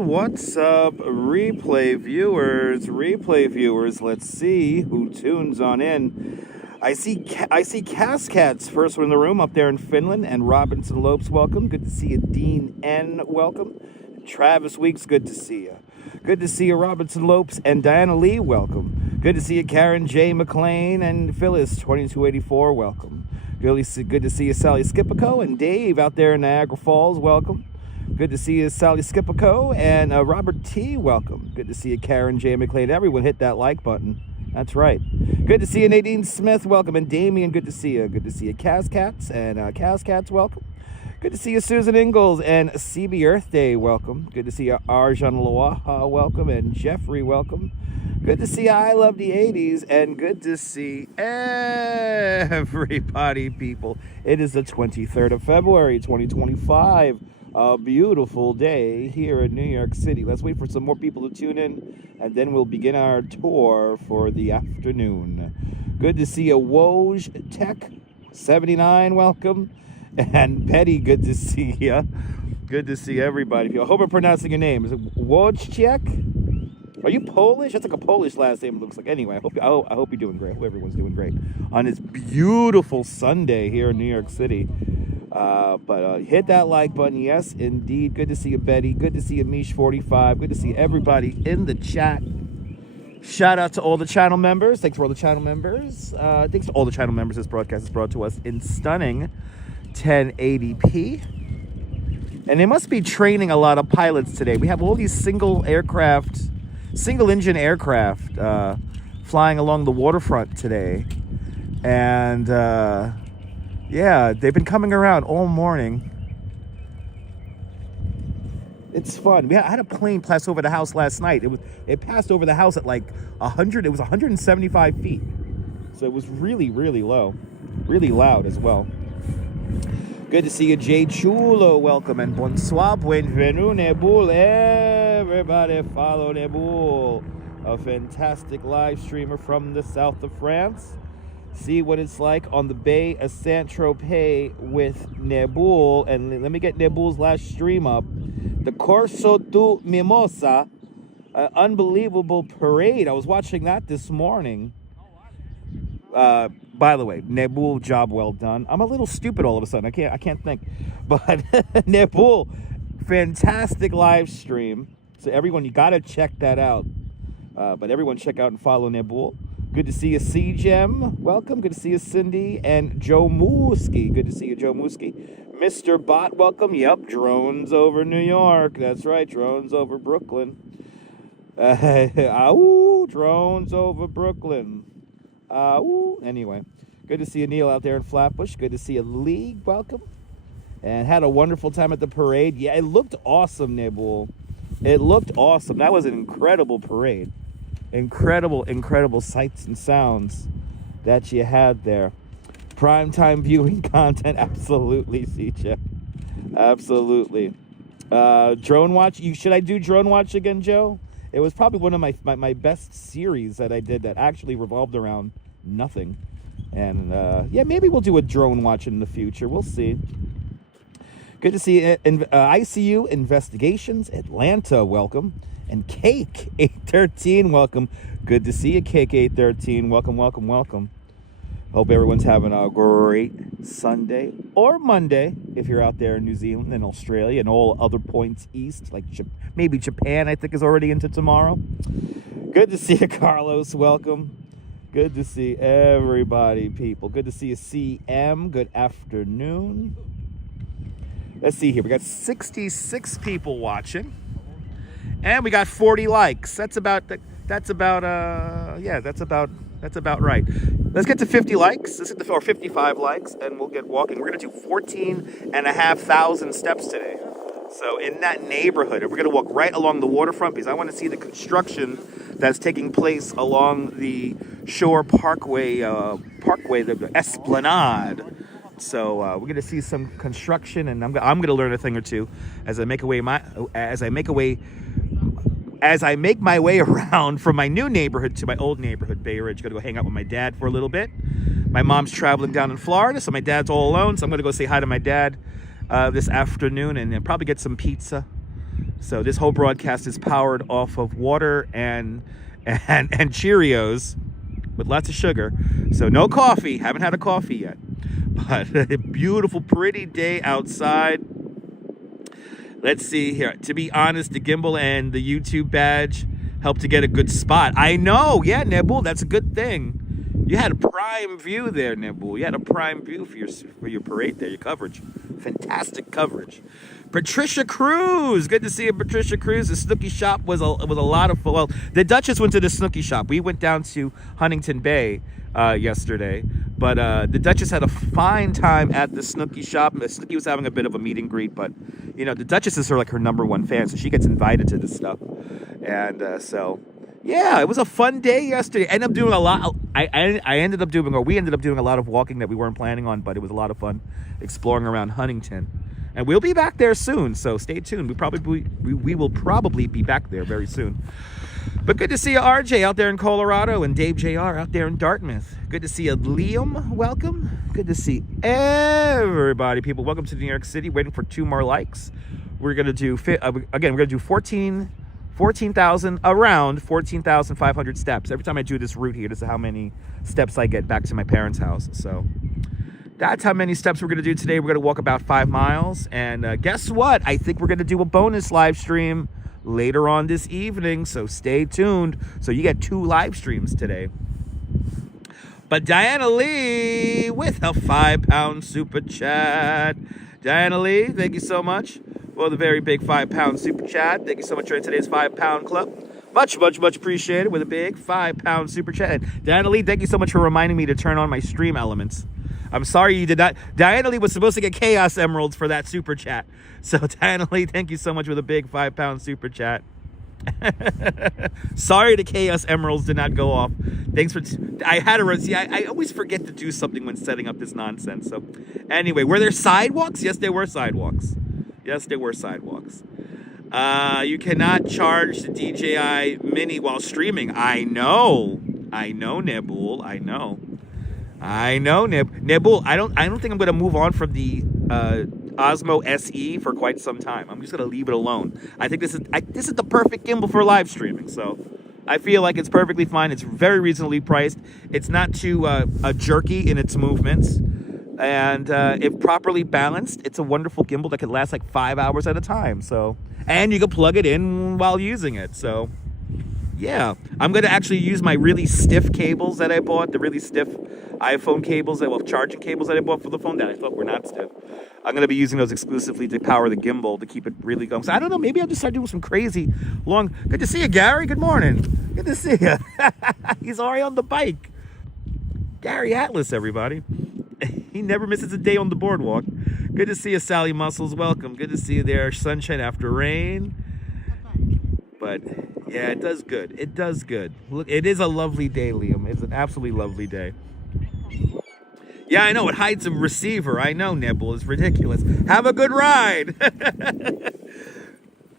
And what's up, replay viewers? Let's see who tunes on in. I see Cascats, first one in the room up there in Finland, and Robinson Lopes, welcome. Good to see you. Dean N, welcome. Travis Weeks, good to see you. Good to see you, Robinson Lopes, and Diana Lee, welcome. Good to see you, Karen J. McLean, and Phyllis 2284, welcome. Good to see you, Sally Skipico, and Dave out there in Niagara Falls, welcome. Good to see you, Sally Skipico, and Robert T, welcome. Good to see you, Karen J. McLean. Everyone hit that like button. That's right. Good to see you, Nadine Smith, welcome. And Damien, good to see you. Good to see you, Cascats, and Cascats, welcome. Good to see you, Susan Ingalls, and CB Earth Day, welcome. Good to see you, Arjan Loaha, welcome. And Jeffrey, welcome. Good to see you, I Love the 80s, and good to see everybody, people. It is the 23rd of February, 2025. A beautiful day here in New York City. Let's wait for some more people to tune in, and then we'll begin our tour for the afternoon. Good to see you, Woj Tech 79, welcome. And Betty, good to see you. Good to see everybody. I hope I'm pronouncing your name. Is it Wojciech? Are you Polish? That's like a Polish last name, it looks like. Anyway, I hope you're doing great. I hope everyone's doing great on this beautiful Sunday here in New York City. But hit that like button. Yes, indeed. Good to see you, Betty. Good to see you, Mish45. Good to see everybody in the chat. Shout out to all the channel members. Thanks for all the channel members. Thanks to all the channel members. This broadcast is brought to us in stunning 1080p. And they must be training a lot of pilots today. We have all these single engine aircraft flying along the waterfront today. And yeah, they've been coming around all morning. It's fun. I had a plane pass over the house last night. It passed over the house at like 100. It was 175 feet. So it was really, really low. Really loud as well. Good to see you, Jay Chulo. Welcome. And bonsoir, bienvenue, Nebul. Everybody follow Nebul, a fantastic live streamer from the south of France. See what it's like on the Bay of Saint-Tropez with Nebul. And let me get Nebul's last stream up. The Corso du Mimosa, an unbelievable parade. I was watching that this morning. By the way, Nebul, job well done. I'm a little stupid all of a sudden. I can't think. But Nebul, fantastic live stream. So everyone, you got to check that out. But everyone check out and follow Nebul. Good to see you, C-Gem. Welcome. Good to see you, Cindy. And Joe Mooski. Good to see you, Joe Mooski. Mr. Bot, welcome. Yep, drones over New York. That's right, drones over Brooklyn. Drones over Brooklyn. Anyway, good to see you, Neil, out there in Flatbush. Good to see you, Lee. Welcome. And had a wonderful time at the parade. Yeah, it looked awesome, Nebul. It looked awesome. That was an incredible parade. Incredible sights and sounds that you had there. Primetime viewing content, absolutely, CJ. Absolutely. Drone watch. Should I do drone watch again, Joe? It was probably one of my best series that I did that actually revolved around nothing. And yeah, maybe we'll do a drone watch in the future. We'll see. Good to see you. ICU Investigations Atlanta, welcome. And Cake 813, welcome. Good to see you, Cake 813. Welcome. Hope everyone's having a great Sunday or Monday if you're out there in New Zealand and Australia and all other points east, like maybe Japan, I think, is already into tomorrow. Good to see you, Carlos. Welcome. Good to see everybody, people. Good to see you, CM. Good afternoon. Let's see here. We got 66 people watching. And we got 40 likes. That's about right. Let's get to 50 likes. Or 55 likes, and we'll get walking. We're going to do 14,500 steps today. So in that neighborhood, we're going to walk right along the waterfront because I want to see the construction that's taking place along the Shore Parkway, the Esplanade. So we're going to see some construction, and I'm going to learn a thing or two as I make my way around from my new neighborhood to my old neighborhood, Bay Ridge. Going to go hang out with my dad for a little bit. My mom's traveling down in Florida, so my dad's all alone. So I'm going to go say hi to my dad this afternoon and probably get some pizza So this whole broadcast is powered off of water and Cheerios with lots of sugar. So no coffee. Haven't had a coffee yet. But a beautiful, pretty day outside. Let's see here. To be honest, the Gimble and the YouTube badge helped to get a good spot. I know. Yeah, Nebul, that's a good thing. You had a prime view there, Nebul. You had a prime view for your parade there, your coverage. Fantastic coverage. Patricia Cruz. Good to see you, Patricia Cruz. The Snooki shop was a lot of fun. Well, the Duchess went to the Snooki shop. We went down to Huntington Bay yesterday. But the Duchess had a fine time at the Snooki shop. Snooki was having a bit of a meet and greet, but you know, the Duchess is her number one fan, so she gets invited to this stuff. And so yeah, it was a fun day yesterday. I ended up doing a lot. We ended up doing a lot of walking that we weren't planning on, but it was a lot of fun exploring around Huntington. And we'll be back there soon, so stay tuned. We will probably be back there very soon. But good to see you, RJ, out there in Colorado, and Dave JR out there in Dartmouth. Good to see you, Liam. Welcome. Good to see everybody, people. Welcome to New York City. Waiting for 2 more likes. We're gonna do again. We're gonna do 14,500 steps. Every time I do this route here, this is how many steps I get back to my parents' house. So that's how many steps we're going to do today. We're going to walk about 5 miles. And guess what? I think we're going to do a bonus live stream later on this evening. So stay tuned. So you get 2 live streams today. But Diana Lee with a £5 super chat. Diana Lee, thank you so much. Well, the very big £5 super chat. Thank you so much for today's £5 club. Much, much, much appreciated with a big £5 super chat. And Diana Lee, thank you so much for reminding me to turn on my stream elements. I'm sorry you did not. Diana Lee was supposed to get Chaos Emeralds for that super chat. So Diana Lee, thank you so much with a big £5 super chat. Sorry the Chaos Emeralds did not go off. Thanks for... I had to... See, I always forget to do something when setting up this nonsense. So anyway, were there sidewalks? Yes, there were sidewalks. Yes, there were sidewalks. You cannot charge the DJI Mini while streaming. I know, Nebul. I know, Nebul. I don't think I'm going to move on from the Osmo SE for quite some time. I'm just going to leave it alone. I think this is the perfect gimbal for live streaming. So I feel like it's perfectly fine. It's very reasonably priced. It's not too jerky in its movements. And if properly balanced, it's a wonderful gimbal that can last like 5 hours at a time. So, and you can plug it in while using it. So, yeah, I'm going to actually use my really stiff cables that I bought, the really stiff iPhone cables, charging cables that I bought for the phone that I thought were not stiff. I'm going to be using those exclusively to power the gimbal to keep it really going. So I don't know, maybe I'll just start doing some crazy long... Good to see you, Gary. Good morning. Good to see you. He's already on the bike. Gary Atlas, everybody. He never misses a day on the boardwalk. Good to see you, Sally Muscles. Welcome. Good to see you there. Sunshine after rain. But yeah, it does good. It does good. Look, it is a lovely day, Liam. It's an absolutely lovely day. Yeah, I know. It hides a receiver. I know, Nebul. It's ridiculous. Have a good ride.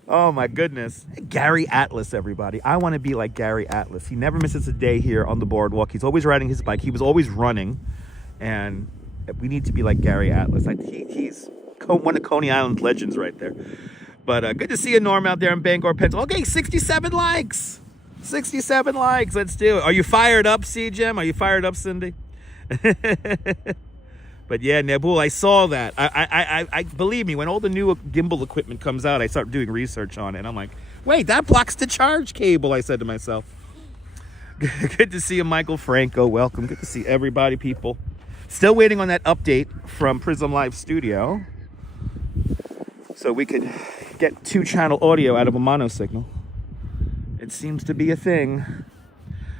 Oh, my goodness. Gary Atlas, everybody. I want to be like Gary Atlas. He never misses a day here on the boardwalk. He's always riding his bike. He was always running. And we need to be like Gary Atlas. He's one of Coney Island legends right there. But good to see you, Norm, out there in Bangor, Pennsylvania. Okay, 67 likes. 67 likes. Let's do it. Are you fired up, C-Gem? Are you fired up, Cindy? But yeah, Nebul, I saw that. I believe me, when all the new gimbal equipment comes out, I start doing research on it. And I'm like, wait, that blocks the charge cable, I said to myself. Good to see you, Michael Franco. Welcome. Good to see everybody, people. Still waiting on that update from Prism Live Studio so we could get 2-channel audio out of a mono signal. It seems to be a thing.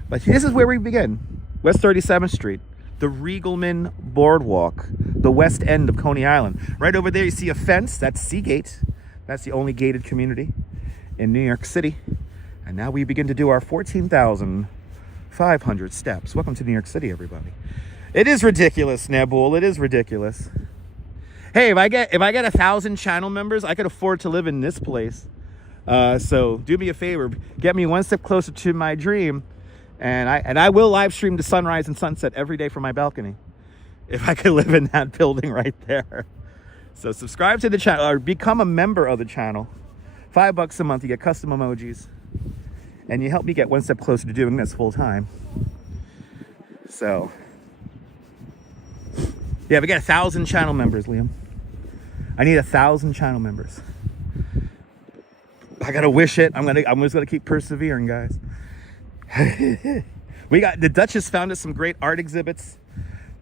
But this is where we begin. West 37th Street, the Riegelman Boardwalk, the west end of Coney Island. Right over there you see a fence. That's Seagate. That's the only gated community in New York City. And now we begin to do our 14,500 steps. Welcome to New York City, everybody. It is ridiculous, Nebul. It is ridiculous. Hey, if I get 1,000 channel members, I could afford to live in this place. So do me a favor, get me one step closer to my dream, and I will live stream the sunrise and sunset every day from my balcony, if I could live in that building right there. So subscribe to the channel or become a member of the channel $5 a month, you get custom emojis, and you help me get one step closer to doing this full time. So, yeah, we got 1,000 channel members, Liam. I need 1,000 channel members. I gotta wish it. I'm just gonna keep persevering, guys. We got the Duchess found us some great art exhibits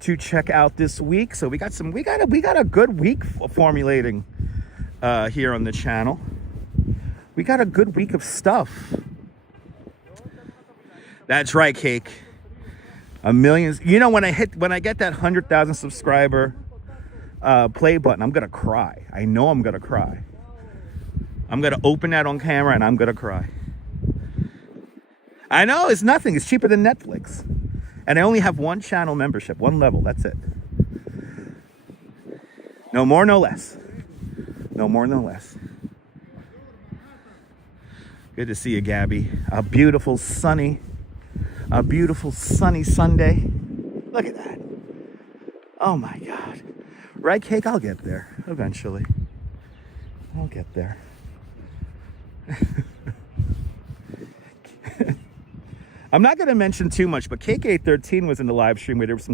to check out this week. So we got a good week formulating here on the channel. We got a good week of stuff. That's right, Cake. A million. You know, when I get that 100,000 subscriber play button, I'm gonna cry. I know I'm gonna cry. I'm gonna open that on camera and I'm gonna cry. I know, it's nothing. It's cheaper than Netflix. And I only have one channel membership, one level. That's it. No more, no less. No more, no less. Good to see you, Gabby. A beautiful sunny Sunday. Look at that. Oh my God. Right, Cake? I'll get there eventually. I'll get there. I'm not going to mention too much, but KK13 was in the live stream where there was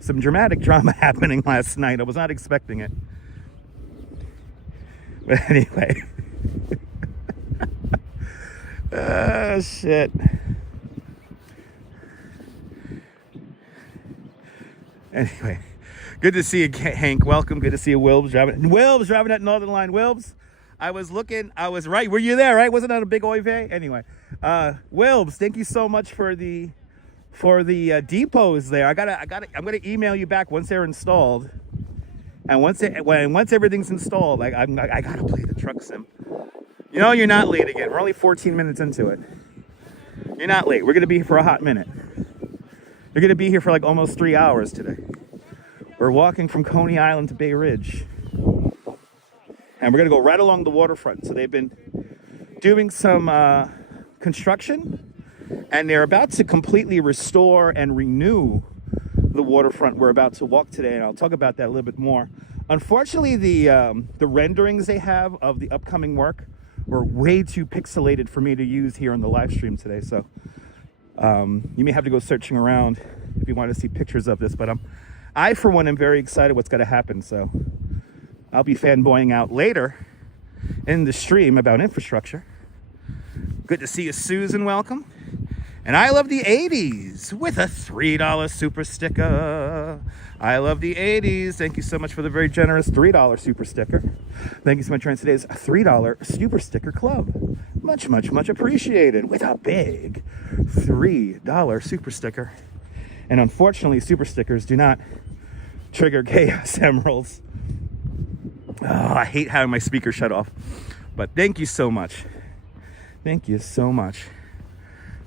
some dramatic drama happening last night. I was not expecting it. But anyway. Oh, shit. Anyway. Good to see you, Hank. Welcome. Good to see you, Wilbs. Driving that Northern Line. Wilbs. I was right. Were you there, right? Wasn't that a big oive? Anyway, Wilbs, thank you so much for the depots there. I'm gonna email you back once they're installed, and once everything's installed, I gotta play the truck sim. You know, you're not late again. We're only 14 minutes into it. You're not late. We're gonna be here for a hot minute. You're gonna be here for like almost 3 hours today. We're walking from Coney Island to Bay Ridge. And we're going to go right along the waterfront. So they've been doing some construction, and they're about to completely restore and renew the waterfront we're about to walk today. And I'll talk about that a little bit more. Unfortunately, the renderings they have of the upcoming work were way too pixelated for me to use here on the live stream today. So you may have to go searching around if you want to see pictures of this. But I, for one, am very excited what's going to happen. So I'll be fanboying out later in the stream about infrastructure. Good to see you, Susan. Welcome. And I love the 80s with a $3 super sticker. I love the 80s. Thank you so much for the very generous $3 super sticker. Thank you so much for today's $3 super sticker club. Much, much, much appreciated with a big $3 super sticker. And unfortunately, super stickers do not trigger chaos emeralds. Oh, I hate having my speaker shut off. But thank you so much. Thank you so much.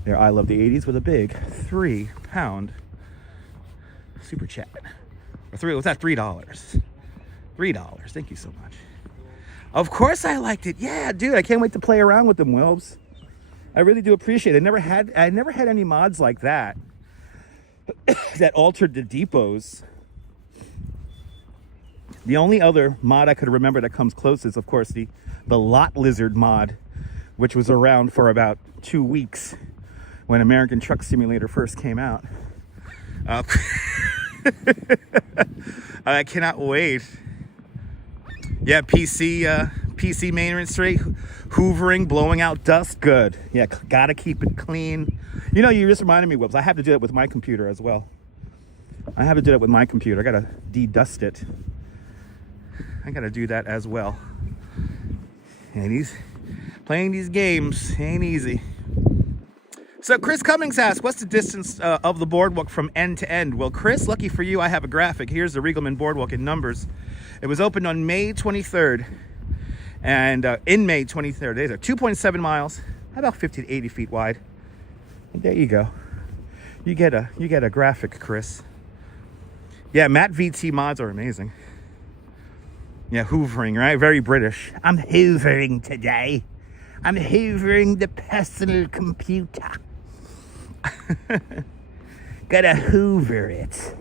There, I love the 80s with a big £3 super chat. Or what's that? $3. $3. Thank you so much. Of course I liked it. Yeah, dude, I can't wait to play around with them, Wilbs. I really do appreciate it. I never had any mods like that that altered the depots. The only other mod I could remember that comes close is, of course, the Lot Lizard mod, which was around for about 2 weeks when American Truck Simulator first came out. I cannot wait. Yeah, PC maintenance rate, hoovering, blowing out dust, good. Yeah, gotta keep it clean. You know, you just reminded me, Whips, I have to do it with my computer as well. I have to do that with my computer. I gotta de-dust it. I gotta do that as well. And playing these games ain't easy. So Chris Cummings asks, what's the distance of the boardwalk from end to end? Well, Chris, lucky for you, I have a graphic. Here's the Riegelman Boardwalk in numbers. It was opened on May 23rd. And in May 23rd, these are 2.7 miles, about 50 to 80 feet wide. And there you go. You get a graphic, Chris. Yeah, Matt VT mods are amazing. Yeah, hoovering, right? Very British. I'm hoovering today. I'm hoovering the personal computer. Gotta hoover it.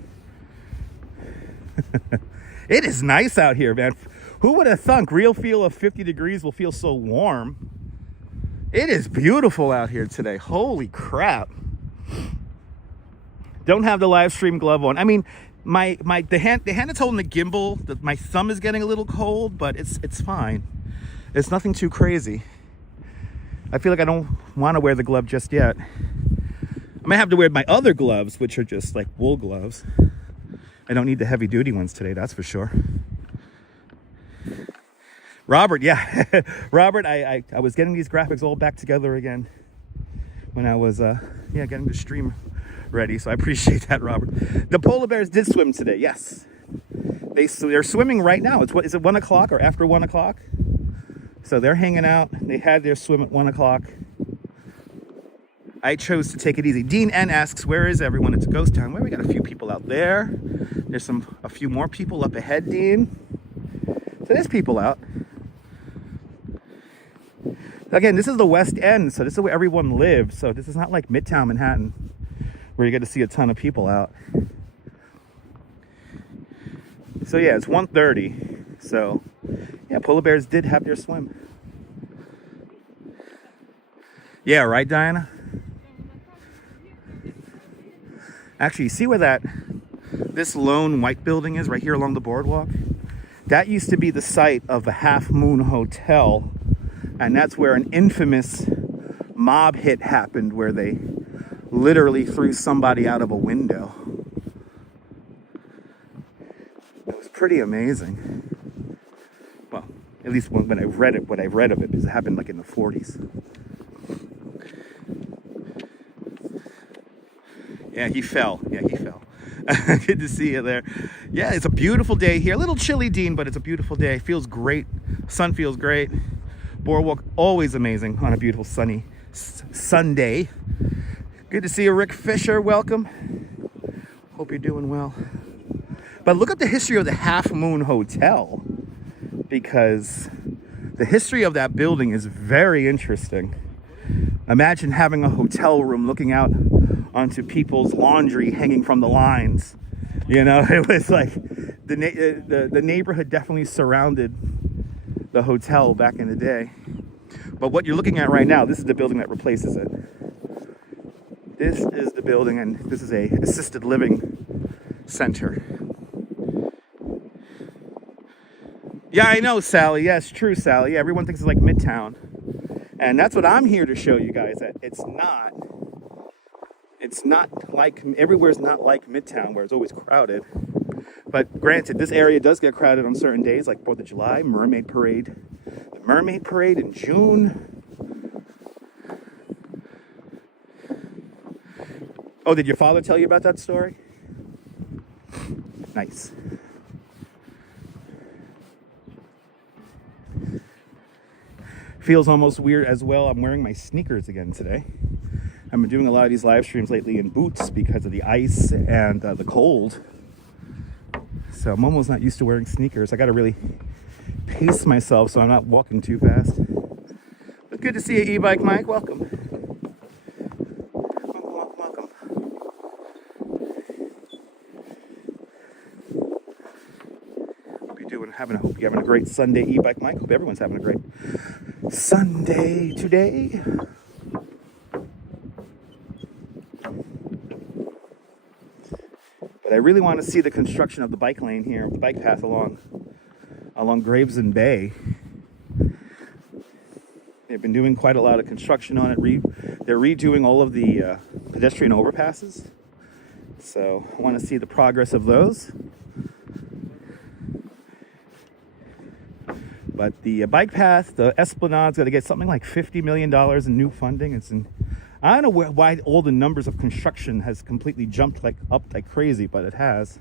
It is nice out here, man. Who would have thunk real feel of 50 degrees will feel so warm? It is beautiful out here today. Holy crap. Don't have the live stream glove on. I mean, the hand that's holding the gimbal, my thumb is getting a little cold, but it's fine. It's nothing too crazy. I feel like I don't want to wear the glove just yet. I might have to wear my other gloves, which are just like wool gloves. I don't need the heavy duty ones today, that's for sure. Robert, yeah. Robert, I was getting these graphics all back together again when I was getting the stream ready, so I appreciate that, Robert. The polar bears did swim today, yes. They're swimming right now. Is it 1 o'clock or after 1 o'clock? So they're hanging out. They had their swim at 1 o'clock. I chose to take it easy. Dean N asks, where is everyone? It's a ghost town. Well, we got a few people out there. There's a few more people up ahead, Dean. So there's people out. Again, this is the West End, so this is where everyone lives. So this is not like Midtown Manhattan, where you get to see a ton of people out. So yeah, it's 1:30. So yeah, polar bears did have their swim. Yeah, right, Diana? Actually, you see where this lone white building is right here along the boardwalk? That used to be the site of the Half Moon Hotel. And that's where an infamous mob hit happened, where they literally threw somebody out of a window. It was pretty amazing. Well, at least when I read it, what I read of it, because it happened like in the 40s. Yeah, he fell. Yeah, he fell. Good to see you there. Yeah, it's a beautiful day here. A little chilly, Dean, but it's a beautiful day. It feels great. Sun feels great. Boardwalk, always amazing on a beautiful sunny Sunday. Good to see you, Rick Fisher. Welcome. Hope you're doing well. But look at the history of the Half Moon Hotel, because the history of that building is very interesting. Imagine having a hotel room looking out onto people's laundry hanging from the lines. You know, it was like the neighborhood definitely surrounded the hotel back in the day. But what you're looking at right now, this is the building that replaces it. This is the building, and this is a assisted living center. Yeah, I know, Sally. Yes, true, Sally. Yeah, everyone thinks it's like Midtown. And that's what I'm here to show you guys, that it's not like, everywhere's not like Midtown, where it's always crowded. But granted, this area does get crowded on certain days, like 4th of July, Mermaid Parade. The Mermaid Parade in June. Oh, did your father tell you about that story? Nice. Feels almost weird as well. I'm wearing my sneakers again today. I've been doing a lot of these live streams lately in boots because of the ice and the cold. So I'm almost not used to wearing sneakers. I got to really pace myself so I'm not walking too fast. But good to see you, e-bike Mike. Welcome. Welcome. Hope you're having a great Sunday, e-bike Mike. Hope everyone's having a great Sunday today. But I really want to see the construction of the bike lane here, the bike path along Gravesend Bay. They've been doing quite a lot of construction on it. They're redoing all of the pedestrian overpasses. So I want to see the progress of those. But the bike path, the Esplanade's got to get something like $50 million in new funding. I don't know why all the numbers of construction has completely jumped up like crazy, but it has.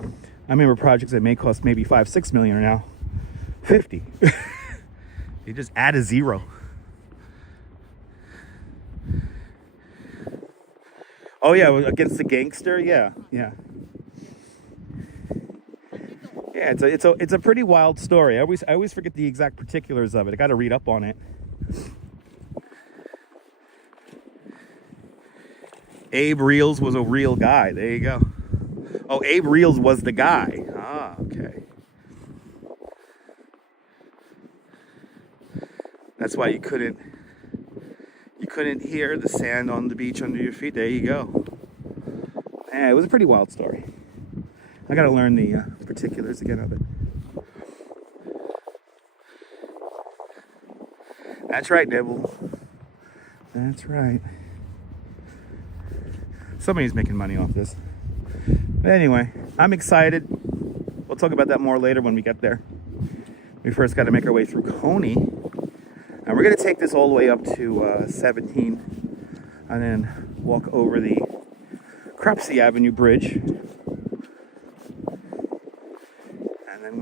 I remember projects that may cost maybe $5-6 million are now 50. You just add a zero. Oh yeah, against the gangster, yeah. Yeah, it's a pretty wild story. I always forget the exact particulars of it. I got to read up on it. Abe Reels was a real guy. There you go. Oh, Abe Reels was the guy. Ah, okay. That's why you couldn't hear the sand on the beach under your feet. There you go. Yeah, it was a pretty wild story. I gotta learn the particulars again of it. That's right, Nibble. That's right. Somebody's making money off this. But anyway, I'm excited. We'll talk about that more later when we get there. We first got to make our way through Coney. And we're going to take this all the way up to 17. And then walk over the Cropsey Avenue Bridge. And then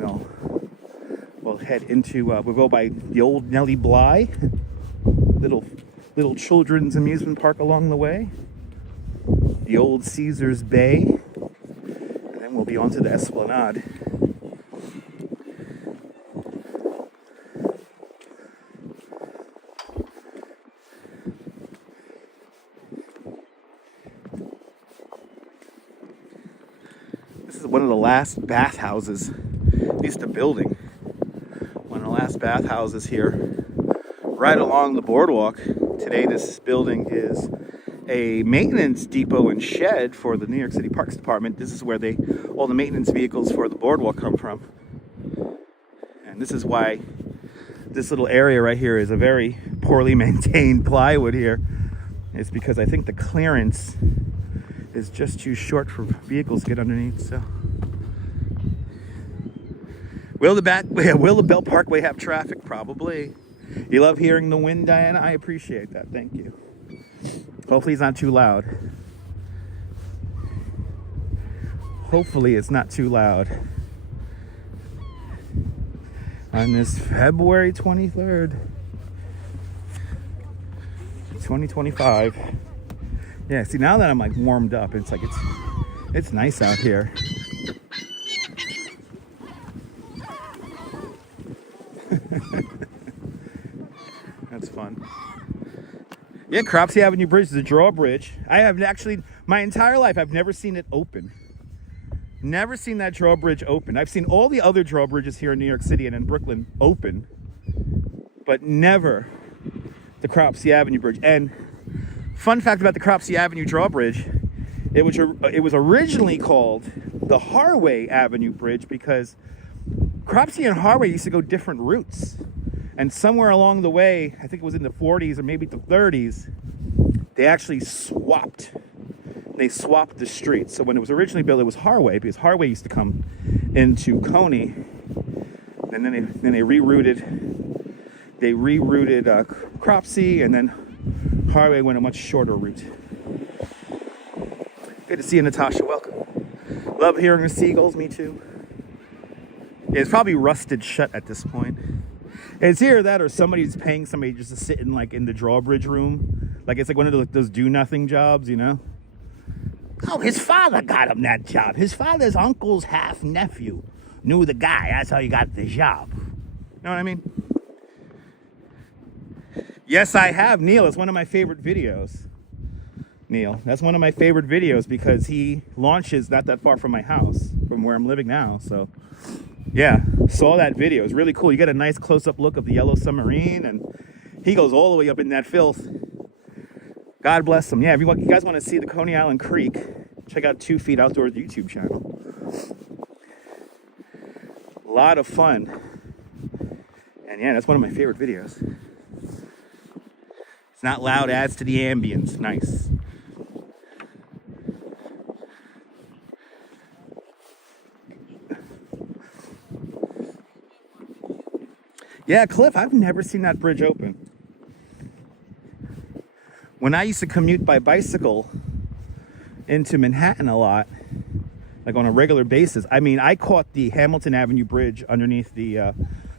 we'll head into, we'll go by the old Nelly Bly. Little children's amusement park along the way. The old Caesar's Bay. And then we'll be on to the Esplanade. This is one of the last bathhouses, at least a building. One of the last bathhouses here, right along the boardwalk. Today this building is a maintenance depot and shed for the New York City Parks Department. This is where all the maintenance vehicles for the boardwalk come from. And this is why this little area right here is a very poorly maintained plywood here. It's because I think the clearance is just too short for vehicles to get underneath. So, will the Belt Parkway have traffic? Probably. You love hearing the wind, Diana? I appreciate that. Thank you. Hopefully it's not too loud. Hopefully it's not too loud. On this February 23rd, 2025. Yeah, see, now that I'm like warmed up, it's like it's nice out here. That's fun. Yeah, Cropsey Avenue Bridge is a drawbridge. I have actually, my entire life, I've never seen it open. Never seen that drawbridge open. I've seen all the other drawbridges here in New York City and in Brooklyn open, but never the Cropsey Avenue Bridge. And fun fact about the Cropsey Avenue drawbridge, it was originally called the Harway Avenue Bridge because Cropsey and Harway used to go different routes. And somewhere along the way, I think it was in the 40s or maybe the 30s, they actually swapped. They swapped the streets. So when it was originally built, it was Harway because Harway used to come into Coney, and then they rerouted. They rerouted Cropsey, and then Harway went a much shorter route. Good to see you, Natasha. Welcome. Love hearing the seagulls. Me too. Yeah, it's probably rusted shut at this point. It's either that or somebody's paying somebody just to sit in the drawbridge room. Like it's like one of those do-nothing jobs, you know? Oh, his father got him that job. His father's uncle's half-nephew knew the guy. That's how he got the job. You know what I mean? Yes, I have. Neil, it's one of my favorite videos. Neil, that's one of my favorite videos because he launches not that far from my house, from where I'm living now, so... Yeah, saw that video. It's really cool. You get a nice close-up look of the yellow submarine, and he goes all the way up in that filth. God bless him. Yeah, if you guys want to see the Coney Island Creek, check out 2 Feet Outdoors YouTube channel. A lot of fun. And yeah, that's one of my favorite videos. It's not loud, adds to the ambience. Nice. Yeah, Cliff, I've never seen that bridge open. When I used to commute by bicycle into Manhattan a lot, like on a regular basis, I mean, I caught the Hamilton Avenue Bridge underneath the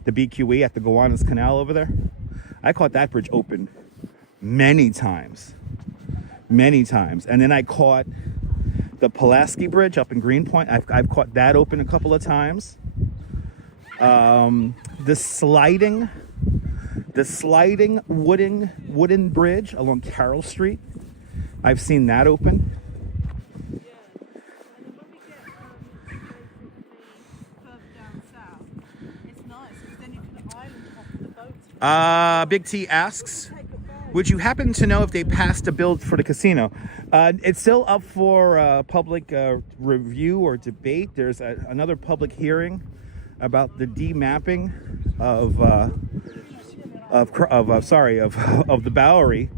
BQE at the Gowanus Canal over there. I caught that bridge open many times. And then I caught the Pulaski Bridge up in Greenpoint. I've caught that open a couple of times. The sliding wooden bridge along Carroll Street, I've seen that open. Big T asks, would you happen to know if they passed a bill for the casino? It's still up for public review or debate. There's another public hearing about the demapping of the Bowery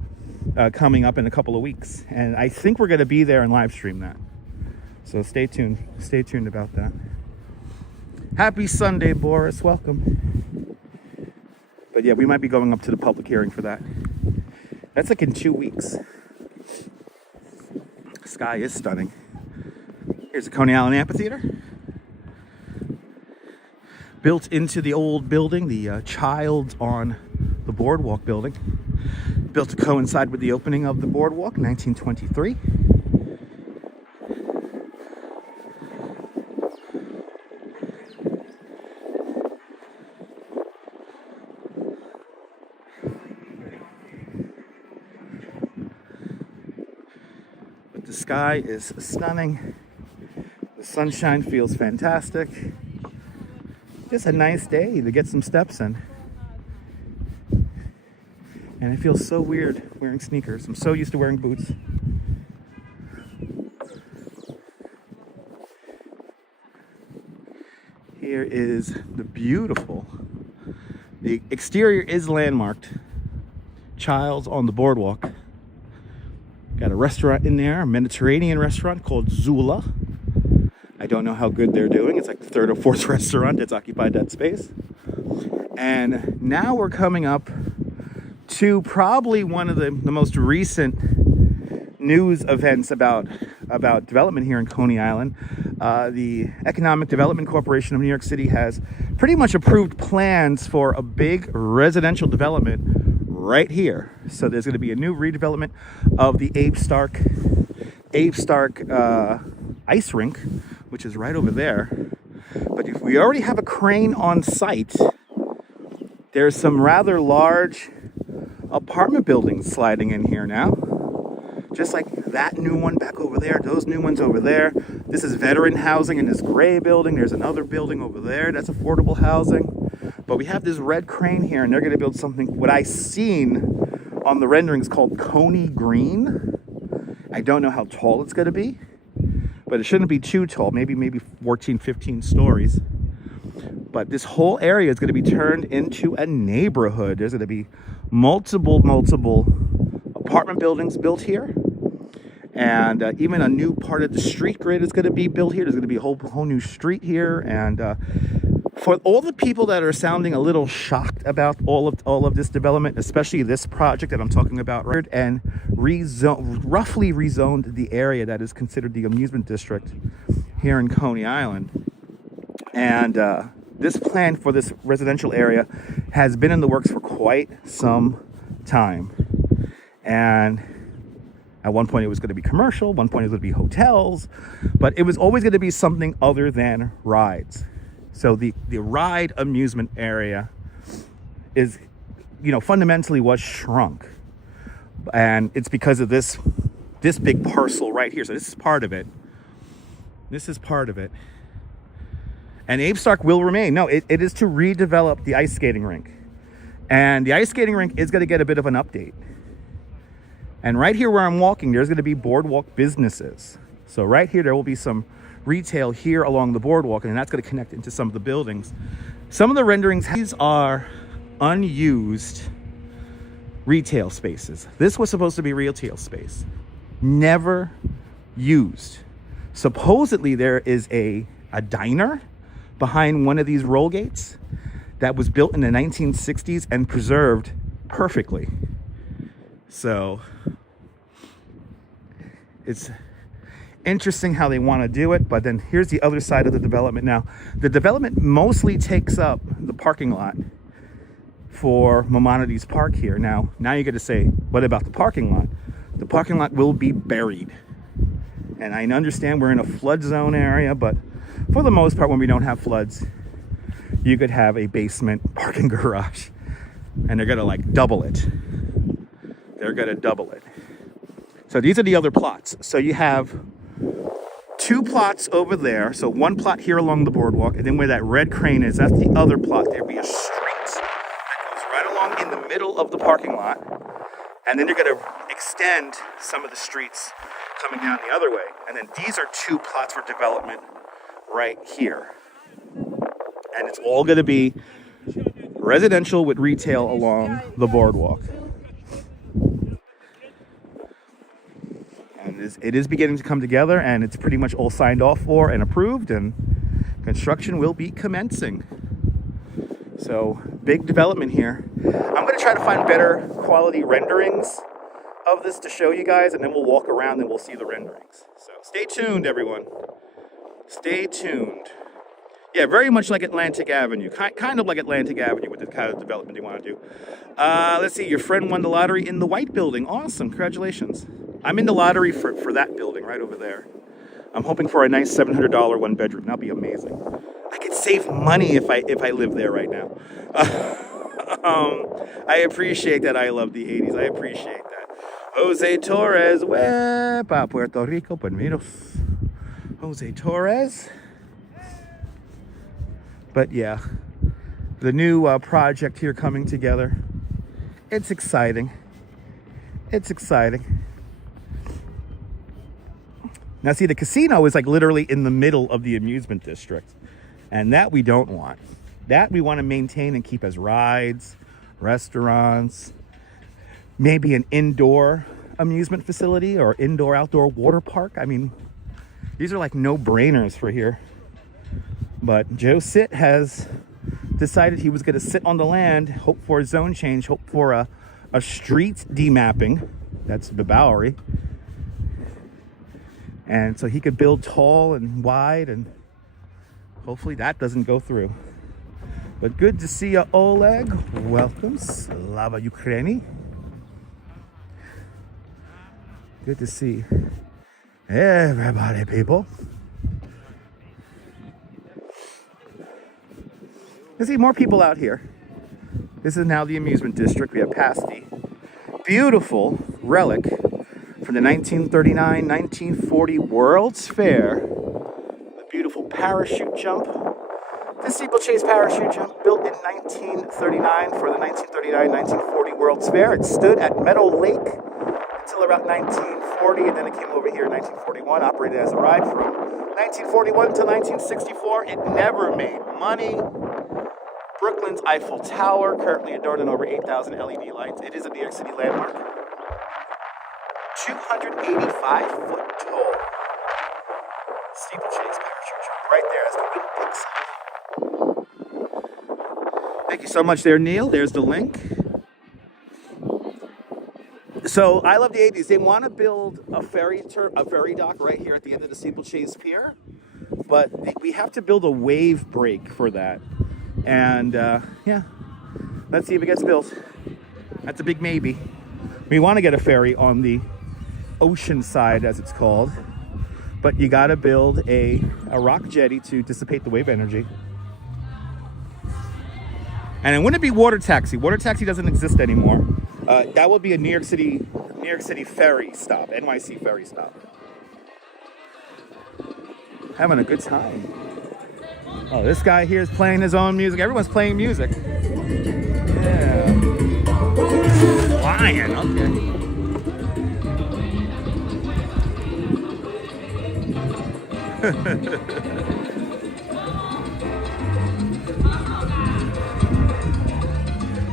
coming up in a couple of weeks, and I think we're going to be there and live stream that. So stay tuned. Stay tuned about that. Happy Sunday, Boris. Welcome. But yeah, we might be going up to the public hearing for that. That's like in 2 weeks. Sky is stunning. Here's the Coney Island Amphitheater. Built into the old building, the Child on the Boardwalk building. Built to coincide with the opening of the boardwalk in 1923. But the sky is stunning. The sunshine feels fantastic. Just a nice day to get some steps in. And it feels so weird wearing sneakers. I'm so used to wearing boots. Here is the beautiful, the exterior is landmarked, Child's on the Boardwalk. Got a restaurant in there, a Mediterranean restaurant called Zula. I don't know how good they're doing. It's like the third or fourth restaurant that's occupied that space. And now we're coming up to probably one of the most recent news events about development here in Coney Island. The Economic Development Corporation of New York City has pretty much approved plans for a big residential development right here. So there's going to be a new redevelopment of the Abe Stark ice rink, which is right over there. But if we already have a crane on site, there's some rather large apartment buildings sliding in here now. Just like that new one back over there, those new ones over there. This is veteran housing in this gray building. There's another building over there that's affordable housing. But we have this red crane here, and they're going to build something, what I seen on the renderings, called Coney Green. I don't know how tall it's going to be, but it shouldn't be too tall, maybe 14, 15 stories. But this whole area is going to be turned into a neighborhood. There's going to be multiple apartment buildings built here. And even a new part of the street grid is going to be built here. There's going to be a whole new street here. And for all the people that are sounding a little shocked about all of this development, especially this project that I'm talking about, right, and roughly rezoned the area that is considered the amusement district here in Coney Island. And this plan for this residential area has been in the works for quite some time. And at one point it was going to be commercial, one point it was going to be hotels, but it was always going to be something other than rides. So the ride amusement area is, fundamentally was shrunk. And it's because of this big parcel right here. So this is part of it. This is part of it. And Abe Stark will remain. No, it is to redevelop the ice skating rink. And the ice skating rink is going to get a bit of an update. And right here where I'm walking, there's going to be boardwalk businesses. So right here, there will be some retail here along the boardwalk, and that's going to connect into some of the buildings. Some of the renderings, these are unused retail spaces. This was supposed to be retail space. Never used. Supposedly there is a diner behind one of these roll gates that was built in the 1960s and preserved perfectly. So it's interesting how they want to do it, but then here's the other side of the development. Now, the development mostly takes up the parking lot for Maimonides Park here. Now you're going to say, what about the parking lot? The parking lot will be buried. And I understand we're in a flood zone area, but for the most part, when we don't have floods, you could have a basement parking garage, and they're going to double it. They're going to double it. So these are the other plots. So you have two plots over there. So one plot here along the boardwalk, and then where that red crane is, that's the other plot. There'll be a street that goes right along middle of the parking lot, and then you're going to extend some of the streets coming down the other way. And then these are 2 plots for development right here. And it's all going to be residential with retail along the boardwalk. And it is beginning to come together, and it's pretty much all signed off for and approved, and construction will be commencing. So, big development here. I'm going to try to find better quality renderings of this to show you guys, and then we'll walk around and we'll see the renderings. So, stay tuned, everyone. Stay tuned. Yeah, very much like Atlantic Avenue. Kind of like Atlantic Avenue with the kind of development you want to do. Let's see, your friend won the lottery in the white building. Awesome, congratulations. I'm in the lottery for that building right over there. I'm hoping for a nice $700 1-bedroom. That'll be amazing. I could save money if I live there right now. I appreciate that. I love the 80s. I appreciate that. Jose Torres, pa Puerto Rico, Palmeiros. Jose Torres. But yeah, the new project here coming together. It's exciting. It's exciting. Now see, the casino is like literally in the middle of the amusement district. And that we don't want. That we want to maintain and keep as rides, restaurants, maybe an indoor amusement facility or indoor-outdoor water park. I mean, these are like no-brainers for here. But Joe Sitt has decided he was going to sit on the land, hope for a zone change, hope for a street demapping. That's the Bowery. And so he could build tall and wide, and hopefully that doesn't go through. But good to see you, Oleg. Welcome. Slava Ukraini. Good to see everybody, people. I see more people out here. This is now the amusement district. We have passed the beautiful relic from the 1939-1940 World's Fair. The beautiful parachute jump. The steeplechase parachute jump, built in 1939 for the 1939-1940 World's Fair. It stood at Meadow Lake until about 1940, and then it came over here in 1941, operated as a ride from 1941 to 1964. It never made money. Brooklyn's Eiffel Tower, currently adorned in over 8,000 LED lights. It is a New York City landmark. 285-foot tall steeplechase parachute jump right there as the wind picks up. Thank you so much there, Neil. There's the link. So I love the 80s. They want to build a ferry dock right here at the end of the steeplechase pier, but we have to build a wave break for that. And yeah, let's see if it gets built. That's a big maybe. We want to get a ferry on the ocean side, as it's called, but you got to build a rock jetty to dissipate the wave energy. And it wouldn't be water taxi. Water taxi doesn't exist anymore. That would be a New York City ferry stop, NYC ferry stop. Having a good time. Oh, this guy here is playing his own music. Everyone's playing music. Yeah. Lion, okay.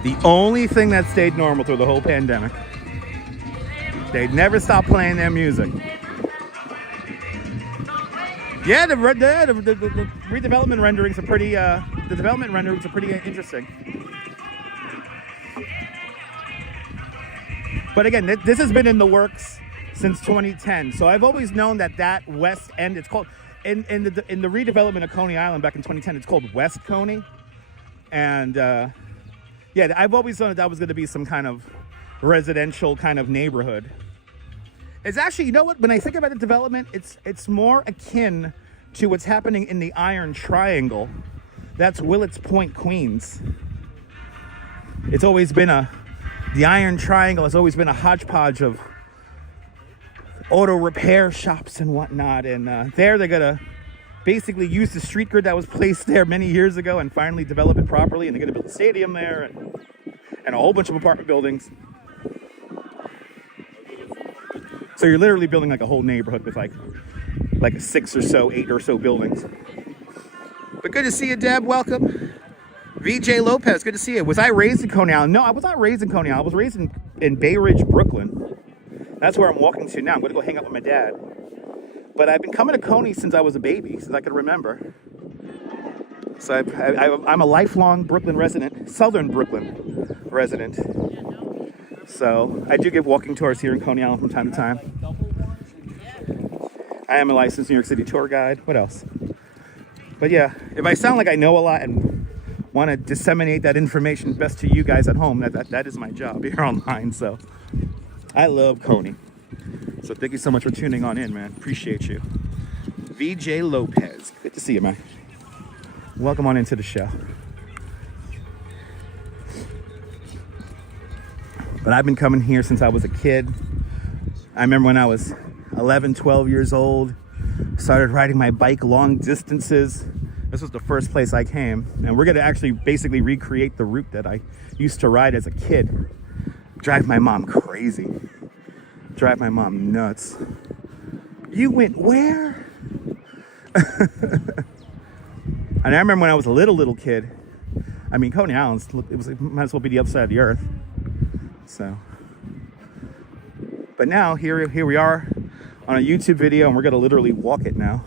The only thing that stayed normal through the whole pandemic. They'd never stop playing their music. Yeah, the redevelopment renderings are pretty. The development renderings are pretty interesting. But again, this has been in the works since 2010. So I've always known that west end. It's called in the redevelopment of Coney Island back in 2010. It's called West Coney, and yeah, I've always thought that was going to be some kind of residential kind of neighborhood. It's actually, you know what? When I think about the development, it's more akin to what's happening in the Iron Triangle. That's Willets Point, Queens. It's always been the Iron Triangle has always been a hodgepodge of auto repair shops and whatnot. And there they're gonna basically use the street grid that was placed there many years ago and finally develop it properly. And they're gonna build a stadium there. and a whole bunch of apartment buildings. So you're literally building like a whole neighborhood with like 6 or so, 8 or so buildings. But good to see you, Deb. Welcome. VJ Lopez, good to see you. Was I raised in Coney Island? No, I was not raised in Coney Island. I was raised in Bay Ridge, Brooklyn. That's where I'm walking to now. I'm going to go hang out with my dad. But I've been coming to Coney since I was a baby, since I could remember. So I'm a lifelong Brooklyn resident, Southern Brooklyn resident. So I do give walking tours here in Coney Island from time to time. I am a licensed New York City tour guide. What else? But yeah, if I sound like I know a lot and want to disseminate that information best to you guys at home, that is my job here online. So I love Coney. So thank you so much for tuning on in, man. Appreciate you. VJ Lopez. Good to see you, man. Welcome on into the show. But I've been coming here since I was a kid. I remember when I was 11, 12 years old, started riding my bike long distances. This was the first place I came. And we're gonna actually basically recreate the route that I used to ride as a kid. Drive my mom crazy. Drive my mom nuts. You went where? And I remember when I was a little kid, I mean, Coney Island, it might as well be the other side of the earth. So, but now here we are on a YouTube video, and we're gonna literally walk it now.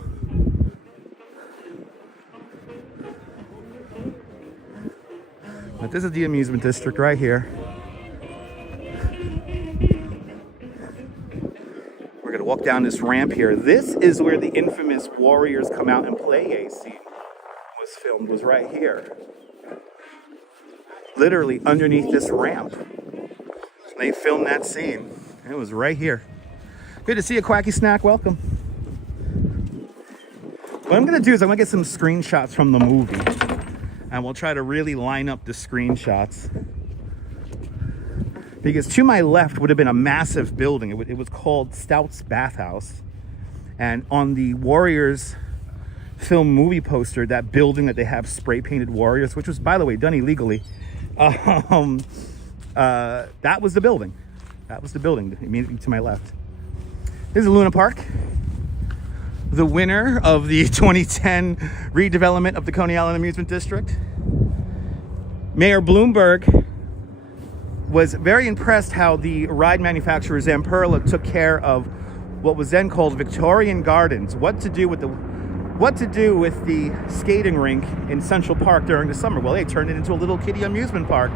But this is the amusement district right here. We're gonna walk down this ramp here. This is where the infamous Warriors Come Out and Play scene was filmed, was right here. Literally underneath this ramp. They filmed that scene. It was right here. Good to see you, Quacky Snack. Welcome. What I'm gonna do is I'm gonna get some screenshots from the movie, and we'll try to really line up the screenshots. Because to my left would have been a massive building. It was called Stout's Bathhouse. And on the Warriors film movie poster, that building that they have spray painted Warriors, which was, by the way, done illegally, that was the building. That was the building immediately to my left. This is Luna Park, the winner of the 2010 redevelopment of the Coney Island Amusement District. Mayor Bloomberg was very impressed how the ride manufacturer Zamperla took care of what was then called Victorian Gardens. What to do with the skating rink in Central Park during the summer? Well, they turned it into a little kiddie amusement park.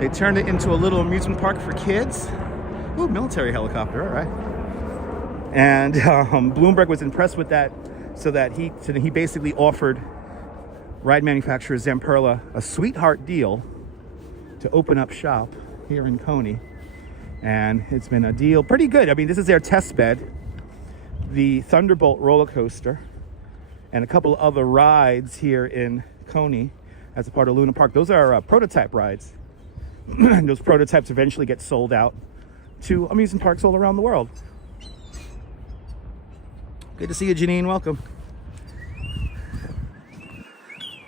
They turned it into a little amusement park for kids. Ooh, military helicopter, all right. And Bloomberg was impressed with that, so he basically offered ride manufacturer Zamperla a sweetheart deal to open up shop here in Coney. And it's been a deal pretty good. I mean, this is their test bed, the Thunderbolt roller coaster, and a couple of other rides here in Coney as a part of Luna Park. Those are prototype rides. Those prototypes eventually get sold out to amusement parks all around the world. Good to see you, Janine. Welcome.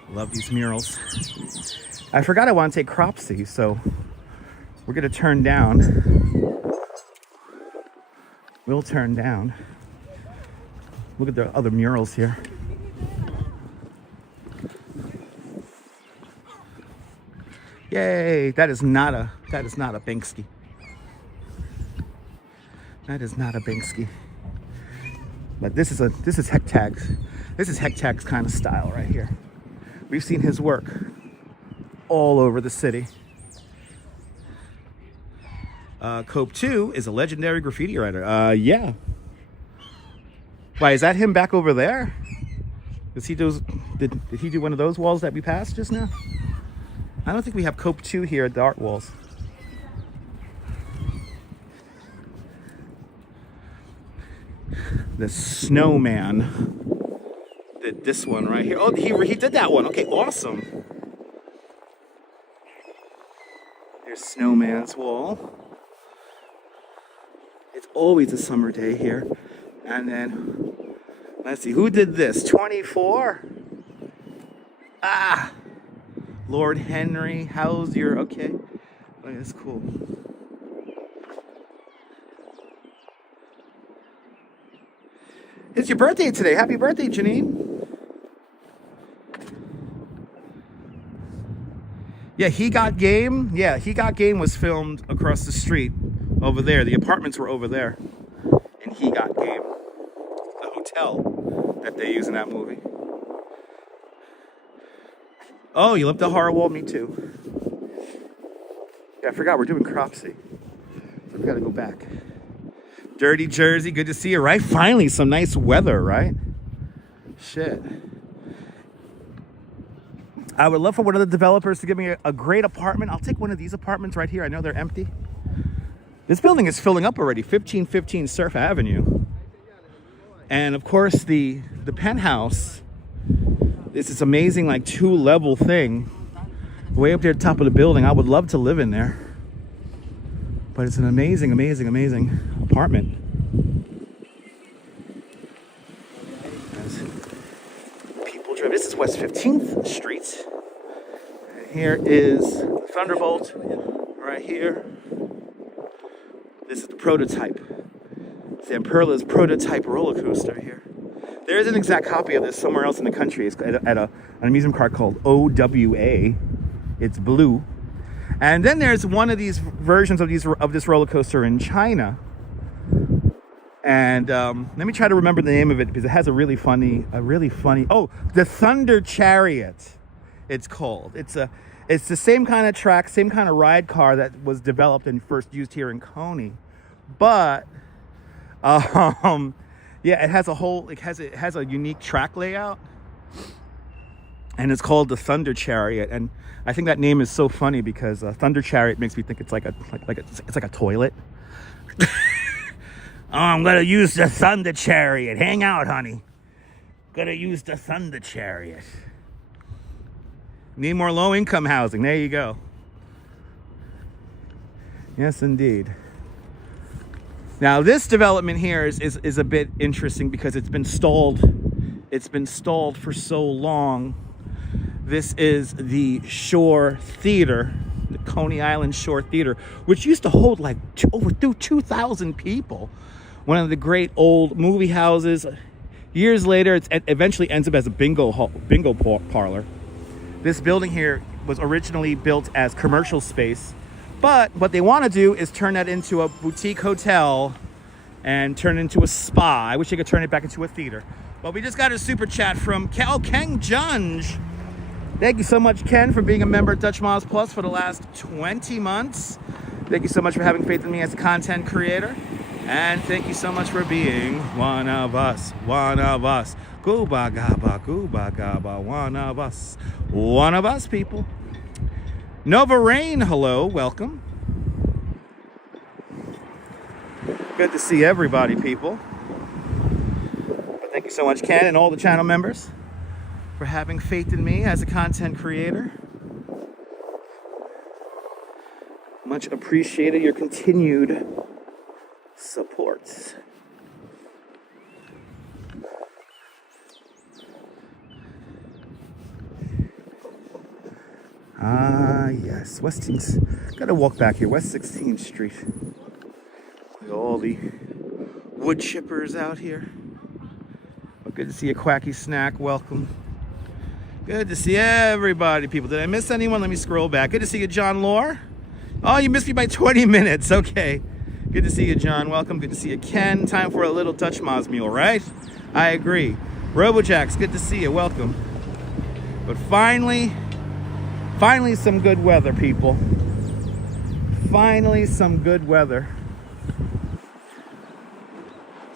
Love these murals. I forgot I want to take Cropsey, so we're going to turn down. We'll turn down. Look at the other murals here. Yay! That is not a Banksy. That is not a Banksy. But this is Hectag's. This is Hectag's kind of style right here. We've seen his work all over the city. Cope 2 is a legendary graffiti writer. Yeah. Why, is that him back over there? Did he do one of those walls that we passed just now? I don't think we have Cope 2 here at the art walls. The snowman did this one right here. Oh, he did that one. Okay, awesome. There's Snowman's wall. It's always a summer day here. And then Let's see, who did this? 24? Ah! Lord Henry, how's your, okay. Oh, that's cool. It's your birthday today. Happy birthday, Janine. Yeah, He Got Game. Yeah, He Got Game was filmed across the street over there. The apartments were over there. And He Got Game. The hotel that they use in that movie. Oh, you love the horror wall? Me too. Yeah, I forgot we're doing Cropsey. So we gotta go back. Dirty Jersey, good to see you, right? Finally, some nice weather, right? Shit. I would love for one of the developers to give me a great apartment. I'll take one of these apartments right here. I know they're empty. This building is filling up already, 1515 Surf Avenue. And of course, the penthouse, it's this amazing like 2-level thing way up there at the top of the building. I would love to live in there. But it's an amazing, amazing, amazing apartment. As people drive. This is West 15th Street. And here is Thunderbolt right here. This is the prototype. Zamperla's prototype roller coaster here. There is an exact copy of this somewhere else in the country. It's at an amusement park called OWA. It's blue. And then there's one of these versions of this roller coaster in China. And let me try to remember the name of it because it has a really funny, oh, the Thunder Chariot, it's called. It's the same kind of track, same kind of ride car that was developed and first used here in Coney. But yeah, it has a unique track layout. And it's called the Thunder Chariot, and I think that name is so funny because Thunder Chariot makes me think it's like a toilet. Oh, I'm gonna use the Thunder Chariot. Hang out, honey. Gonna use the Thunder Chariot. Need more low-income housing. There you go. Yes, indeed. Now this development here is a bit interesting because it's been stalled. It's been stalled for so long. This is the Shore Theater, the Coney Island Shore Theater, which used to hold like over 2,000 people. One of the great old movie houses. Years later, it eventually ends up as a bingo parlor. This building here was originally built as commercial space, but what they want to do is turn that into a boutique hotel and turn it into a spa. I wish they could turn it back into a theater. But we just got a super chat from Ken Junge. Thank you so much, Ken, for being a member at Dutch Miles Plus for the last 20 months. Thank you so much for having faith in me as a content creator. And thank you so much for being one of us, one of us. Gooba gaba, one of us, people. Nova Rain, hello, welcome. Good to see everybody, people. But thank you so much, Ken, and all the channel members, for having faith in me as a content creator. Much appreciated your continued support. Ah, yes, gotta walk back here, West 16th Street. With all the wood chippers out here. But good to see you, Quacky Snack, welcome. Good to see everybody, people. Did I miss anyone? Let me scroll back. Good to see you, John Lore. Oh, you missed me by 20 minutes. Okay. Good to see you, John. Welcome. Good to see you, Ken. Time for a little Dutch Moz meal, right? I agree. Robojax, good to see you. Welcome. But finally some good weather, people. Finally some good weather.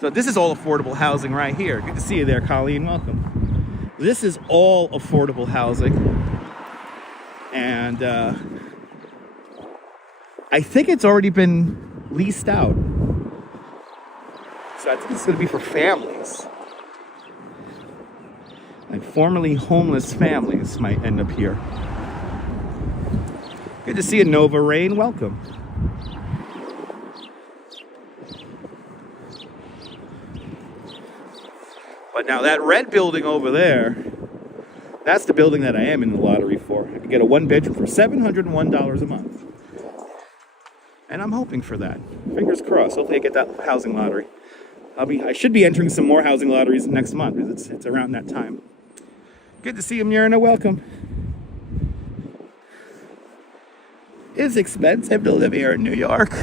So this is all affordable housing right here. Good to see you there, Colleen. Welcome. This is all affordable housing, and I think it's already been leased out. So I think it's going to be for families. Like formerly homeless families might end up here. Good to see you, Nova Rain. Welcome. But now that red building over there, that's the building that I am in the lottery for. I could get a 1-bedroom for $701 a month. And I'm hoping for that. Fingers crossed. Hopefully I get that housing lottery. I should be entering some more housing lotteries next month because it's around that time. Good to see you, Myrna. Welcome. It's expensive to live here in New York.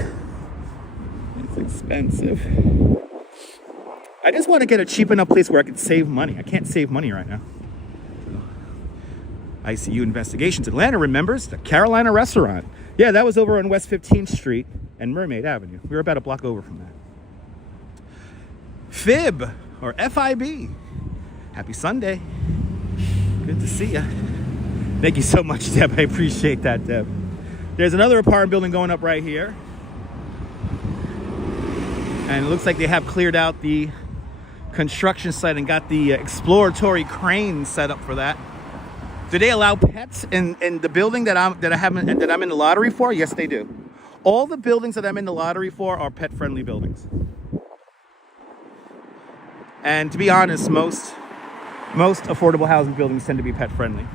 It's expensive. I just want to get a cheap enough place where I can save money. I can't save money right now. ICU Investigations. Atlanta remembers the Carolina restaurant. Yeah, that was over on West 15th Street and Mermaid Avenue. We were about a block over from that. FIB, or FIB. Happy Sunday. Good to see you. Thank you so much, Deb. I appreciate that, Deb. There's another apartment building going up right here. And it looks like they have cleared out the construction site and got the exploratory crane set up for that. Do they allow pets in the building that I'm in the lottery for? Yes, they do. All the buildings that I'm in the lottery for are pet-friendly buildings. And to be honest, most affordable housing buildings tend to be pet-friendly.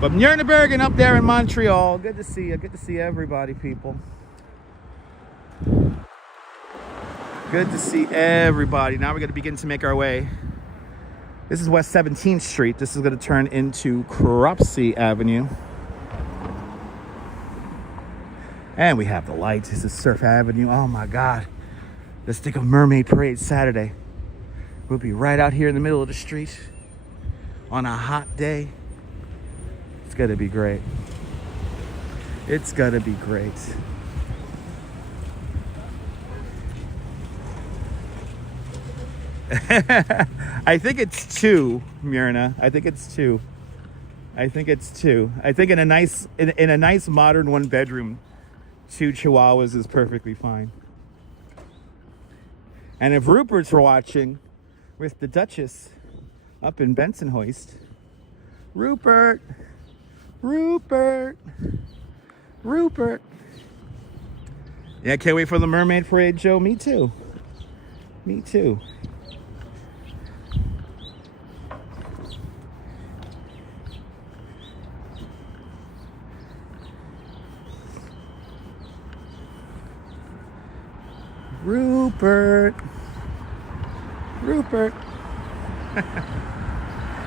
But Nuremberg up there in Montreal, good to see you. Good to see everybody, people. Good to see everybody. Now we're going to begin to make our way. This is West 17th Street. This is going to turn into Cropsey Avenue. And we have the lights. This is Surf Avenue. Oh my God. Let's think of Mermaid Parade Saturday. We'll be right out here in the middle of the street on a hot day. It's going to be great. It's going to be great. I think it's 2, Myrna. I think it's 2. I think in a nice modern 1-bedroom, 2 chihuahuas is perfectly fine. And if Rupert's watching with the Duchess up in Bensonhurst, Rupert. Yeah, can't wait for the Mermaid Parade, Joe. Me too. Rupert.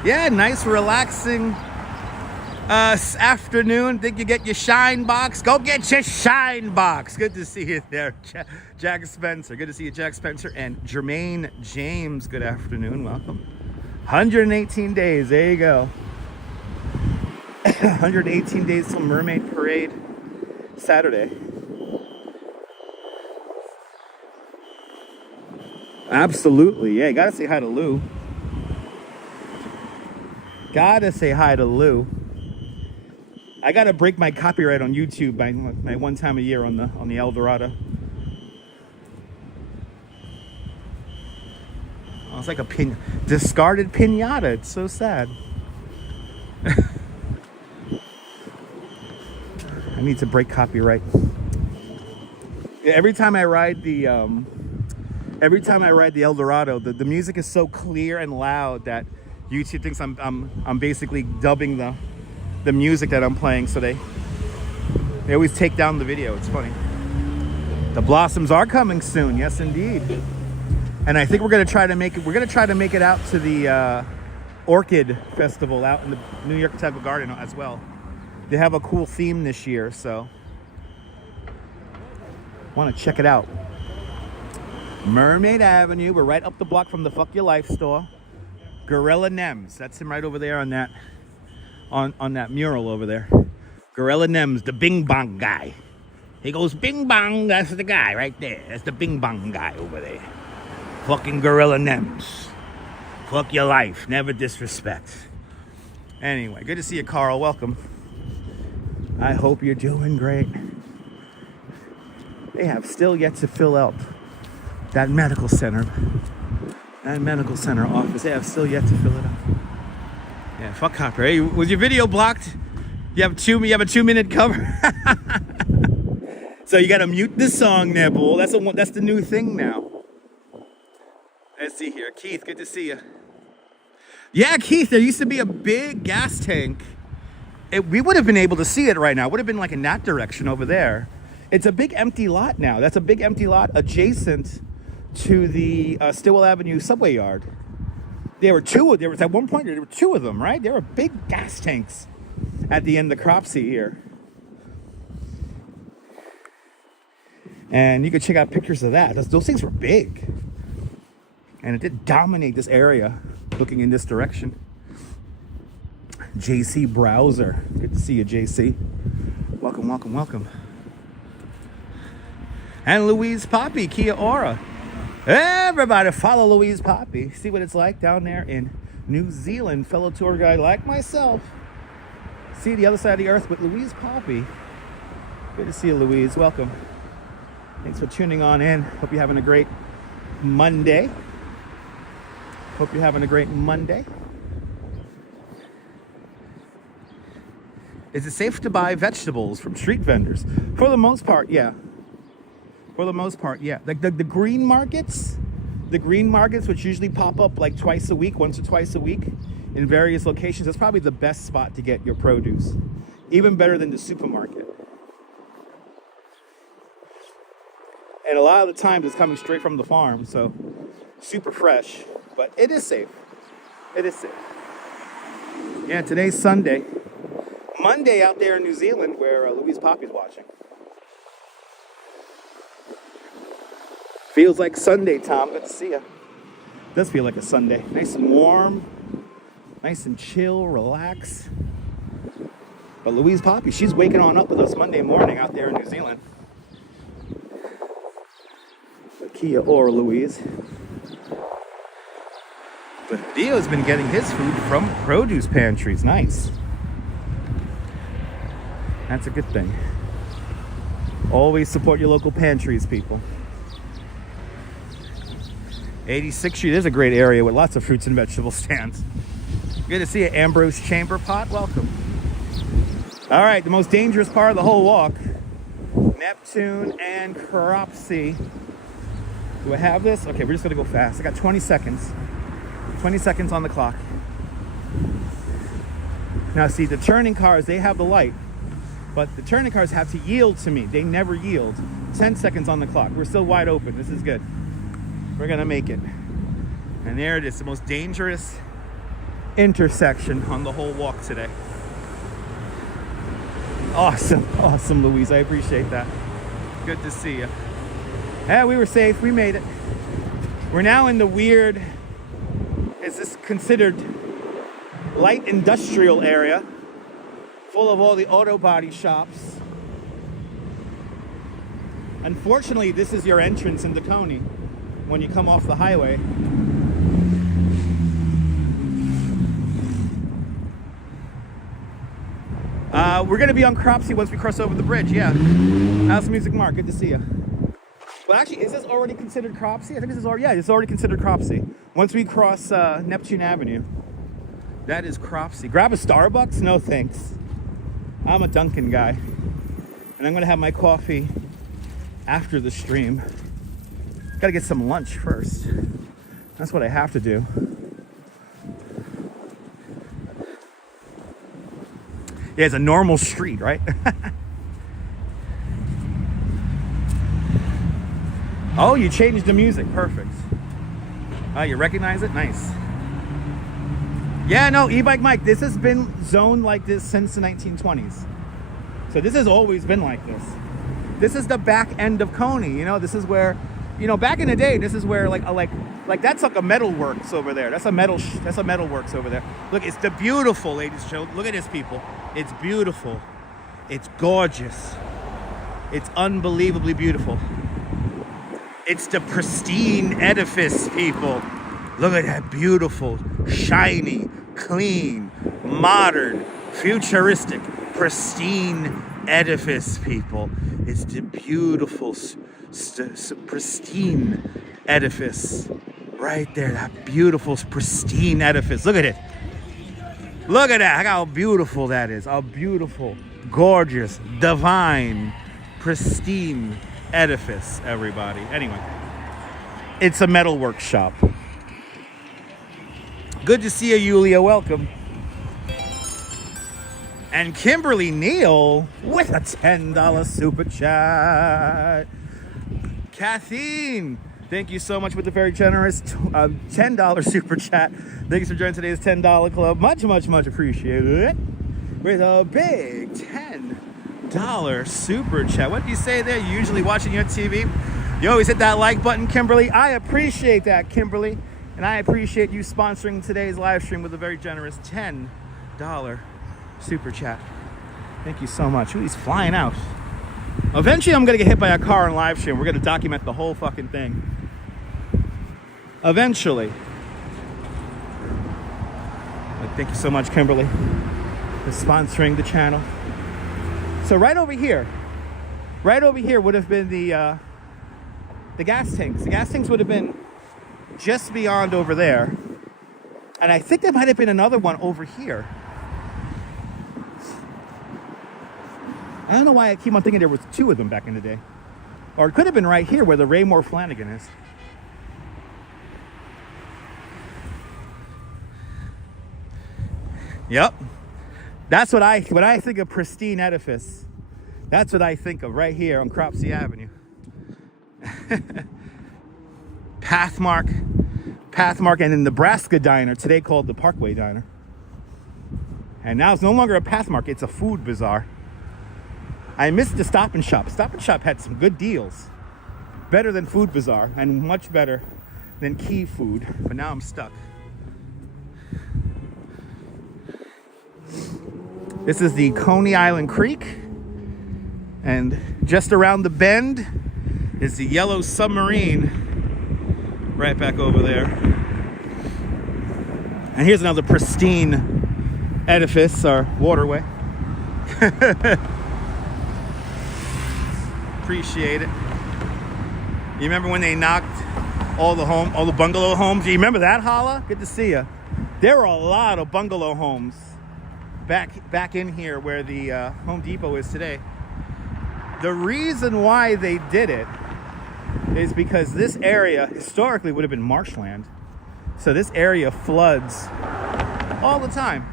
Yeah, nice relaxing afternoon. Think you get your shine box? Go get your shine box. Good to see you there, Jack Spencer. Good to see you, Jack Spencer. And Jermaine James, good afternoon. Welcome. 118 days. There you go. 118 days till Mermaid Parade Saturday. Absolutely. Yeah, you gotta say hi to Lou. I gotta break my copyright on YouTube by my one time a year on the El Dorado. Oh, it's like a discarded piñata. It's so sad. I need to break copyright. Yeah, every time I ride the El Dorado, the music is so clear and loud that YouTube thinks I'm basically dubbing the music that I'm playing, so they always take down the video. It's funny. The blossoms are coming soon, yes indeed. And I think we're gonna try to make it out to the Orchid Festival out in the New York Botanical Garden as well. They have a cool theme this year, so want to check it out. Mermaid Avenue. We're right up the block from the Fuck Your Life store. Gorilla Nems. That's him right over there on that mural over there. Gorilla Nems, the Bing Bong guy. He goes Bing Bong. That's the guy right there. That's the Bing Bong guy over there. Fucking Gorilla Nems. Fuck your life. Never disrespect. Anyway, good to see you, Carl. Welcome. I hope you're doing great. They have still yet to fill up that medical center office. They have still yet to fill it up. Yeah, fuck copyright. Hey, was your video blocked? You have a 2-minute cover. So you gotta mute the song there, bull. That's the new thing now. Let's see here. Keith, good to see you. Yeah, Keith, there used to be a big gas tank. We would have been able to see it right now. It would have been like in that direction over there. It's a big empty lot now. That's a big empty lot adjacent to the Stillwell Avenue subway yard. There was at one point, there were two of them, right? There were big gas tanks at the end of the Cropsey here. And you could check out pictures of that. Those things were big. And it did dominate this area, looking in this direction. JC Browser. Good to see you, JC. Welcome, welcome, welcome. And Louise Poppy, Kia Ora. Everybody follow Louise Poppy. See what it's like down there in New Zealand. Fellow tour guide like myself. See the other side of the earth with Louise Poppy. Good to see you, Louise. Welcome. Thanks for tuning on in. Hope you're having a great Monday. Hope you're having a great Monday. Is it safe to buy vegetables from street vendors? For the most part, yeah. For the most part, yeah. Like the green markets, which usually pop up like twice a week, once or twice a week in various locations, that's probably the best spot to get your produce. Even better than the supermarket. And a lot of the times it's coming straight from the farm, so super fresh. But it is safe. It is safe. Yeah, today's Sunday. Monday out there in New Zealand where Louise Poppy's watching. Feels like Sunday, Tom. Good to see you. Does feel like a Sunday. Nice and warm. Nice and chill, relax. But Louise Poppy, she's waking on up with us Monday morning out there in New Zealand. But Kia or Louise. But Dio's been getting his food from produce pantries. Nice. That's a good thing. Always support your local pantries, people. 86th Street is a great area with lots of fruits and vegetable stands. Good to see you, Ambrose Chamber Pot. Welcome. All right, the most dangerous part of the whole walk. Neptune and Cropsey. Do I have this? Okay, we're just gonna go fast. I got 20 seconds. 20 seconds on the clock. Now see, the turning cars, they have the light. But the turning cars have to yield to me. They never yield. 10 seconds on the clock. We're still wide open. This is good. We're gonna make it. And there it is, the most dangerous intersection on the whole walk today. Awesome, awesome, Louise. I appreciate that. Good to see you. Yeah, we were safe. We made it. We're now in the weird, is this considered light industrial area? Full of all the auto body shops. Unfortunately, this is your entrance into Coney when you come off the highway. We're gonna be on Cropsey once we cross over the bridge, yeah. House Music Mark, good to see you. Well, actually, is this already considered Cropsey? I think this is already, yeah, it's already considered Cropsey. Once we cross Neptune Avenue, that is Cropsey. Grab a Starbucks? No thanks. I'm a Dunkin' guy, and I'm gonna have my coffee after the stream. Gotta get some lunch first. That's what I have to do. Yeah, it's a normal street, right? Oh, you changed the music, perfect. You recognize it? Nice. Yeah, no, e-bike Mike, this has been zoned like this since the 1920s. So this has always been like this. This is the back end of Coney, you know, this is where, you know, back in the day, this is where like that's like a metal works over there. That's a metal works over there. Look, it's the beautiful, ladies and gentlemen. Look at this, people. It's beautiful. It's gorgeous. It's unbelievably beautiful. It's the pristine edifice, people. Look at that beautiful, shiny, clean, modern, futuristic, pristine edifice, people. It's the beautiful, pristine edifice. Right there, that beautiful, pristine edifice. Look at it. Look at that. Look how beautiful that is. How beautiful, gorgeous, divine, pristine edifice, everybody. Anyway, it's a metalwork shop. Good to see you, Yulia. Welcome. And Kimberly Neal with a $10 super chat. Kathleen, thank you so much with the very generous $10 super chat. Thanks for joining today's $10 club. Much, much, much appreciated. With a big $10 super chat. What do you say there? You usually watching your TV? You always hit that like button, Kimberly. I appreciate that, Kimberly. And I appreciate you sponsoring today's live stream with a very generous $10 super chat. Thank you so much. Ooh, he's flying out. Eventually, I'm going to get hit by a car on live stream. We're going to document the whole fucking thing. Eventually. But thank you so much, Kimberly, for sponsoring the channel. So right over here would have been the gas tanks. The gas tanks would have been just beyond over there. And I think there might have been another one over here. I don't know why I keep on thinking there was two of them back in the day. Or it could have been right here where the Raymore Flanagan is. Yep. That's what when I think of pristine edifice. That's what I think of right here on Cropsey Avenue. Pathmark, and the Nebraska Diner, today called the Parkway Diner. And now it's no longer a Pathmark, it's a food bazaar. I missed the Stop and Shop. Stop and Shop had some good deals. Better than Food Bazaar and much better than Key Food. But now I'm stuck. This is the Coney Island Creek. And just around the bend is the Yellow Submarine. Right back over there. And here's another pristine edifice or waterway. Appreciate it. You remember when they knocked all the bungalow homes? Do you remember that, Hala? Good to see you. There were a lot of bungalow homes back in here where the Home Depot is today. The reason why they did it is because this area historically would have been marshland. So this area floods all the time.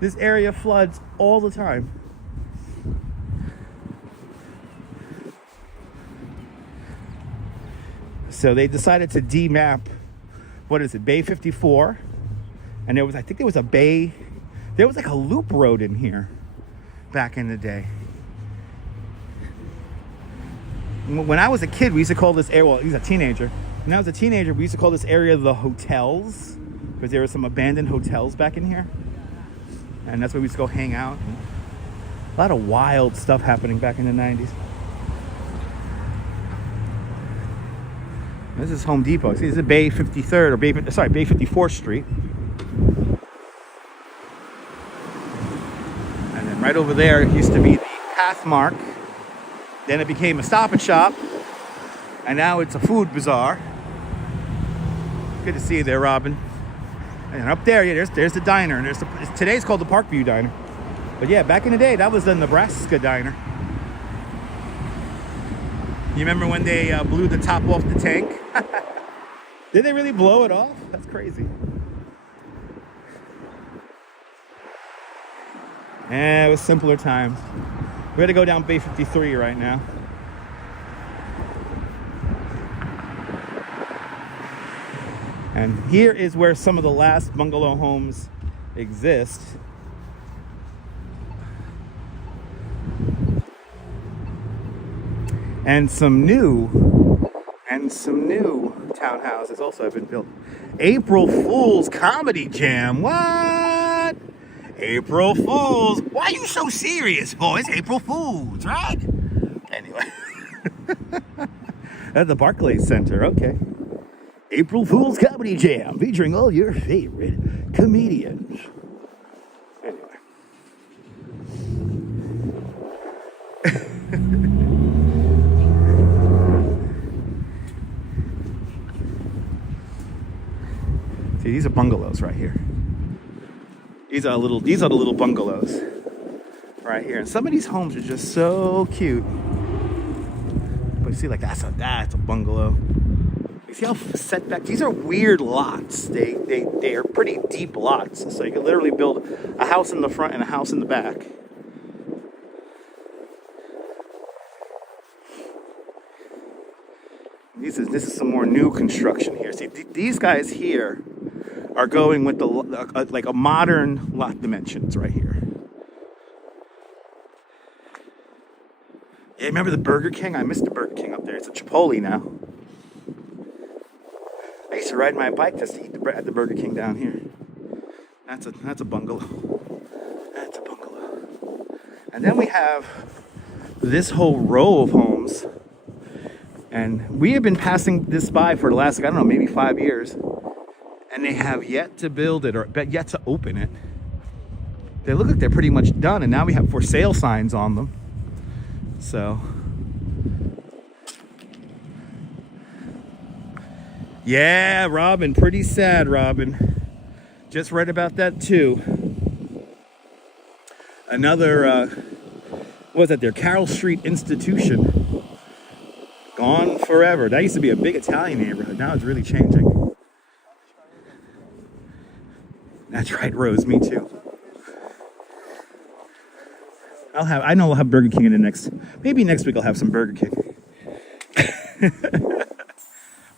This area floods all the time. So they decided to demap, what is it, Bay 54. And I think there was there was like a loop road in here back in the day. When I was a kid, we used to call this area, well, he was a teenager. When I was a teenager, we used to call this area the hotels, because there were some abandoned hotels back in here. And that's where we used to go hang out. A lot of wild stuff happening back in the 90s. This is Home Depot. See, this is Bay 53rd, or Bay 54th Street. And then right over there, it used to be the Pathmark. Then it became a Stop and Shop. And now it's a food bazaar. Good to see you there, Robin. And up there, yeah, there's the diner. And today's called the Parkview Diner. But yeah, back in the day, that was the Nebraska Diner. You remember when they blew the top off the tank? Did they really blow it off? That's crazy. It was simpler times. We're gonna go down Bay 53 right now. And here is where some of the last bungalow homes exist. And some new townhouses also have been built. April Fool's Comedy Jam. What? April Fools. Why are you so serious, boys? April Fools, right? Anyway. At the Barclays Center, okay. April Fool's Comedy Jam, featuring all your favorite comedians. Anyway. See, these are bungalows right here. These are the little bungalows right here. And some of these homes are just so cute. But you see, like that's a bungalow. You See how set back? These are weird lots. They are pretty deep lots. So you can literally build a house in the front and a house in the back. This is some more new construction here. See, these guys here are going with the like a modern lot dimensions right here. Yeah, remember the Burger King? I missed the Burger King up there. It's a Chipotle now. I used to ride my bike just to eat at the Burger King down here. That's a bungalow. That's a bungalow. And then we have this whole row of homes. And we have been passing this by for the last, I don't know, maybe 5 years. And they have yet to build it or yet to open it. They look like they're pretty much done. And now we have for sale signs on them. So, yeah, Robin, pretty sad, Robin. Just read about that too. Another, what was that there? Carroll Street Institution. Gone forever. That used to be a big Italian neighborhood. Now it's really changing. That's right, Rose, me too. I know I'll have Burger King in the maybe next week I'll have some Burger King.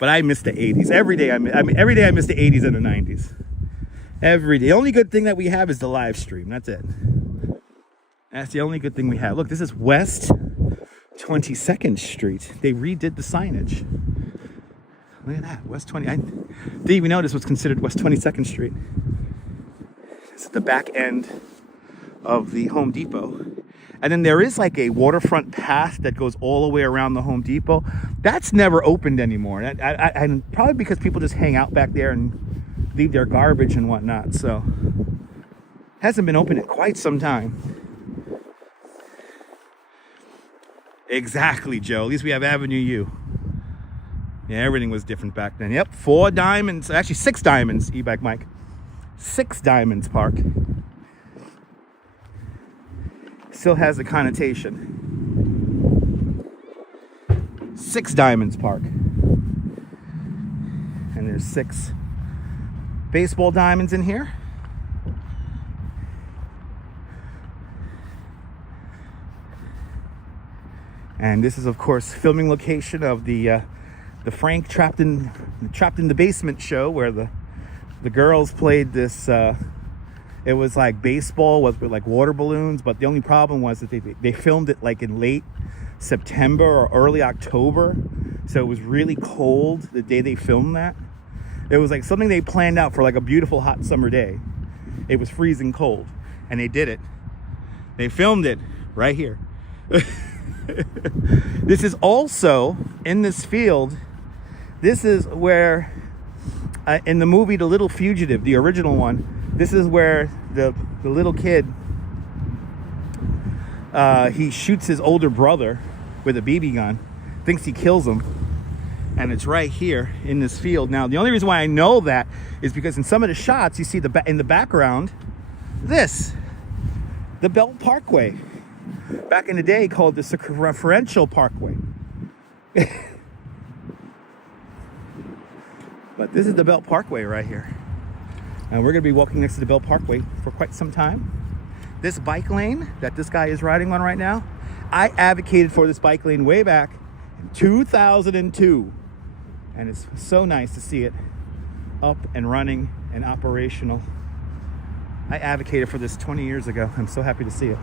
But I miss the 80s. Every day I miss the 80s and the 90s. Every day. The only good thing that we have is the live stream. That's it. That's the only good thing we have. Look, this is West 22nd Street. They redid the signage. Look at that. West 20. I didn't even know this was considered West 22nd Street. This is the back end of the Home Depot. And then there is like a waterfront path that goes all the way around the Home Depot. That's never opened anymore. And probably because people just hang out back there and leave their garbage and whatnot. So hasn't been open in quite some time. Exactly, Joe. At least we have Avenue U. Yeah, everything was different back then. Yep, 4 diamonds. Actually, 6 diamonds, E-Bike Mike. 6 Diamonds Park. Still has the connotation. 6 Diamonds Park. And there's 6 baseball diamonds in here. And this is, of course, filming location of the Frank Trapped in the Basement show, where the girls played this. It was like baseball with like water balloons, but the only problem was that they filmed it like in late September or early October, so it was really cold the day they filmed that. It was like something they planned out for like a beautiful hot summer day. It was freezing cold, and they did it. They filmed it right here. This is also in this field. This is where in the movie The Little Fugitive, the original one, this is where the little kid he shoots his older brother with a BB gun, thinks he kills him, and it's right here in this field. Now, the only reason why I know that is because in some of the shots you see in the background the Belt Parkway. Back in the day, called the Circumferential Parkway. But this is the Belt Parkway right here. And we're going to be walking next to the Belt Parkway for quite some time. This bike lane that this guy is riding on right now, I advocated for this bike lane way back in 2002. And it's so nice to see it up and running and operational. I advocated for this 20 years ago. I'm so happy to see it.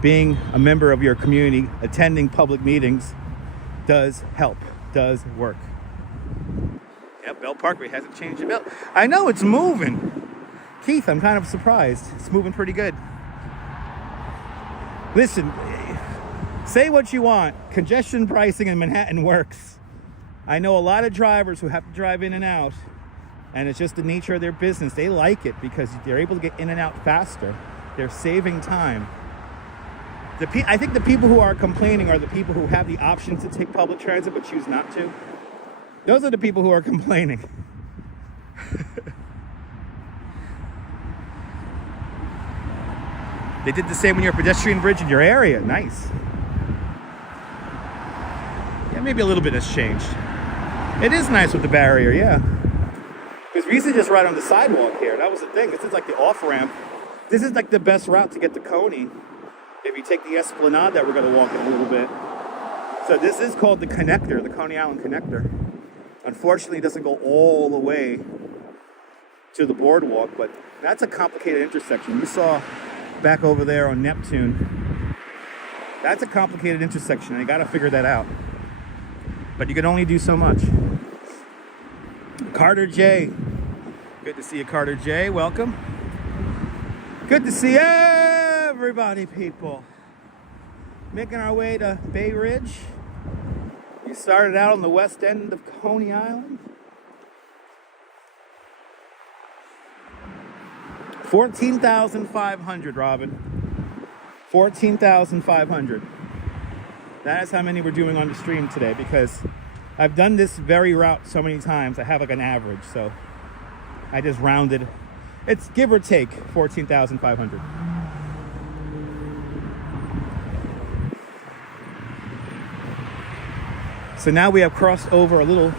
Being a member of your community, attending public meetings does help, does work. Yep, Belt Parkway hasn't changed a bit. I know it's moving. Keith, I'm kind of surprised. It's moving pretty good. Listen, say what you want. Congestion pricing in Manhattan works. I know a lot of drivers who have to drive in and out, and it's just the nature of their business. They like it because they're able to get in and out faster. They're saving time. I think the people who are complaining are the people who have the option to take public transit but choose not to. Those are the people who are complaining. They did the same when you're a pedestrian bridge in your area. Nice. Yeah, maybe a little bit has changed. It is nice with the barrier, yeah. Because we used to just ride on the sidewalk here. That was the thing. This is like the off-ramp. This is like the best route to get to Coney. If you take the Esplanade that we're going to walk in a little bit. So this is called the connector, the Coney Island connector. Unfortunately, it doesn't go all the way to the boardwalk, but that's a complicated intersection. You saw back over there on Neptune. That's a complicated intersection, and you got to figure that out. But you can only do so much. Carter J. Good to see you, Carter J. Welcome. Good to see everybody, people. Making our way to Bay Ridge. We started out on the west end of Coney Island. 14,500, Robin. 14,500. That is how many we're doing on the stream today, because I've done this very route so many times. I have like an average, so I just rounded. It's give or take 14,500. So now we have crossed over a little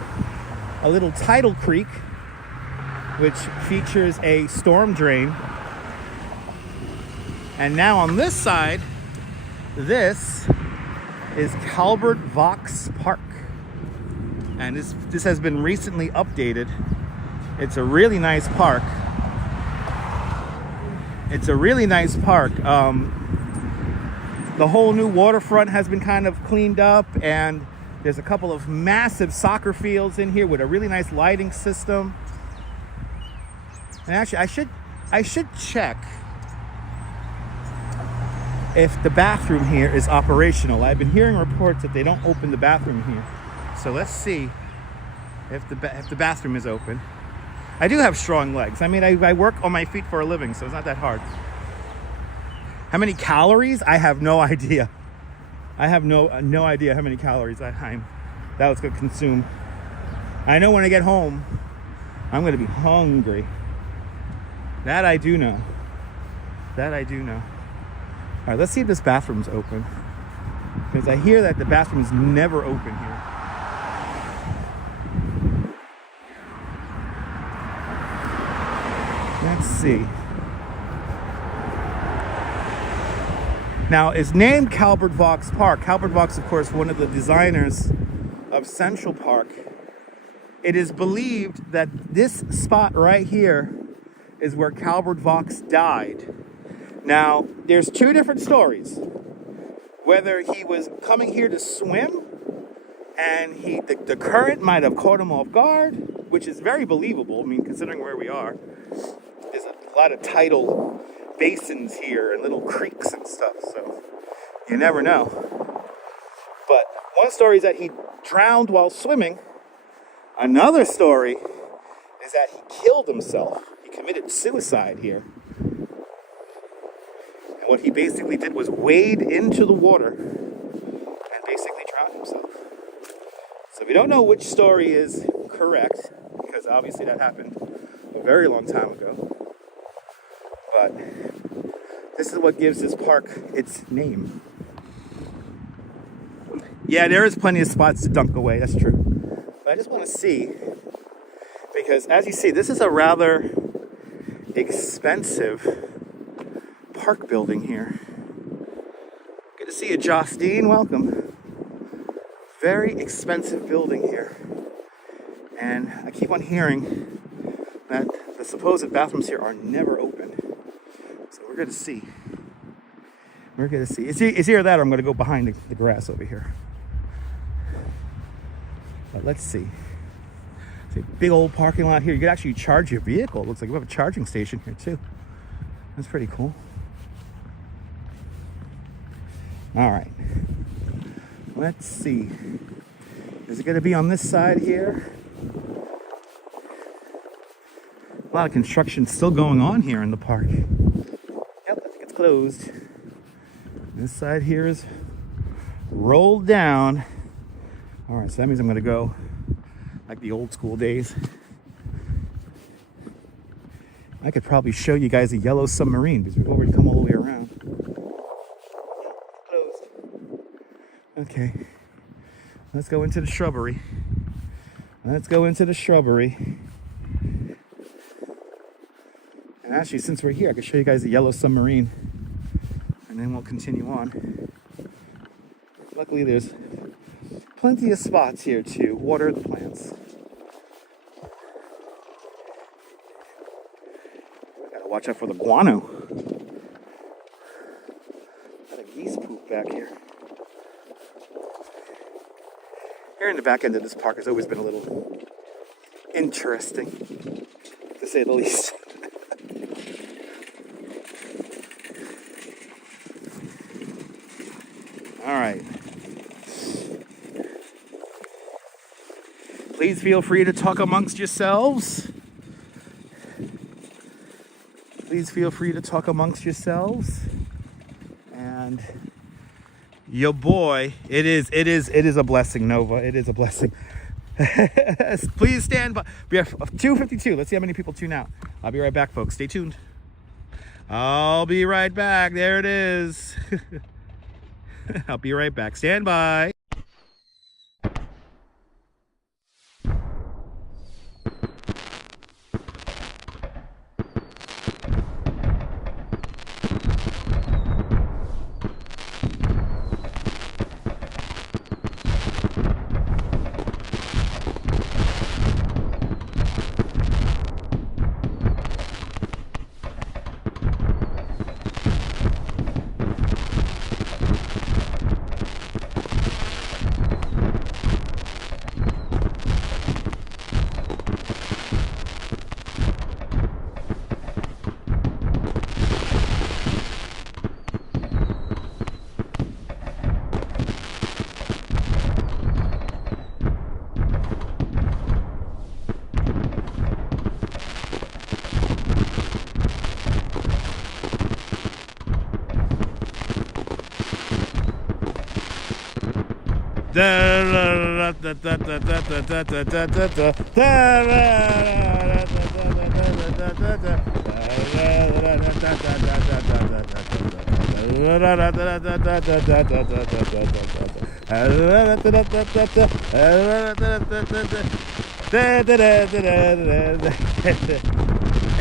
tidal creek, which features a storm drain. And now on this side, this is Calvert Vaux Park. And this has been recently updated. It's a really nice park. It's a really nice park. The whole new waterfront has been kind of cleaned up, and there's a couple of massive soccer fields in here with a really nice lighting system. And actually, I should check if the bathroom here is operational. I've been hearing reports that they don't open the bathroom here. So let's see if the bathroom is open. I do have strong legs. I mean, I work on my feet for a living, so it's not that hard. How many calories? I have no idea. I have no idea how many calories that was going to consume. I know when I get home, I'm going to be hungry. That I do know. That I do know. All right, let's see if this bathroom's open. Because I hear that the bathroom is never open here. Let's see. Now, it's named Calvert Vaux Park. Calvert Vaux, of course, one of the designers of Central Park. It is believed that this spot right here is where Calvert Vaux died. Now, there's two different stories. Whether he was coming here to swim and the current might have caught him off guard, which is very believable. I mean, considering where we are, there's a lot of tidal basins here and little creeks and stuff, so you never know. But one story is that he drowned while swimming. Another story is that he killed himself. He committed suicide here. And what he basically did was wade into the water and basically drowned himself. So we don't know which story is correct, because obviously that happened a very long time ago. But this is what gives this park its name. Yeah, there is plenty of spots to dunk away, that's true. But I just want to see, because as you see, this is a rather expensive park building here. Good to see you, Justine, welcome. Very expensive building here. And I keep on hearing that the supposed bathrooms here are never open. So we're going to see. We're going to see. It's either that or I'm going to go behind the grass over here. But let's see. It's a big old parking lot here. You can actually charge your vehicle. It looks like we have a charging station here too. That's pretty cool. All right. Let's see. Is it going to be on this side here? A lot of construction still going on here in the park. Yep, I think it's closed. This side here is rolled down. All right, so that means I'm going to go like the old school days. I could probably show you guys a yellow submarine because we've already come all the way around. Closed. Okay, let's go into the shrubbery. Let's go into the shrubbery. And actually, since we're here, I can show you guys the yellow submarine. And then we'll continue on. Luckily, there's plenty of spots here to water the plants. Gotta watch out for the guano. Got a geese poop back here. Here in the back end of this park has always been a little interesting, to say the least. All right. Please feel free to talk amongst yourselves. Please feel free to talk amongst yourselves. And your boy, it is a blessing, Nova. It is a blessing. Please stand by. We have 2:52. Let's see how many people tune out. I'll be right back, folks. Stay tuned. I'll be right back. There it is. I'll be right back. Stand by.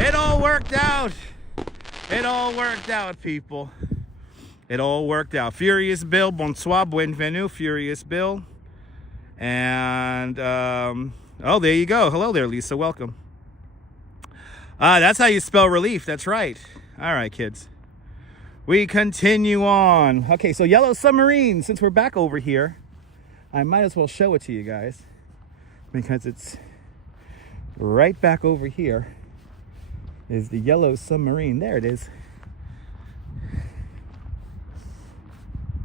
It all worked out. It all worked out, people. It all worked out. Furious Bill, bonsoir, bienvenue, Furious Bill. And, oh, there you go. Hello there, Lisa. Welcome. That's how you spell relief. That's right. All right, kids. We continue on. Okay, so Yellow Submarine, since we're back over here, I might as well show it to you guys because it's right back over here is the Yellow Submarine. There it is.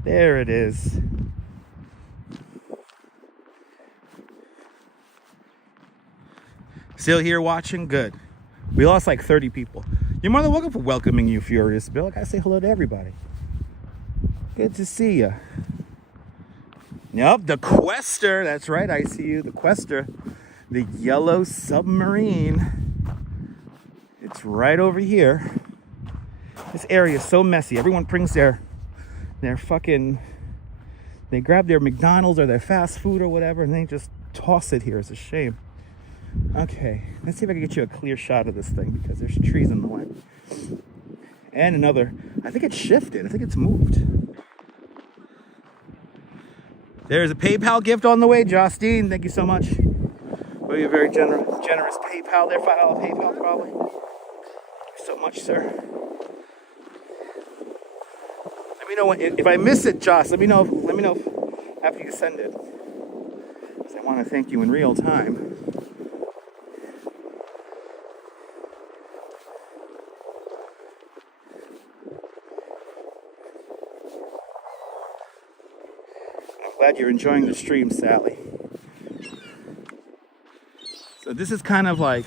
There it is. Still here watching? Good. We lost like 30 people. You're more than welcome for welcoming you, Furious Bill. I gotta say hello to everybody. Good to see you. Yep, the Quester. That's right, I see you. The Quester. The Yellow Submarine. It's right over here. This area is so messy. Everyone brings their fucking, they grab their McDonald's or their fast food or whatever and they just toss it here. It's a shame. Okay, let's see if I can get you a clear shot of this thing because there's trees in the way. And another, I think it's shifted. I think it's moved. There's a PayPal gift on the way, Justine. Thank you so much. Well, you're very generous PayPal there. $5 PayPal probably. Thank you so much, sir. Let me know if I miss it, Josh. Let me know after you send it. Because I want to thank you in real time. I'm glad you're enjoying the stream, Sally. So this is kind of like,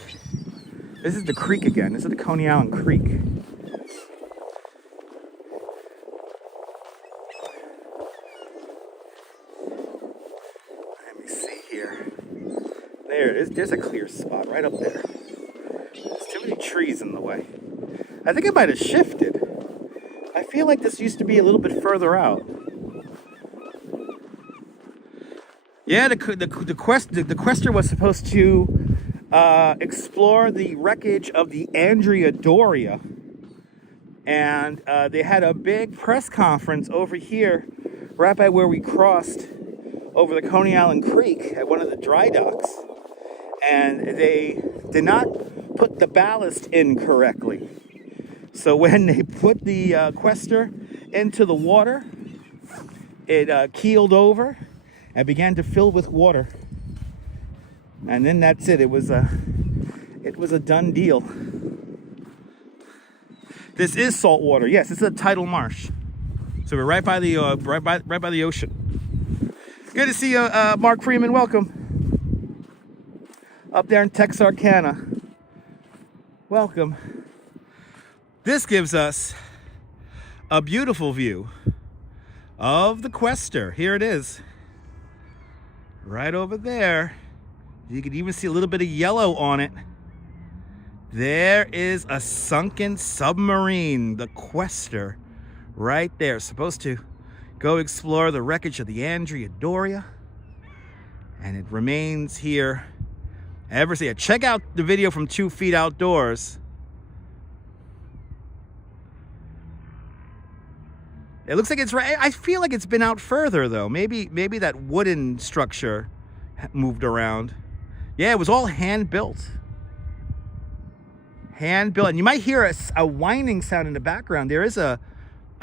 this is the creek again. This is the Coney Island Creek. There's a clear spot right up there. There's too many trees in the way. I think it might have shifted. I feel like this used to be a little bit further out. Yeah, the quester was supposed to explore the wreckage of the Andrea Doria. And they had a big press conference over here, right by where we crossed over the Coney Island Creek at one of the dry docks. And they did not put the ballast in correctly. So when they put the quester into the water, it keeled over and began to fill with water. And then that's it. It was a done deal. This is salt water. Yes, it's a tidal marsh. So we're right by the right by the ocean. Good to see you, Mark Freeman. Welcome. Up there in Texarkana. Welcome. This gives us a beautiful view of the quester. Here it is. Right over there. You can even see a little bit of yellow on it. There is a sunken submarine, the quester, right there. Supposed to go explore the wreckage of the Andrea Doria. And it remains here ever since. Check out the video from 2 Feet Outdoors. It looks like it's right. I feel like it's been out further though. Maybe that wooden structure moved around. Yeah, it was all hand built. Hand built. And you might hear a whining sound in the background. There is a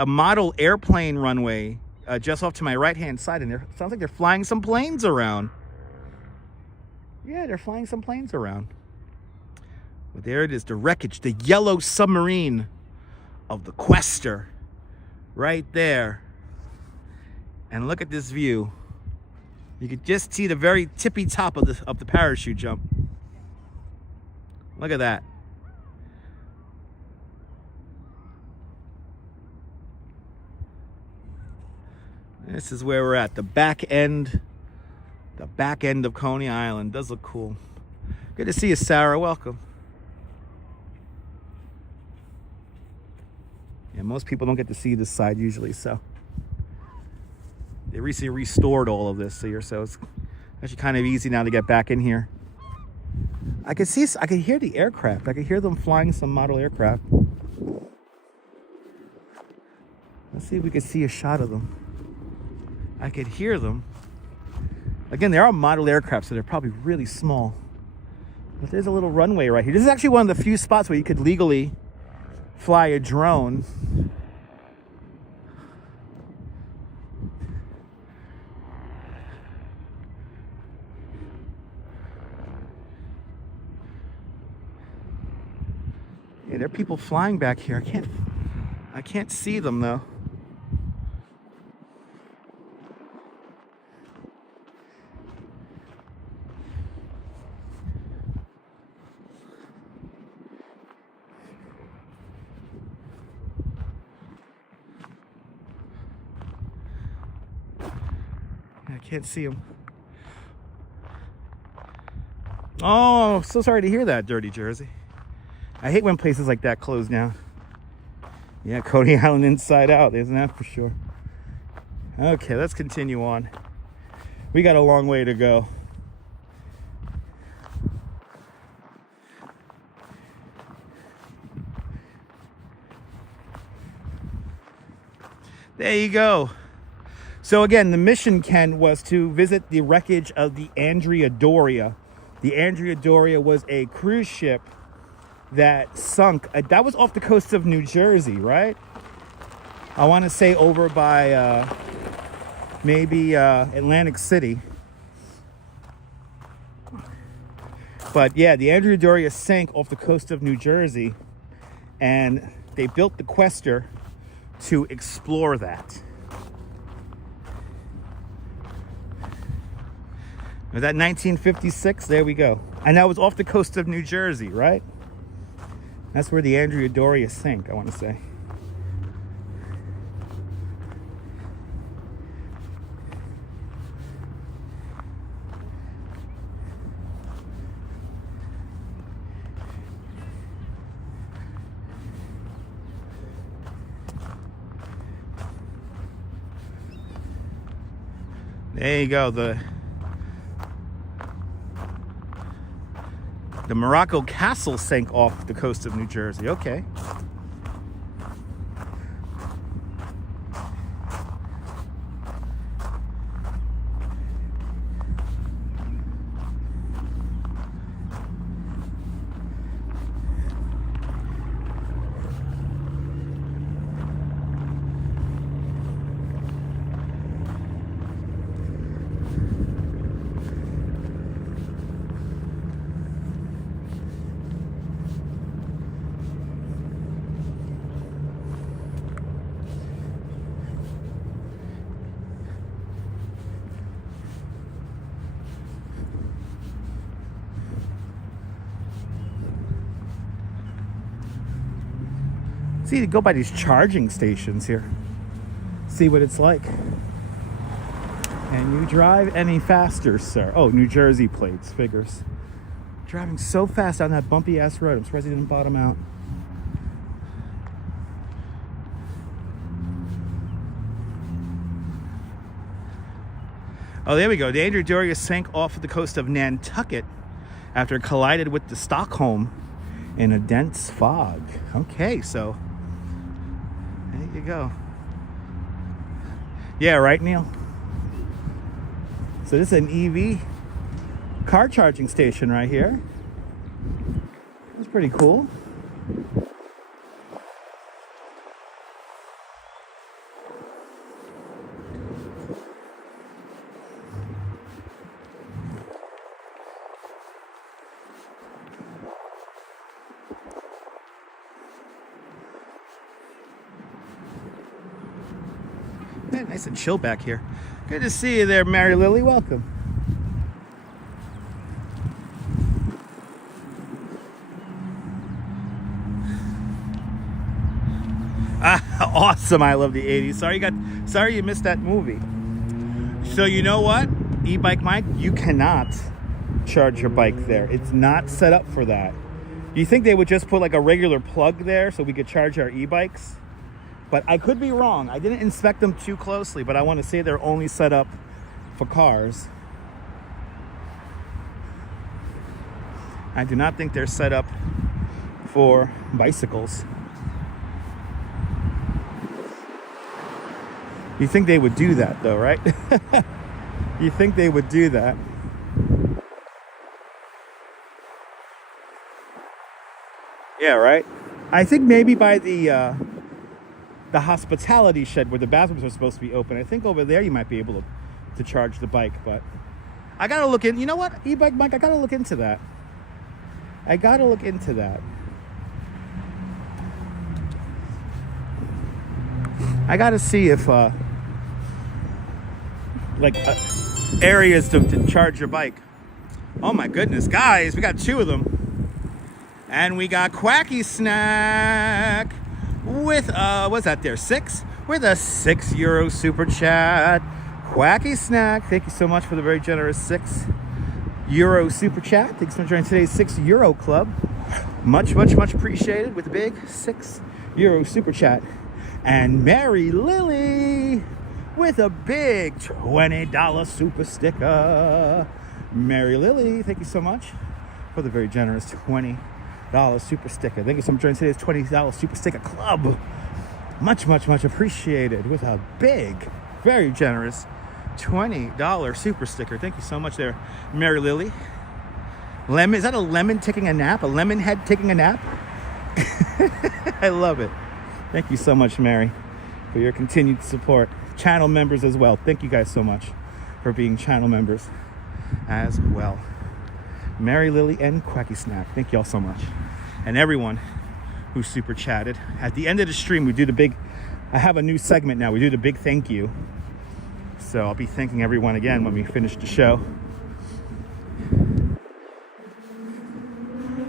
model airplane runway just off to my right hand side, and it sounds like they're flying some planes around. Yeah, they're flying some planes around. But there it is, the wreckage, the yellow submarine of the quester. Right there. And look at this view. You could just see the very tippy top of the parachute jump. Look at that. This is where we're at. The back end of Coney Island. Does look cool. Good to see you, Sarah. Welcome. Yeah, most people don't get to see this side usually, so they recently restored all of this here, so it's actually kind of easy now to get back in here. I could hear the aircraft. I could hear them flying some model aircraft. Let's see if we can see a shot of them. I could hear them. Again, they are model aircraft, so they're probably really small. But there's a little runway right here. This is actually one of the few spots where you could legally fly a drone. Yeah, there are people flying back here. I can't see them though. I can't see them. Oh, so sorry to hear that, Dirty Jersey. I hate when places like that close down. Yeah, Coney Island inside out, isn't that for sure? Okay, let's continue on. We got a long way to go. There you go. So again, the mission, Ken, was to visit the wreckage of the Andrea Doria. The Andrea Doria was a cruise ship that sunk. That was off the coast of New Jersey, right? I want to say over by maybe Atlantic City. But yeah, the Andrea Doria sank off the coast of New Jersey, and they built the quester to explore that. Was that 1956? There we go. And that was off the coast of New Jersey, right? That's where the Andrea Doria sank, I want to say. There you go. The Morocco Castle sank off the coast of New Jersey. Okay. See, to go by these charging stations here. See what it's like. Can you drive any faster, sir? Oh, New Jersey plates, figures. Driving so fast down that bumpy ass road. I'm surprised he didn't bottom out. Oh, there we go. The Andrew Doria sank off the coast of Nantucket after it collided with the Stockholm in a dense fog. Okay, so there you go. Yeah, right, Neil? So this is an EV car charging station right here. That's pretty cool. Nice and chill back here. Good to see you there, Mary Lily. Welcome. Awesome. I love the 80s. Sorry you missed that movie. So you know what? E-Bike Mike, you cannot charge your bike there. It's not set up for that. You think they would just put like a regular plug there so we could charge our e-bikes? But I could be wrong. I didn't inspect them too closely, but I want to say they're only set up for cars. I do not think they're set up for bicycles. You think they would do that though, right? You think they would do that? Yeah, right? I think maybe by the hospitality shed where the bathrooms are supposed to be open. I think over there you might be able to charge the bike, but I gotta look in. You know what? E-Bike Mike, I gotta look into that. I gotta look into that. I gotta see if areas to charge your bike. Oh my goodness, guys, we got two of them. And we got Quacky Snack with what's that there? 6? With a €6 super chat. Quacky Snack, thank you so much for the very generous €6 super chat. Thanks for joining today's €6 club. Much appreciated with the big €6 super chat. And Mary Lily with a big $20 super sticker. Mary Lily, thank you so much for the very generous $20 super sticker. Thank you so much for joining today's $20 super sticker club. Much appreciated with a big, very generous $20 super sticker. Thank you so much there, Mary Lily. Lemon, is that a lemon taking a nap? A lemon head taking a nap? I love it. Thank you so much, Mary, for your continued support. Channel members as well. Thank you guys so much for being channel members as well. Mary Lily and Quacky Snack, thank you all so much. And everyone who super chatted. At the end of the stream, we do the big, I have a new segment now. We do the big thank you. So I'll be thanking everyone again when we finish the show.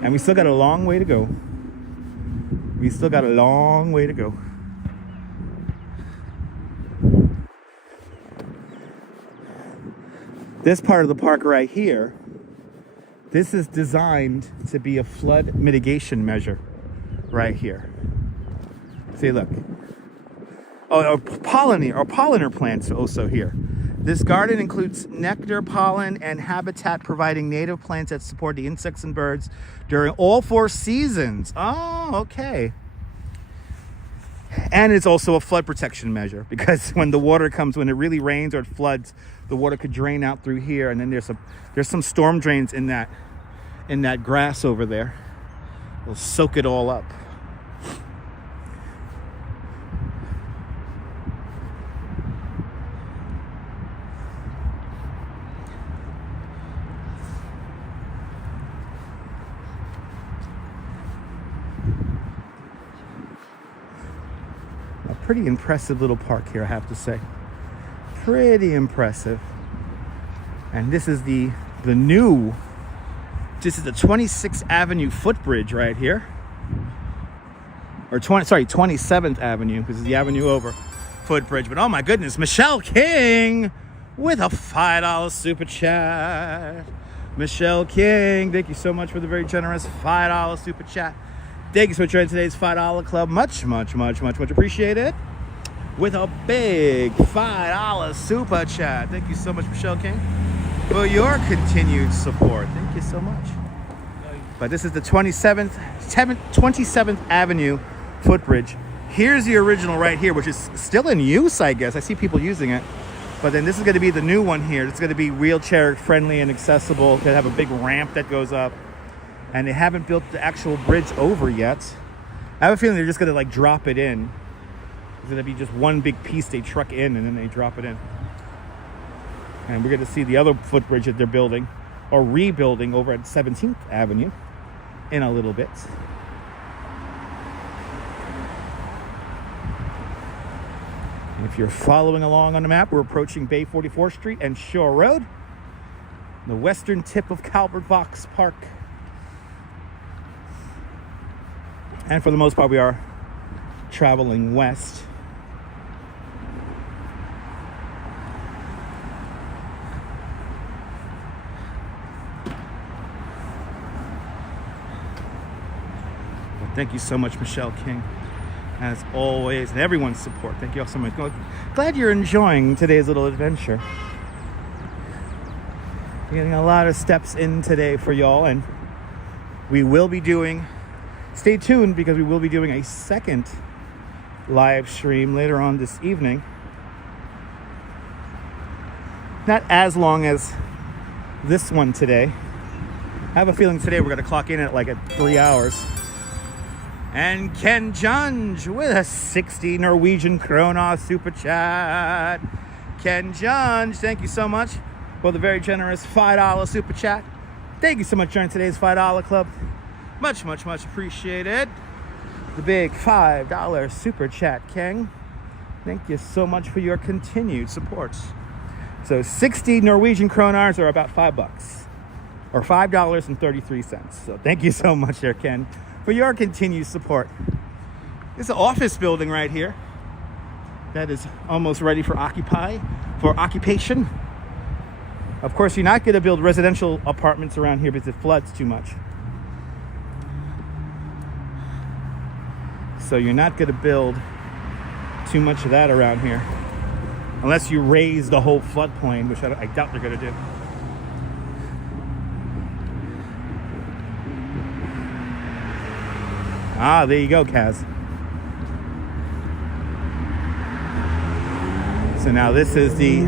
And we still got a long way to go. We still got a long way to go. This part of the park right here, this is designed to be a flood mitigation measure right here. See, look. Oh, pollinator plants also here. This garden includes nectar, pollen, and habitat, providing native plants that support the insects and birds during all 4 seasons. Oh, okay. And it's also a flood protection measure, because when the water comes, when it really rains or it floods, the water could drain out through here, and then there's some storm drains in that grass over there. It'll soak it all up. Pretty impressive little park here, I have to say. Pretty impressive. And this is the 26th Avenue footbridge right here. Or 27th Avenue, because it's the avenue over footbridge. But oh my goodness, Michelle King with a $5 super chat. Michelle King, thank you so much for the very generous $5 super chat. Thank you so much for joining today's $5 club. Much appreciated. With a big $5 super chat. Thank you so much, Michelle King, for your continued support. Thank you so much. But this is the 27th Avenue footbridge. Here's the original right here, which is still in use, I guess. I see people using it. But then this is going to be the new one here. It's going to be wheelchair friendly and accessible. They have a big ramp that goes up. And they haven't built the actual bridge over yet. I have a feeling they're just going to like drop it in. It's going to be just one big piece they truck in and then they drop it in. And we're going to see the other footbridge that they're building or rebuilding over at 17th Avenue in a little bit. And if you're following along on the map, we're approaching Bay 44th Street and Shore Road, the western tip of Calvert Vaux Park. And for the most part, we are traveling west. Well, thank you so much, Michelle King, as always, and everyone's support. Thank you all so much. Glad you're enjoying today's little adventure. We're getting a lot of steps in today for y'all, and we will be doing... Stay tuned, because we will be doing a second live stream later on this evening. Not as long as this one today. I have a feeling today we're going to clock in at 3 hours. And Ken Junge with a 60 Norwegian krona super chat. Ken Junge, thank you so much for the very generous $5 super chat. Thank you so much for joining today's $5 club. Much appreciated. The big $5 super chat, King. Thank you so much for your continued support. So 60 Norwegian kronars are about $5, or $5.33. So thank you so much there, Ken, for your continued support. This is an office building right here that is almost ready for occupation. Of course, you're not going to build residential apartments around here because it floods too much. So you're not going to build too much of that around here, unless you raise the whole floodplain, which I doubt they're going to do. Ah, there you go, Kaz. So now this is the...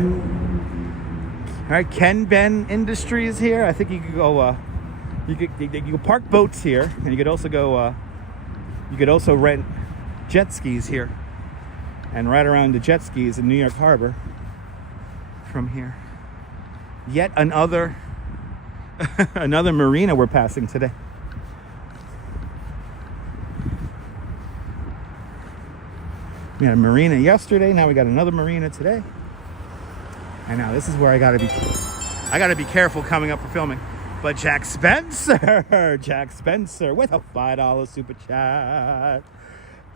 All right, Ken Ben Industries here. I think you could go... You could park boats here, and you could also go... You could also rent jet skis here and ride around the jet skis in New York Harbor from here. Yet another marina we're passing today. We had a marina yesterday, now we got another marina today. And now this is where I gotta be careful coming up for filming. But Jack Spencer with a $5 super chat.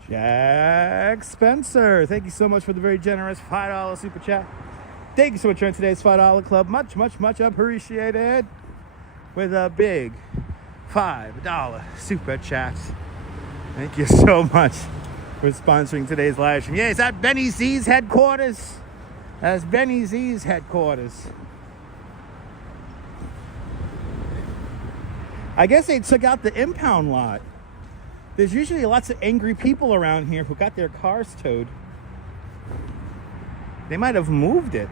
Jack Spencer, thank you so much for the very generous $5 super chat. Thank you so much for today's $5 club. Much appreciated. With a big $5 super chat. Thank you so much for sponsoring today's live stream. Yeah, it's at Benny C's headquarters. That's Benny Z's headquarters. I guess they took out the impound lot. There's usually lots of angry people around here who got their cars towed. They might have moved it.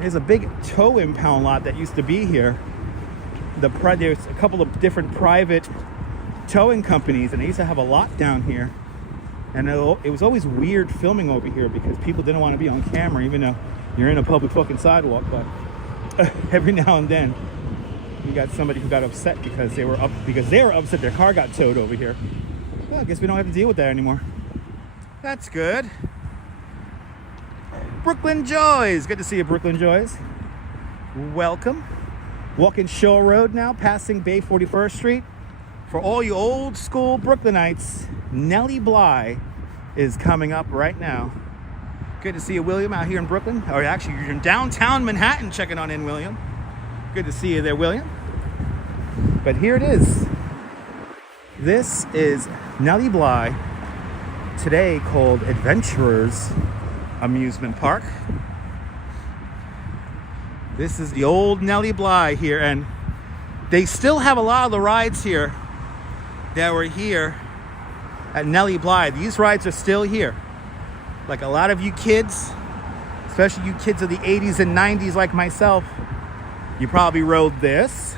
There's a big tow impound lot that used to be here. There's a couple of different private towing companies, and they used to have a lot down here. And it was always weird filming over here because people didn't want to be on camera, even though you're in a public fucking sidewalk. But every now and then, you got somebody who got upset because they were upset their car got towed over here. Well, I guess we don't have to deal with that anymore. That's good. Brooklyn Joys. Good to see you, Brooklyn Joys. Welcome. Walking Shore Road now, passing Bay 41st Street. For all you old school Brooklynites, Nelly Bly is coming up right now. Good to see you, William, out here in Brooklyn. Or actually, you're in downtown Manhattan checking on in, William. Good to see you there, William. But here it is. This is Nelly Bly, today called Adventurers Amusement Park. This is the old Nelly Bly here, and they still have a lot of the rides here that were here at Nelly Bly. These rides are still here. Like a lot of you kids, especially you kids of the 80s and 90s like myself, you probably rode this.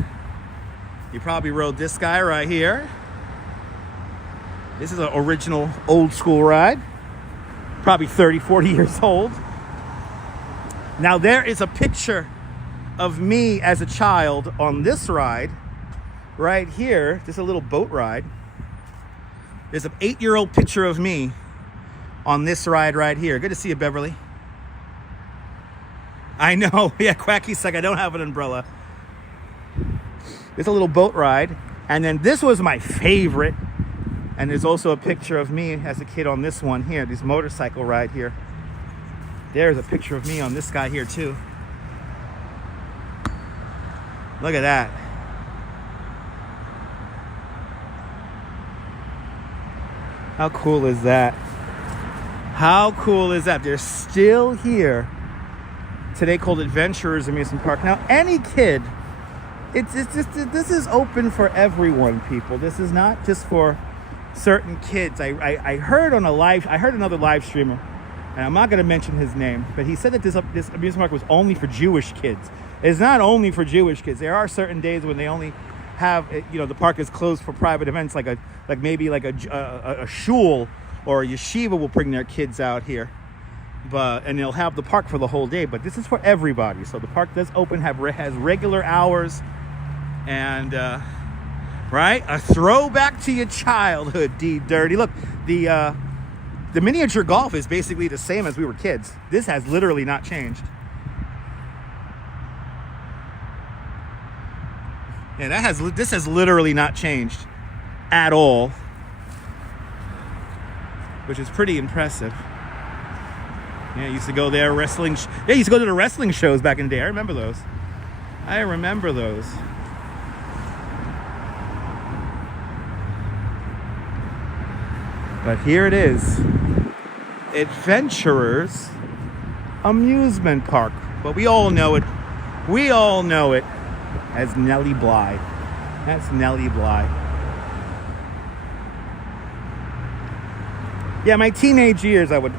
You probably rode this guy right here. This is an original old school ride. Probably 30, 40 years old. Now there is a picture of me as a child on this ride right here. This is a little boat ride. There's an 8-year-old picture of me on this ride right here. Good to see you, Beverly. I know. Yeah, Quacky's like, I don't have an umbrella. It's a little boat ride. And then this was my favorite. And there's also a picture of me as a kid on this one here, this motorcycle ride here. There's a picture of me on this guy here too. Look at that. How cool is that? How cool is that? They're still here today, called Adventurers Amusement Park. Now, any kid, this is open for everyone, people. This is not just for certain kids. I heard another live streamer, and I'm not going to mention his name, but he said that this amusement park was only for Jewish kids. It's not only for Jewish kids. There are certain days when they only have, the park is closed for private events, maybe a shul or a yeshiva will bring their kids out here, and they'll have the park for the whole day. But this is for everybody. So the park does open, has regular hours, and right, a throwback to your childhood, D Dirty. Look, the miniature golf is basically the same as we were kids. This has literally not changed. Yeah, this has literally not changed at all, which is pretty impressive. Yeah, I used to go there wrestling. Yeah, I used to go to the wrestling shows back in the day. I remember those. But here it is, Adventurers Amusement Park. But we all know it. We all know it as Nelly Bly. That's Nelly Bly. Yeah, my teenage years, I would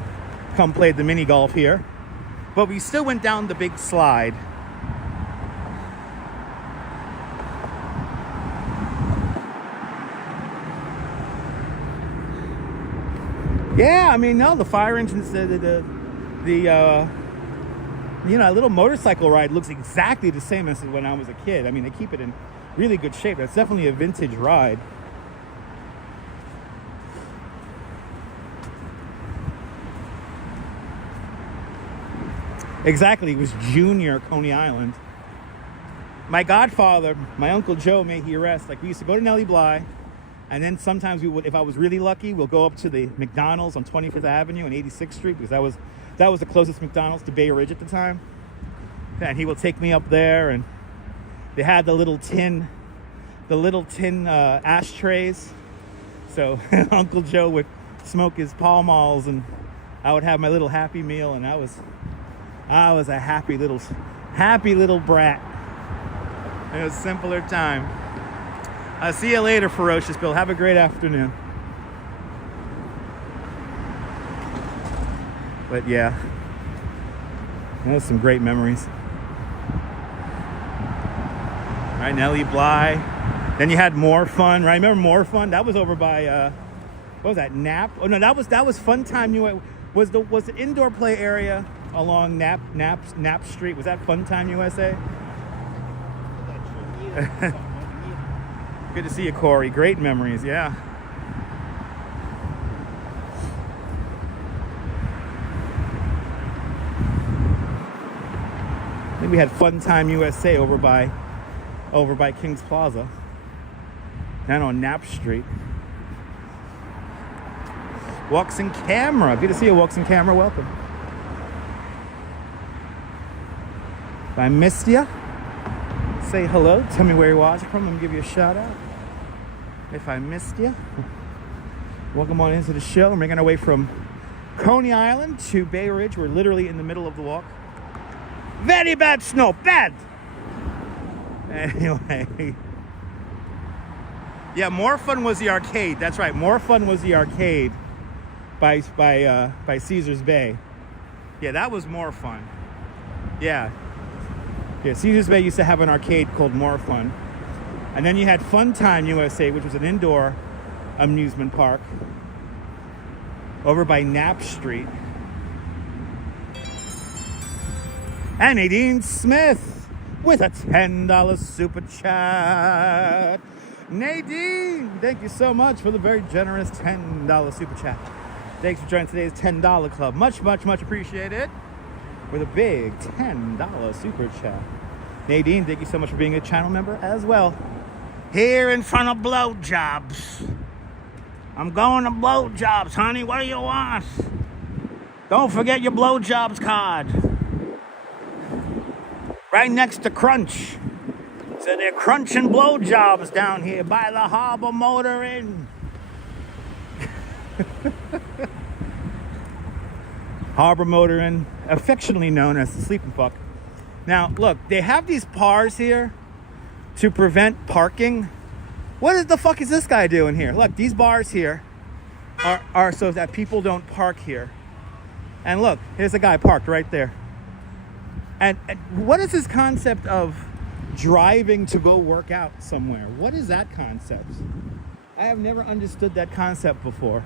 come play the mini golf here. But we still went down the big slide. Yeah, I mean, no, the fire engines, a little motorcycle ride looks exactly the same as when I was a kid. I mean, they keep it in really good shape. That's definitely a vintage ride. Exactly, it was Junior Coney Island. My godfather, my Uncle Joe, may he rest, we used to go to Nelly Bly. And then sometimes we would, if I was really lucky, we'll go up to the McDonald's on 25th Avenue and 86th Street, because that was the closest McDonald's to Bay Ridge at the time. And he will take me up there, and they had the little tin ashtrays. So Uncle Joe would smoke his Pall Malls, and I would have my little Happy Meal, and that was I was a happy little brat. It was a simpler time. I'll see you later, Ferocious Bill. Have a great afternoon. But yeah, those some great memories. Right, Nelly Bly. Then you had More Fun, right? Remember More Fun? That was over by what was that? Nap? Oh no, that was Fun Time. Was the indoor play area along Nap Street? Was that Fun Time USA? Good to see you, Corey. Great memories, yeah. I think we had Fun Time USA over by Kings Plaza, down on Knapp Street. Walks in Camera. Good to see you, Walks in Camera. Welcome. If I missed you, say hello. Tell me where you're watching from. Let me give you a shout out. If I missed you, welcome on into the show. We're making our way from Coney Island to Bay Ridge. We're literally in the middle of the walk. Very bad snow, bad. Anyway, yeah, More Fun was the arcade. That's right, More Fun was the arcade by Caesars Bay. Yeah, that was More Fun. Yeah, Caesars Bay used to have an arcade called More Fun, and then you had Fun Time USA, which was an indoor amusement park over by Knapp Street. And Nadine Smith with a $10 super chat. Nadine, thank you so much for the very generous $10 super chat. Thanks for joining today's $10 club. Much, much, much appreciated. With a big $10 super chat. Nadine, thank you so much for being a channel member as well. Here in front of blowjobs. I'm going to blowjobs, honey. What do you want? Don't forget your blowjobs card. Right next to Crunch. So they're crunching blowjobs down here by the Harbor Motor Inn. Harbor Motor Inn, affectionately known as the Sleeping Fuck. Now, look, they have these bars here to prevent parking. What the fuck is this guy doing here? Look, these bars here are so that people don't park here. And look, here's a guy parked right there. And what is this concept of driving to go work out somewhere? What is that concept? I have never understood that concept before.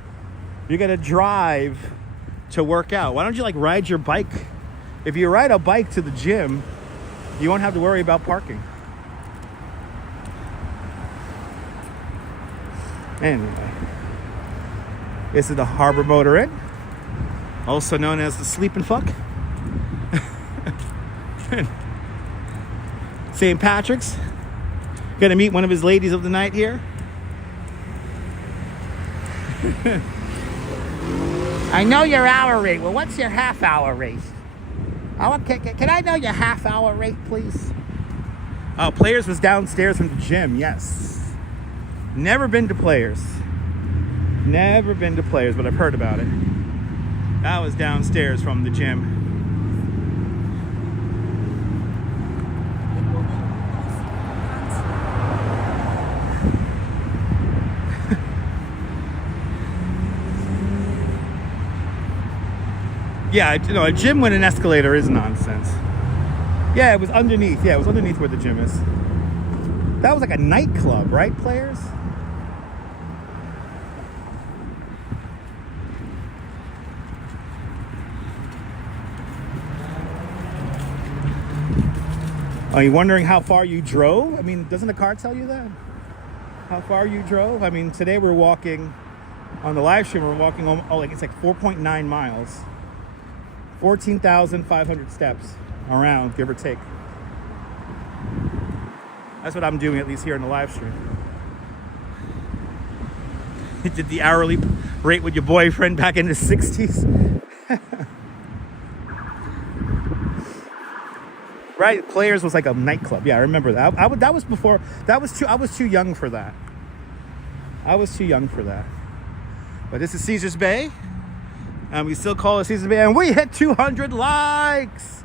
You gotta drive to work out. Why don't you like ride your bike? If you ride a bike to the gym, you won't have to worry about parking. Anyway, this is the Harbor Motor Inn, also known as the Sleeping Fuck. St. Patrick's. Gonna meet one of his ladies of the night here. I know your hour rate. Well, what's your half hour rate? Can I know your half hour rate, please? Oh, Players was downstairs from the gym, yes. Never been to Players. Never been to Players, but I've heard about it. That was downstairs from the gym. Yeah, you know, a gym with an escalator is nonsense. Yeah, it was underneath. Yeah, it was underneath where the gym is. That was like a nightclub, right, Players? Are you wondering how far you drove? I mean, doesn't the car tell you that? How far you drove? I mean, today we're walking, on the live stream, we're walking, it's like 4.9 miles. 14,500 steps around, give or take. That's what I'm doing, at least here in the live stream. You did the hourly rate with your boyfriend back in the 60s. Right, Players was like a nightclub. Yeah, I remember that. That was before. I was too young for that. I was too young for that. But this is Caesars Bay. And we still call it Caesars Bay. And we hit 200 likes.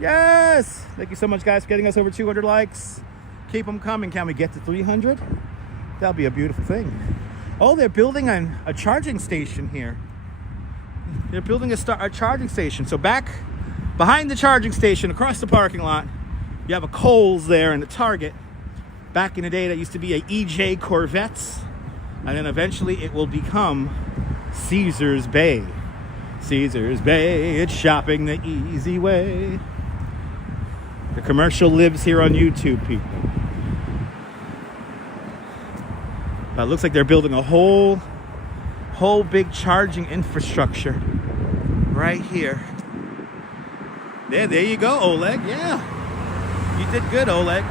Yes! Thank you so much, guys, for getting us over 200 likes. Keep them coming. Can we get to 300? That'll be a beautiful thing. Oh, they're building a charging station here. They're building a charging station. So back behind the charging station, across the parking lot, you have a Kohl's there and a Target. Back in the day, that used to be a EJ Corvettes. And then eventually it will become Caesar's Bay. Caesar's Bay, it's shopping the easy way. The commercial lives here on YouTube, people. But it looks like they're building a whole big charging infrastructure right here. There you go, Oleg. Yeah, you did good, Oleg.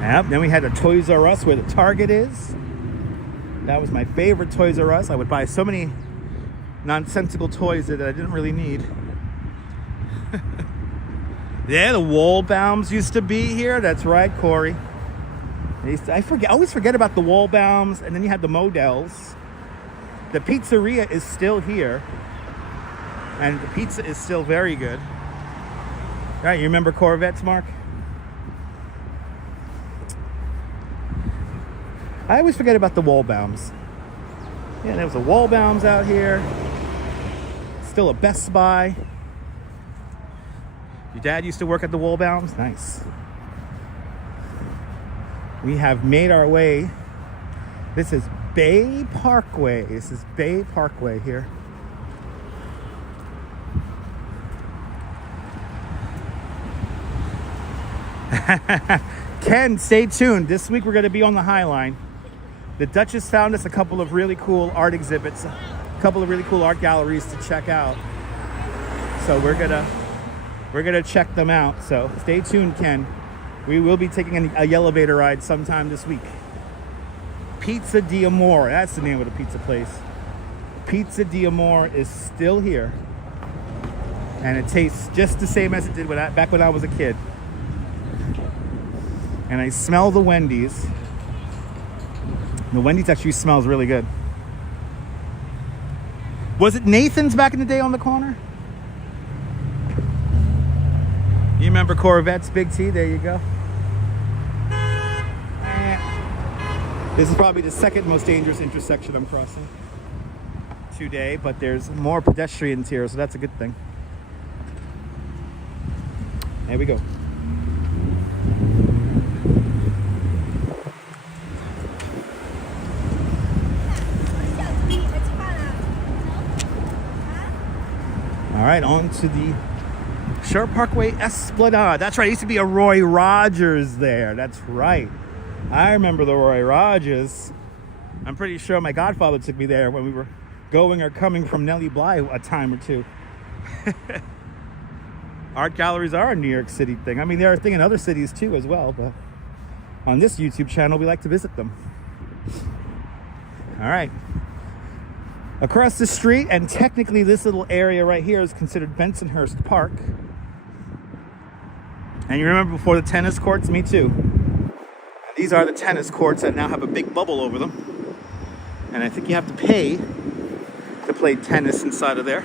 Yep, then we had a Toys R Us where the Target is. That was my favorite Toys R Us. I would buy so many nonsensical toys that I didn't really need. Yeah, the Wallbaums used to be here. That's right, Corey. I always forget about the Wallbaums, and then you had the Models. The pizzeria is still here, and the pizza is still very good. All right, you remember Corvettes, Mark? I always forget about the Wallbaums. Yeah, there was a Wallbaums out here. Still a Best Buy. Your dad used to work at the Wallbaums? Nice. We have made our way. This is Bay Parkway. This is Bay Parkway here. Ken, stay tuned. This week we're going to be on the High Line. The Duchess found us a couple of really cool art exhibits, a couple of really cool art galleries to check out. So we're gonna check them out. So stay tuned, Ken. We will be taking a elevator ride sometime this week. Pizza di Amore, that's the name of the pizza place. Pizza di Amore is still here, and it tastes just the same as it did back when I was a kid. And I smell the Wendy's. The Wendy's actually smells really good. Was it Nathan's back in the day on the corner? You remember Corvettes, Big T? There you go. This is probably the second most dangerous intersection I'm crossing today, but there's more pedestrians here, so that's a good thing. There we go. All right, on to the Shore Parkway Esplanade. That's right, it used to be a Roy Rogers there. That's right. I remember the Roy Rogers. I'm pretty sure my godfather took me there when we were going or coming from Nelly Bly a time or two. Art galleries are a New York City thing. I mean, they're a thing in other cities too as well, but on this YouTube channel, we like to visit them. All right. Across the street, and technically this little area right here is considered Bensonhurst Park. And you remember before the tennis courts? Me too. These are the tennis courts that now have a big bubble over them. And I think you have to pay to play tennis inside of there.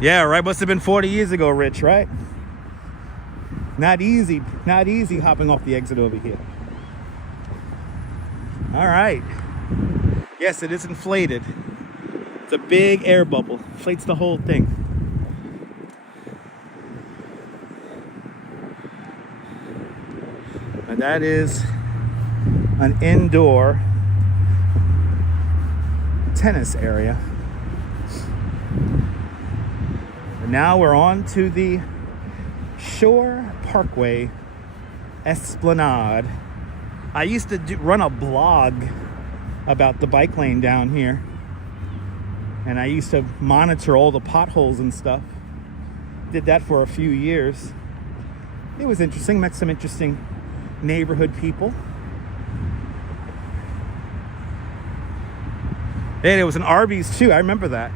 Yeah, right, must have been 40 years ago, Rich, right? Not easy hopping off the exit over here. All right. Yes, it is inflated. It's a big air bubble. Inflates the whole thing. And that is an indoor tennis area. And now we're on to the Shore Parkway Esplanade. I used to run a blog about the bike lane down here, and I used to monitor all the potholes and stuff. Did that for a few years. It was interesting. Met some interesting neighborhood people. Hey, there was an Arby's too. I remember that.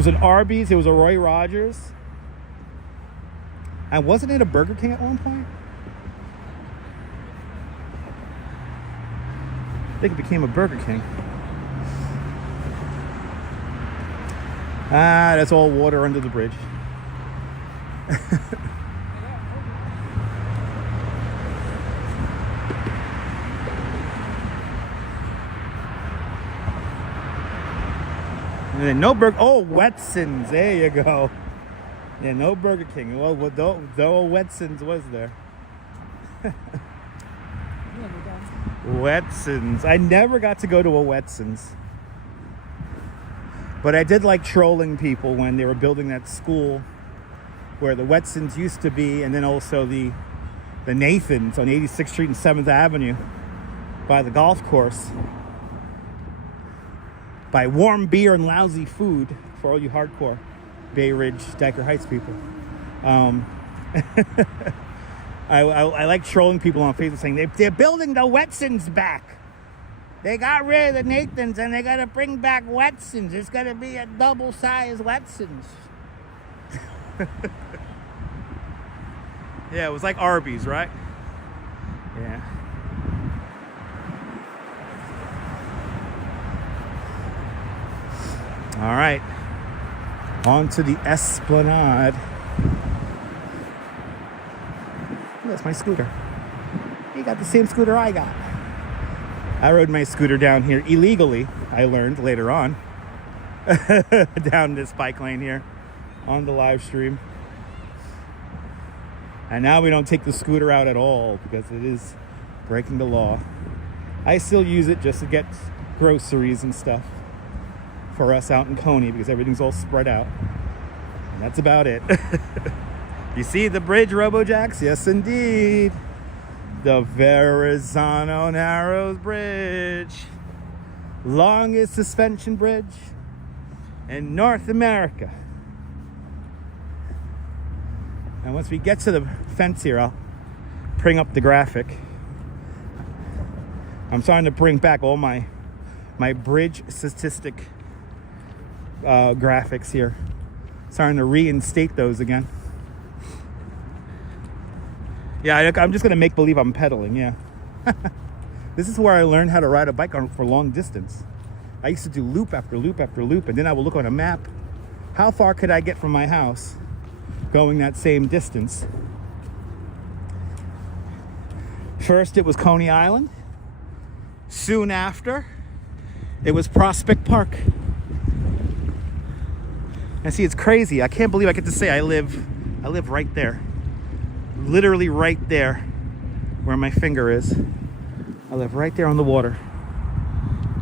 was an Arby's. It was a Roy Rogers. And wasn't it a Burger King at one point? I think it became a Burger King. Ah, that's all water under the bridge. And then no Burger. Oh, Wetsons. There you go. Yeah, no Burger King. Well, though Wetsons was there. Wetsons. I never got to go to a Wetsons. But I did like trolling people when they were building that school where the Wetsons used to be, and then also the Nathans on 86th Street and 7th Avenue by the golf course. By warm beer and lousy food for all you hardcore Bay Ridge, Dyker Heights people. I like trolling people on Facebook saying they're building the Wetsons back. They got rid of the Nathans and they got to bring back Wetsons. It's going to be a double-sized Wetsons. Yeah, it was like Arby's, right? Yeah. All right. On to the Esplanade. That's my scooter. You got the same scooter I got. I rode my scooter down here illegally, I learned later on. Down this bike lane here on the live stream. And now we don't take the scooter out at all because it is breaking the law. I still use it just to get groceries and stuff for us out in Coney because everything's all spread out. And that's about it. You see the bridge, Robojacks? Yes, indeed. The Verrazzano Narrows Bridge. Longest suspension bridge in North America. And once we get to the fence here, I'll bring up the graphic. I'm starting to bring back all my bridge statistic graphics here. Starting to reinstate those again. Yeah, I'm just going to make believe I'm pedaling, yeah. This is where I learned how to ride a bike for long distance. I used to do loop after loop after loop, and then I would look on a map. How far could I get from my house going that same distance? First, it was Coney Island. Soon after, it was Prospect Park. And see, it's crazy. I can't believe I get to say I live right there. Literally right there where my finger is. I live right there on the water.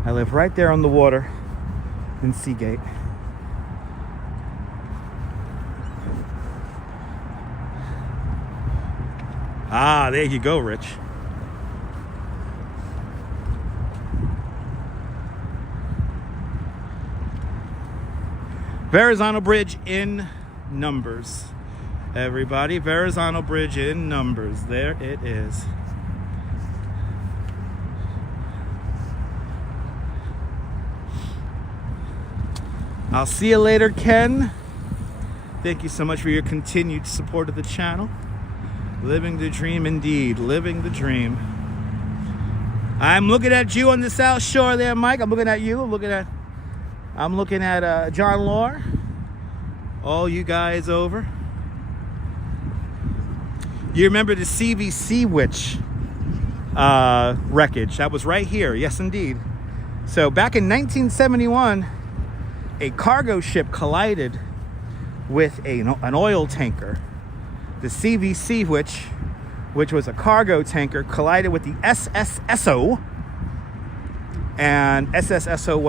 I live right there on the water in Seagate. Ah, there you go, Rich. Verrazzano Bridge in numbers. Everybody, Verrazzano Bridge in numbers. There it is. I'll see you later, Ken. Thank you so much for your continued support of the channel. Living the dream indeed. Living the dream. I'm looking at you on the South Shore there, Mike. I'm looking at you. I'm looking at John Law. All you guys over. You remember the CVC witch wreckage? That was right here. Yes, indeed. So back in 1971, a cargo ship collided with an oil tanker. The CVC witch, which was a cargo tanker, collided with the SSSO. And SSSO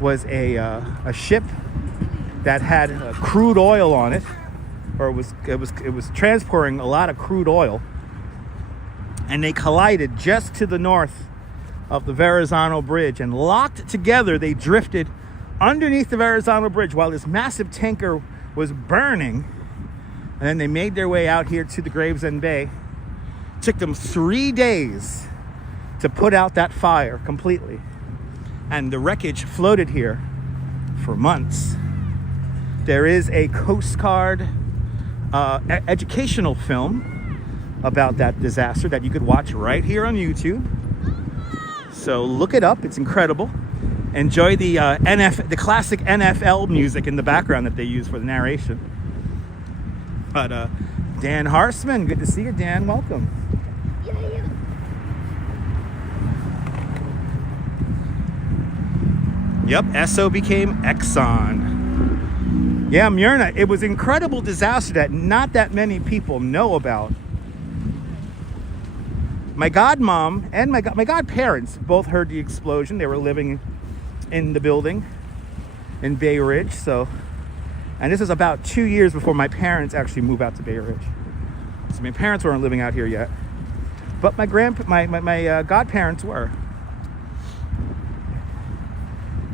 was a ship that had crude oil on it. Or it was transporting a lot of crude oil, and they collided just to the north of the Verrazzano Bridge, and locked together they drifted underneath the Verrazzano Bridge while this massive tanker was burning, and then they made their way out here to the Gravesend Bay. Took them 3 days to put out that fire completely, and the wreckage floated here for months. There is a Coast Guard educational film about that disaster that you could watch right here on YouTube. So look it up. It's incredible. Enjoy the the classic NFL music in the background that they use for the narration. But Dan Harsman, good to see you, Dan. Welcome. Yep, Esso became Exxon. Yeah, Myrna, it was an incredible disaster that not that many people know about. My godmom and my godparents both heard the explosion. They were living in the building in Bay Ridge. So, and this was about 2 years before my parents actually moved out to Bay Ridge. So my parents weren't living out here yet, but my godparents were.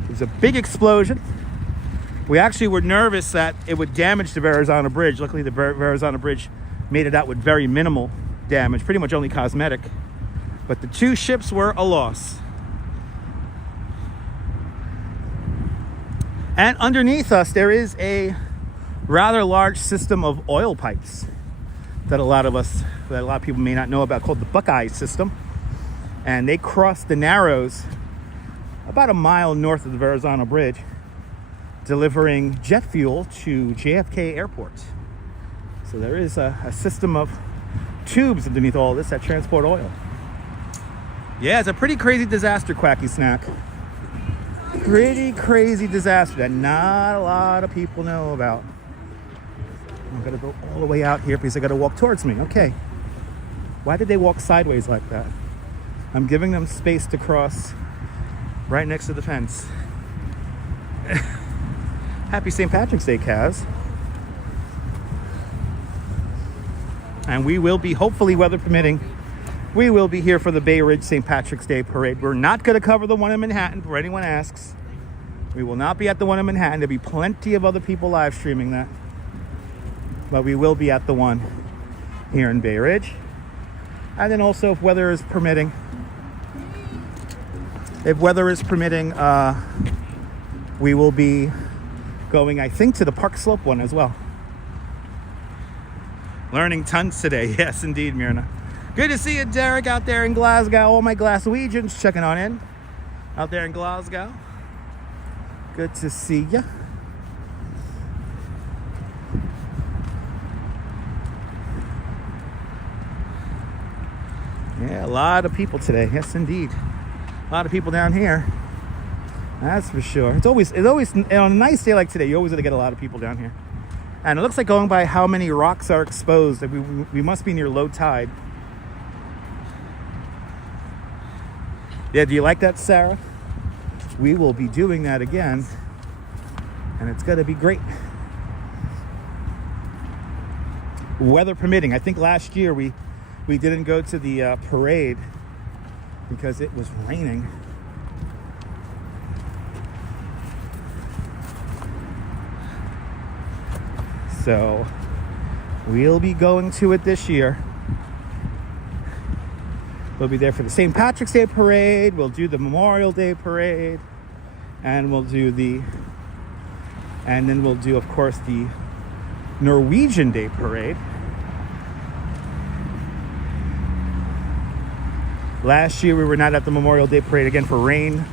It was a big explosion. We actually were nervous that it would damage the Verrazzano Bridge. Luckily, the Verrazzano Bridge made it out with very minimal damage, pretty much only cosmetic. But the two ships were a loss. And underneath us, there is a rather large system of oil pipes that a lot of people may not know about, called the Buckeye system. And they cross the Narrows about a mile north of the Verrazzano Bridge, delivering jet fuel to JFK Airport. So there is a system of tubes underneath all this that transport oil. Yeah, it's a pretty crazy disaster, Quacky Snack. Pretty crazy disaster that not a lot of people know about. I'm gonna go all the way out here because they gotta walk towards me. Okay. Why did they walk sideways like that? I'm giving them space to cross right next to the fence. Happy St. Patrick's Day, Kaz. And we will be, hopefully weather permitting, we will be here for the Bay Ridge St. Patrick's Day parade. We're not going to cover the one in Manhattan, for anyone asks. We will not be at the one in Manhattan. There'll be plenty of other people live streaming that. But we will be at the one here in Bay Ridge. And then also, if weather is permitting, we will be going, I think, to the Park Slope one as well. Learning tons today. Yes, indeed, Myrna. Good to see you, Derek, out there in Glasgow. All my Glaswegians checking on in out there in Glasgow. Good to see you. Yeah, a lot of people today. Yes, indeed. A lot of people down here. That's for sure. It's always on a nice day like today, you always gonna get a lot of people down here. And it looks like, going by how many rocks are exposed, that we must be near low tide. Yeah, do you like that, Sarah? We will be doing that again, and it's gonna be great. Weather permitting. I think last year we didn't go to the parade because it was raining. So we'll be going to it this year. We'll be there for the St. Patrick's Day parade. We'll do the Memorial Day parade, and we'll do of course, the Norwegian Day parade. Last year we were not at the Memorial Day parade again for rain.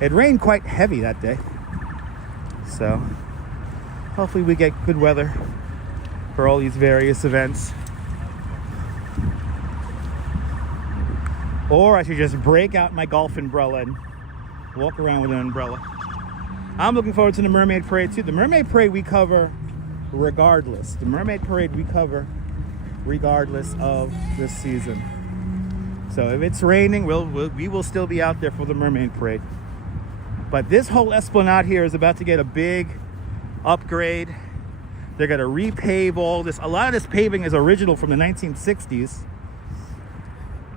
It rained quite heavy that day. So hopefully we get good weather for all these various events. Or I should just break out my golf umbrella and walk around with an umbrella. I'm looking forward to the Mermaid Parade too. The Mermaid Parade we cover regardless. The Mermaid Parade we cover regardless of this season. So if it's raining, we will still be out there for the Mermaid Parade. But this whole esplanade here is about to get a big upgrade. They're going to repave all this. A lot of this paving is original from the 1960s,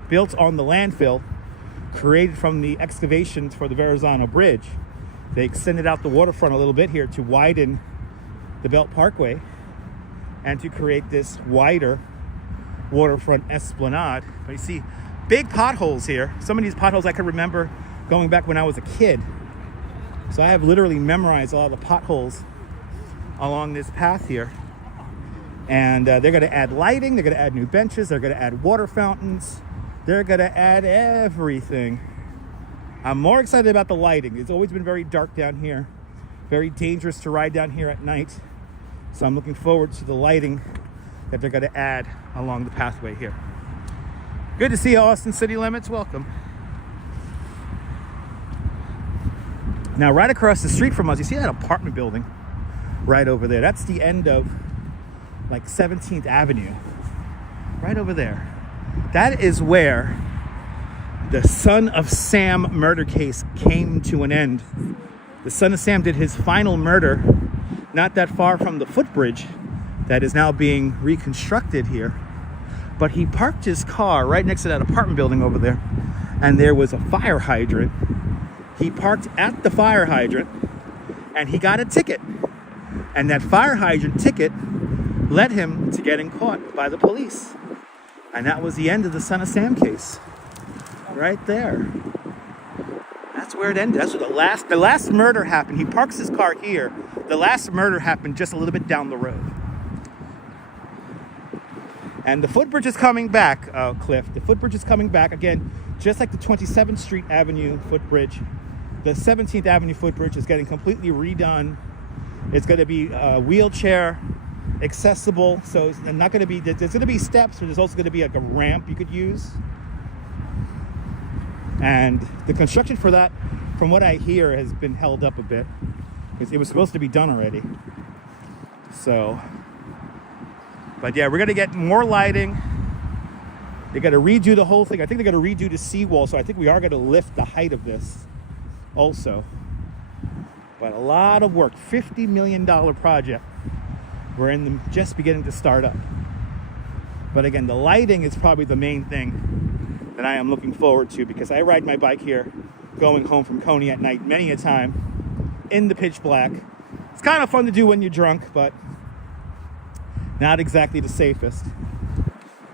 built on the landfill created from the excavations for the Verrazzano Bridge. They extended out the waterfront a little bit here to widen the Belt Parkway and to create this wider waterfront esplanade. But you see big potholes here. Some of these potholes I can remember going back when I was a kid. So I have literally memorized all the potholes along this path here. And they're going to add lighting, they're going to add new benches, they're going to add water fountains, they're going to add everything. I'm more excited about the lighting. It's always been very dark down here, very dangerous to ride down here at night. So I'm looking forward to the lighting that they're going to add along the pathway here. Good to see you, Austin City Limits. Welcome. Now, right across the street from us, you see that apartment building right over there? That's the end of like 17th Avenue, right over there. That is where the Son of Sam murder case came to an end. The Son of Sam did his final murder not that far from the footbridge that is now being reconstructed here. But he parked his car right next to that apartment building over there, and there was a fire hydrant. He parked at the fire hydrant and he got a ticket. And that fire hydrant ticket led him to getting caught by the police. And that was the end of the Son of Sam case. Right there. That's where it ended. That's where the last murder happened. He parks his car here. The last murder happened just a little bit down the road. And the footbridge is coming back, Cliff. The footbridge is coming back again, just like the 27th Street Avenue footbridge. The 17th Avenue footbridge is getting completely redone. It's going to be wheelchair accessible, so it's not going to be, there's going to be steps, but there's also going to be like a ramp you could use. And the construction for that, from what I hear, has been held up a bit. It was supposed to be done already. So, but yeah, we're going to get more lighting. They got to redo the whole thing. I think they're going to redo the seawall, so I think we are going to lift the height of this also. But a lot of work, $50 million project. We're just beginning to start up. But again, the lighting is probably the main thing that I am looking forward to, because I ride my bike here going home from Coney at night many a time in the pitch black. It's kind of fun to do when you're drunk, but not exactly the safest.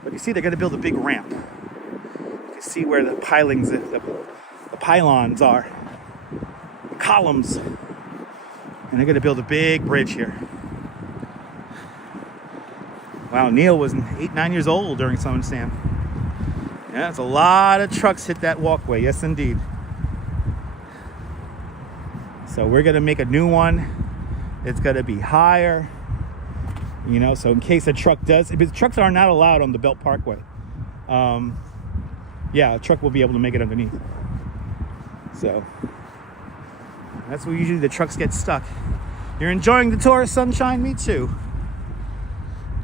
But you see, they're going to build a big ramp. You can see where the pilings, the pylons are, the columns. And they're going to build a big bridge here. Wow, Neil was 8, 9 years old during Son of Sam. Yeah, that's a lot of trucks hit that walkway. Yes, indeed. So we're going to make a new one. It's going to be higher. You know, so in case a truck does, because trucks are not allowed on the Belt Parkway. Yeah, a truck will be able to make it underneath. So that's where usually the trucks get stuck. You're enjoying the tour, sunshine? Me too.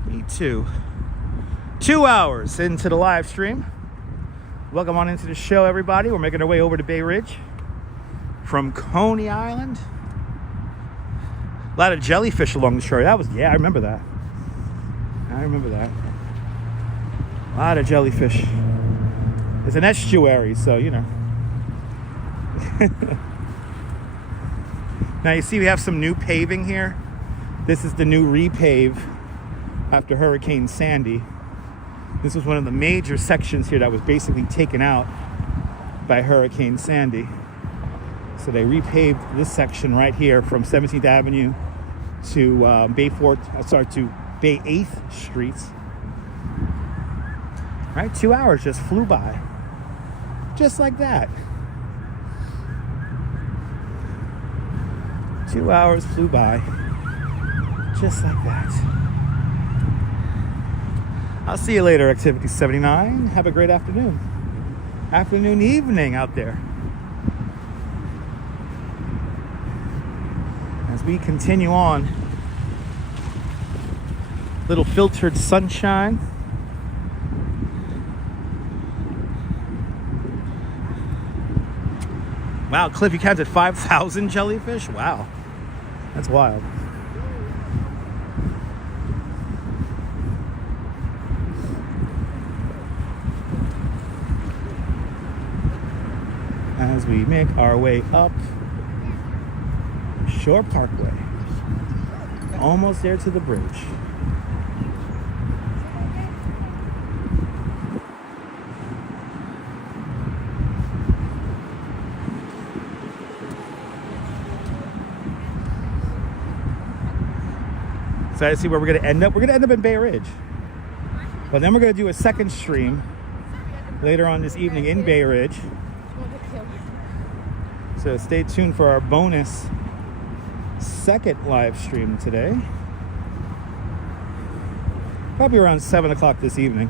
Me too. 2 hours into the live stream. Welcome on into the show, everybody. We're making our way over to Bay Ridge from Coney Island. A lot of jellyfish along the shore. That was, yeah, I remember that. I remember that. A lot of jellyfish. It's an estuary, so, you know. Now, you see we have some new paving here. This is the new repave after Hurricane Sandy. This was one of the major sections here that was basically taken out by Hurricane Sandy. So they repaved this section right here from 17th Avenue to Bay 8th Street. Right, 2 hours just flew by. Just like that. 2 hours flew by. Just like that. I'll see you later, Activity 79. Have a great afternoon. Afternoon, evening out there. As we continue on, little filtered sunshine. Wow, Cliff, you counted 5,000 jellyfish? Wow, that's wild. As we make our way up Shore Parkway, almost there to the bridge. excited to see where we're going to end up. We're going to end up in Bay Ridge. But then we're going to do a second stream later on this evening in Bay Ridge. So stay tuned for our bonus second live stream today. Probably around 7 o'clock this evening.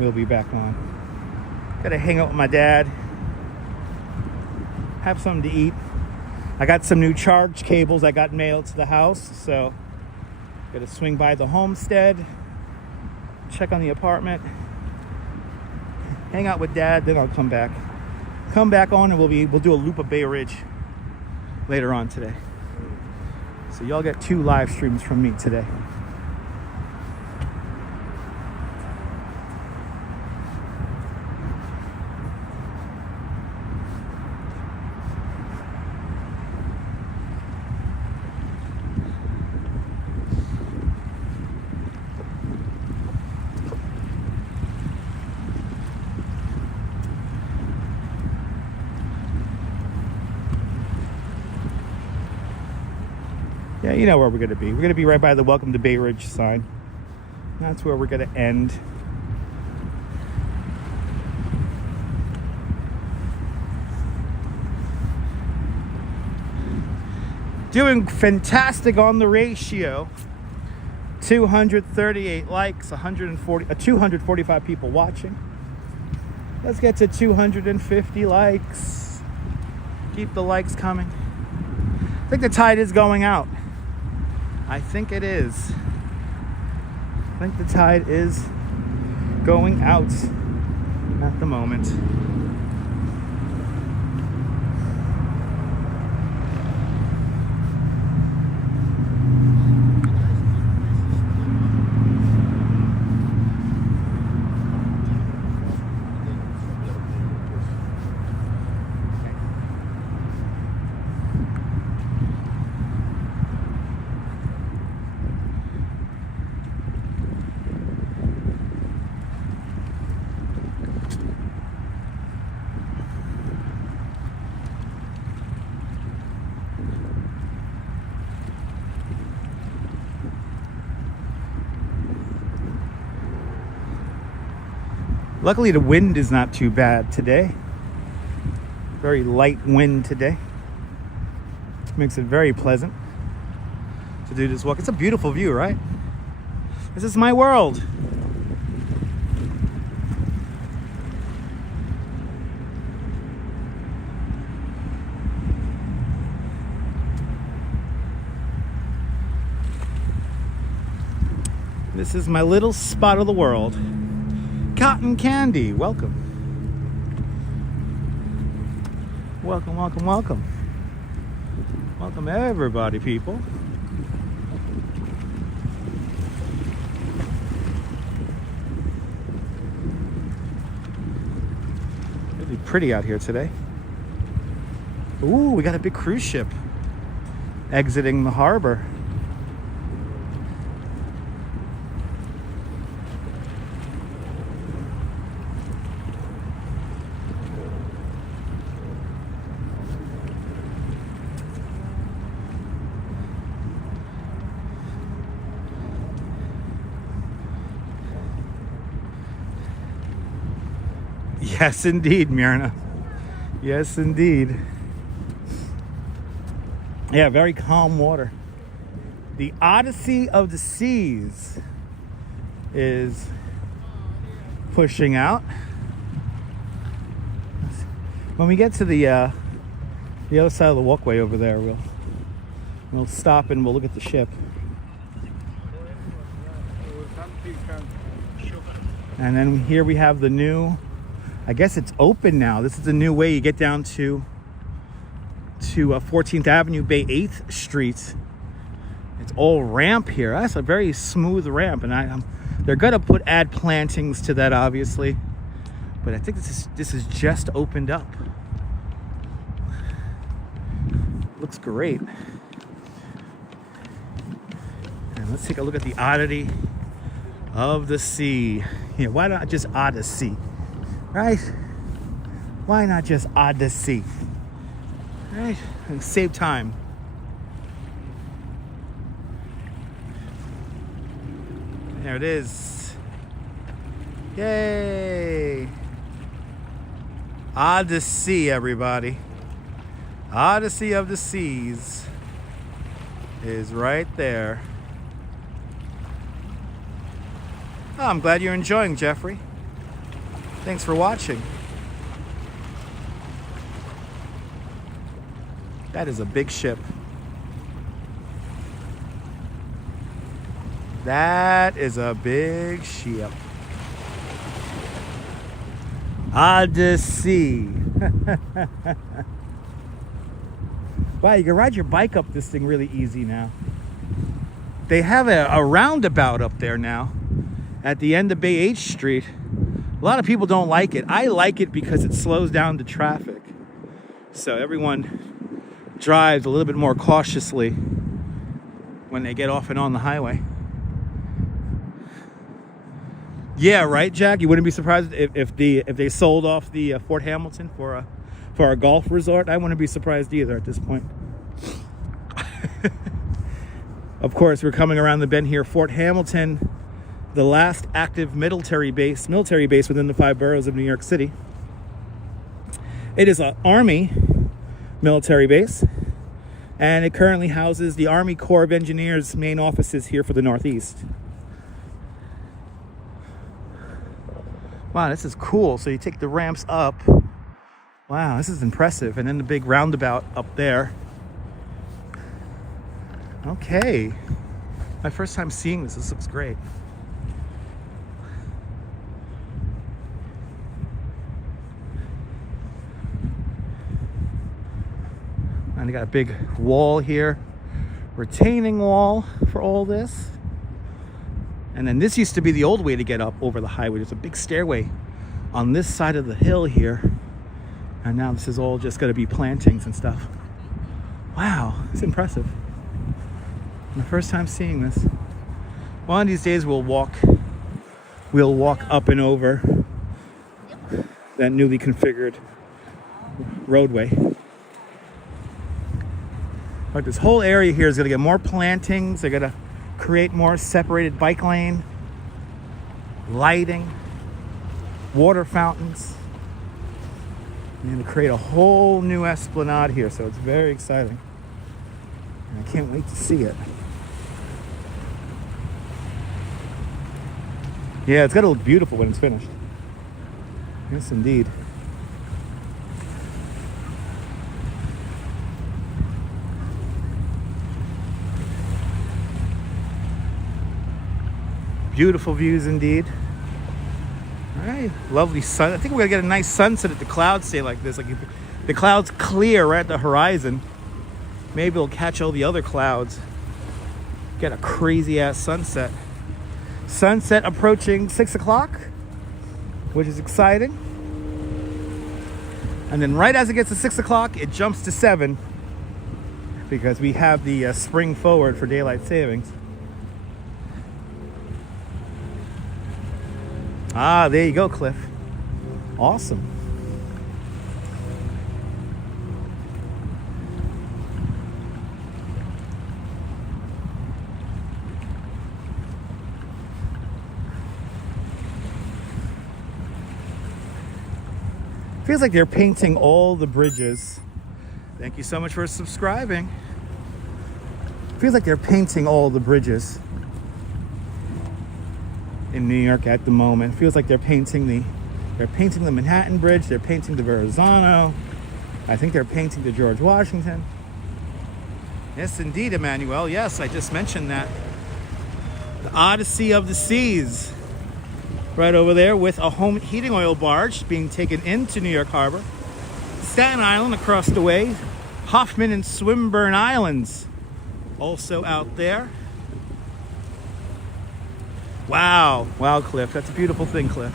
We'll be back on. Gotta hang out with my dad. Have something to eat. I got some new charge cables that got mailed to the house, so gotta swing by the homestead, check on the apartment, hang out with Dad, then I'll come back. Come back on and we'll do a loop of Bay Ridge later on today. So y'all get 2 live streams from me today. Yeah, you know where we're going to be. We're going to be right by the Welcome to Bay Ridge sign. That's where we're going to end. Doing fantastic on the ratio. 238 likes, 245 people watching. Let's get to 250 likes. Keep the likes coming. I think the tide is going out. I think it is. I think the tide is going out at the moment. Luckily, the wind is not too bad today. Very light wind today. Makes it very pleasant to do this walk. It's a beautiful view, right? This is my world. This is my little spot of the world. Cotton candy, welcome. Welcome, welcome, welcome. Welcome everybody, people. Really pretty out here today. Ooh, we got a big cruise ship exiting the harbor. Yes, indeed, Myrna. Yes, indeed. Yeah, very calm water. The Odyssey of the Seas is pushing out. When we get to the other side of the walkway over there, we'll stop and we'll look at the ship. And then here we have the new, I guess it's open now. This is the new way you get down to 14th Avenue, Bay 8th Street. It's all ramp here. That's a very smooth ramp, and they're gonna add plantings to that, obviously. But I think this is just opened up. Looks great. And let's take a look at the oddity of the sea. Yeah, why not just Odyssey? Right? Why not just Odyssey? Right? And save time. There it is. Yay! Odyssey, everybody. Odyssey of the Seas is right there. Oh, I'm glad you're enjoying, Jeffrey. Thanks for watching. That is a big ship. That is a big ship. Odyssey. Wow, you can ride your bike up this thing really easy now. They have a roundabout up there now at the end of Bay H Street. A lot of people don't like it. I like it because it slows down the traffic. So everyone drives a little bit more cautiously when they get off and on the highway. Yeah, right, Jack? You wouldn't be surprised if they sold off the Fort Hamilton for a golf resort. I wouldn't be surprised either at this point. Of course, we're coming around the bend here. Fort Hamilton, the last active military base within the 5 boroughs of New York City. It is an Army military base, and it currently houses the Army Corps of Engineers main offices here for the Northeast. Wow, this is cool. So you take the ramps up. Wow, this is impressive. And then the big roundabout up there. Okay. My first time seeing this. This looks great. And they got a big wall here. Retaining wall for all this. And then this used to be the old way to get up over the highway. There's a big stairway on this side of the hill here. And now this is all just going to be plantings and stuff. Wow, it's impressive. My first time seeing this. One of these days we'll walk up and over that newly configured roadway. But this whole area here is going to get more plantings. They're going to create more separated bike lane, lighting, water fountains. You're going to create a whole new esplanade here, so it's very exciting. And I can't wait to see it. Yeah, it's got to look beautiful when it's finished. Yes, indeed. Beautiful views indeed. All right, lovely sun. I think we're gonna get a nice sunset if the clouds stay like this. Like if the clouds clear right at the horizon, maybe we'll catch all the other clouds. Get a crazy ass sunset. Sunset approaching 6 o'clock, which is exciting. And then right as it gets to 6 o'clock, it jumps to 7 because we have the spring forward for daylight savings. Ah, there you go, Cliff. Awesome. Feels like they're painting all the bridges. Thank you so much for subscribing. Feels like they're painting all the bridges in New York at the moment. It feels like they're painting the Manhattan Bridge, they're painting the Verrazzano. I think they're painting the George Washington. Yes, indeed, Emmanuel. Yes, I just mentioned that. The Odyssey of the Seas. Right over there with a home heating oil barge being taken into New York Harbor. Staten Island across the way. Hoffman and Swinburne Islands also out there. Wow. Wow, Cliff. That's a beautiful thing, Cliff.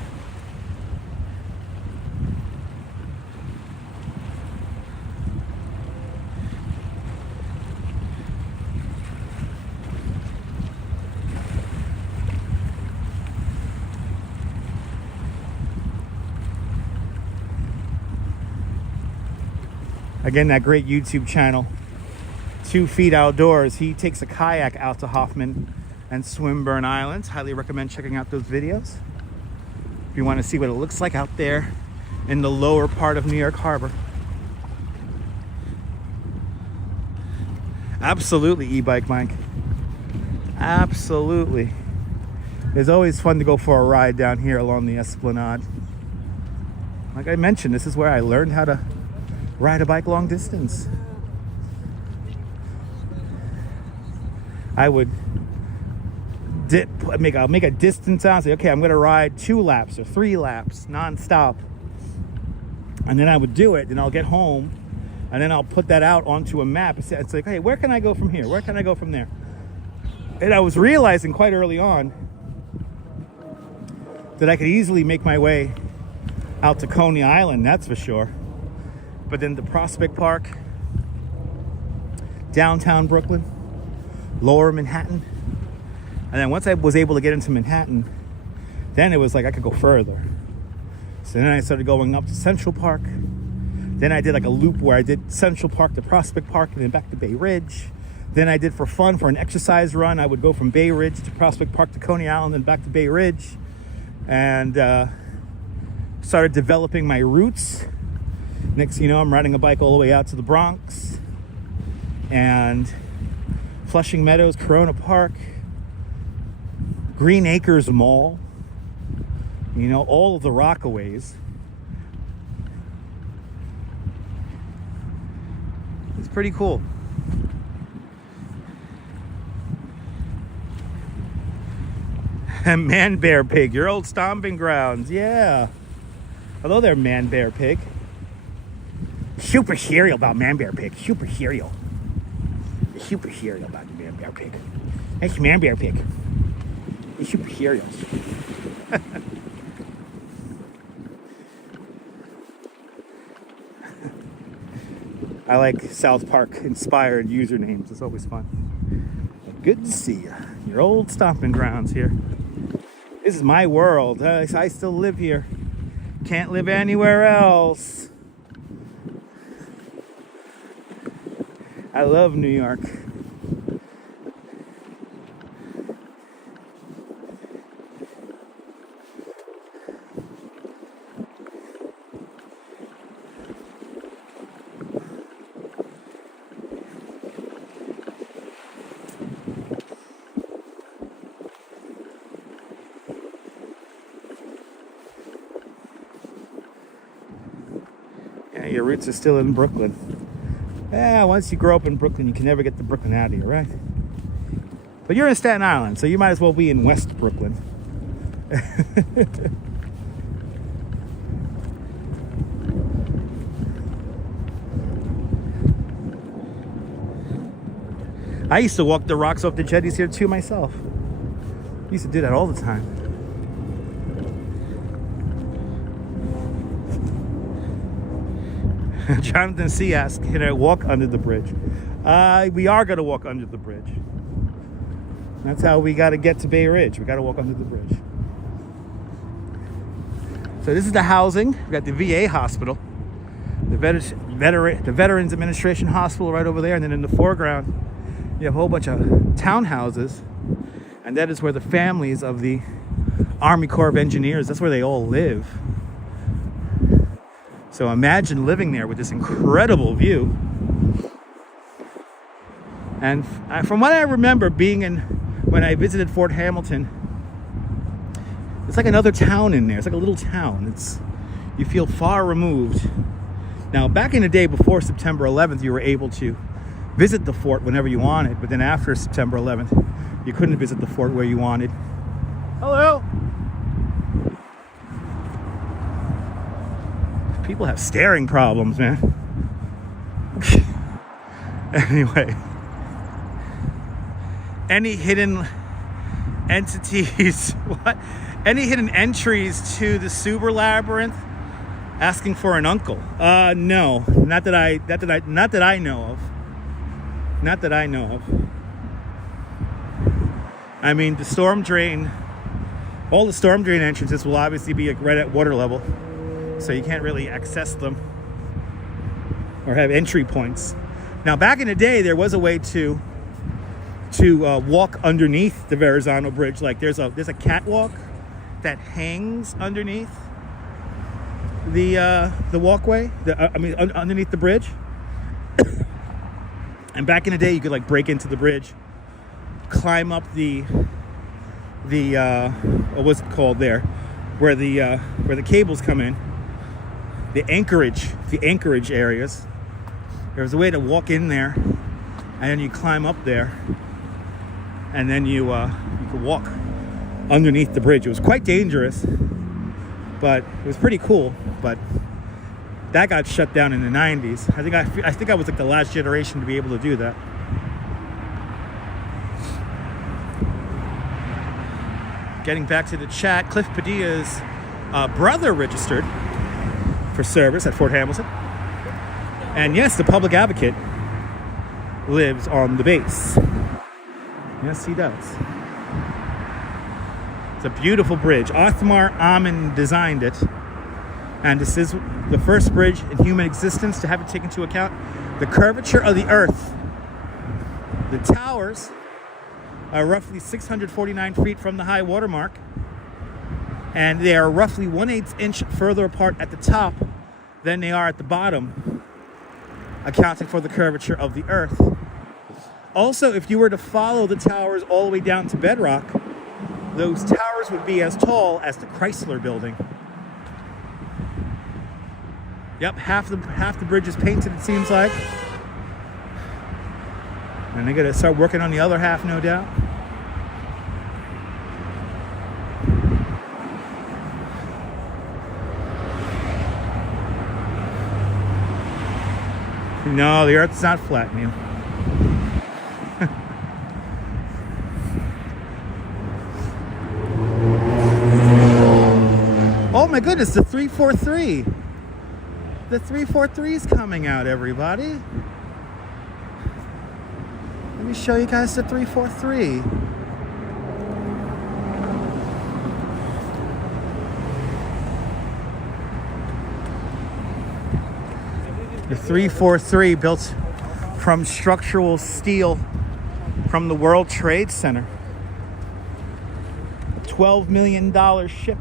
Again, that great YouTube channel, 2 Feet Outdoors. He takes a kayak out to Hoffman and Swinburne Islands. Highly recommend checking out those videos if you want to see what it looks like out there in the lower part of New York Harbor. Absolutely, e-bike Mike. Absolutely. It's always fun to go for a ride down here along the Esplanade. Like I mentioned, this is where I learned how to ride a bike long distance. I would make a distance out, say, okay, I'm going to ride 2 laps or 3 laps nonstop. And then I would do it, and I'll get home, and then I'll put that out onto a map. It's like, hey, where can I go from here? Where can I go from there? And I was realizing quite early on that I could easily make my way out to Coney Island, that's for sure. But then to Prospect Park, downtown Brooklyn, lower Manhattan. And then once I was able to get into Manhattan, then it was like I could go further. So then I started going up to Central Park. Then I did like a loop where I did Central Park to Prospect Park and then back to Bay Ridge. Then I did for fun, for an exercise run, I would go from Bay Ridge to Prospect Park to Coney Island and back to Bay Ridge. And started developing my routes. Next thing you know, I'm riding a bike all the way out to the Bronx and Flushing Meadows, Corona Park, Green Acres Mall, you know, all of the Rockaways. It's pretty cool. And Man Bear Pig, your old stomping grounds, yeah. Hello there, Man Bear Pig. Super serial about Man Bear Pig. Super serial. Super serial about the Man Bear Pig. That's Man Bear Pig. It's super serial. I like South Park inspired usernames. It's always fun. Good to see you. Your old stomping grounds here. This is my world. I still live here. Can't live anywhere else. I love New York. Your roots are still in Brooklyn. Yeah, once you grow up in Brooklyn, you can never get the Brooklyn out of you, right? But you're in Staten Island, so you might as well be in West Brooklyn. I used to walk the rocks off the jetties here too myself. I used to do that all the time. Jonathan C. asked, can I walk under the bridge? We are going to walk under the bridge. That's how we got to get to Bay Ridge. We got to walk under the bridge. So this is the housing. We got the VA hospital, the Veterans Administration Hospital right over there. And then in the foreground, you have a whole bunch of townhouses. And that is where the families of the Army Corps of Engineers, that's where they all live. So imagine living there with this incredible view. And from what I remember when I visited Fort Hamilton, it's like another town in there. It's like a little town. You feel far removed. Now, back in the day before September 11th, you were able to visit the fort whenever you wanted. But then after September 11th, you couldn't visit the fort where you wanted. Hello. People have staring problems, man. Anyway, any hidden entities? What? Any hidden entries to the Suber Labyrinth? Asking for an uncle? No, not that I know of. Not that I know of. I mean, the storm drain. All the storm drain entrances will obviously be right at water level. So you can't really access them or have entry points. Now, back in the day, there was a way to to walk underneath the Verrazzano bridge. Like there's a catwalk that hangs underneath the walkway. Underneath the bridge. And back in the day, you could like break into the bridge, climb up the what's it called there, where the cables come in, the anchorage areas. There was a way to walk in there, and then you climb up there, and then you could walk underneath the bridge. It was quite dangerous, but it was pretty cool. But that got shut down in the 90s. I think I was like the last generation to be able to do that. Getting back to the chat, Cliff Padilla's brother registered for service at Fort Hamilton. And yes, the public advocate lives on the base. Yes, he does. It's a beautiful bridge. Othmar Amon designed it. And this is the first bridge in human existence to have it take into account the curvature of the earth. The towers are roughly 649 feet from the high water mark. And they are roughly 1/8 inch further apart at the top than they are at the bottom, accounting for the curvature of the earth. Also, if you were to follow the towers all the way down to bedrock, those towers would be as tall as the Chrysler Building. Yep, half the bridge is painted, it seems like. And they're gonna start working on the other half, no doubt. No, the earth's not flat, Neil. Oh my goodness, the 343. The 343 is coming out, everybody. Let me show you guys the 343. The 343 built from structural steel from the World Trade Center. A $12 million ship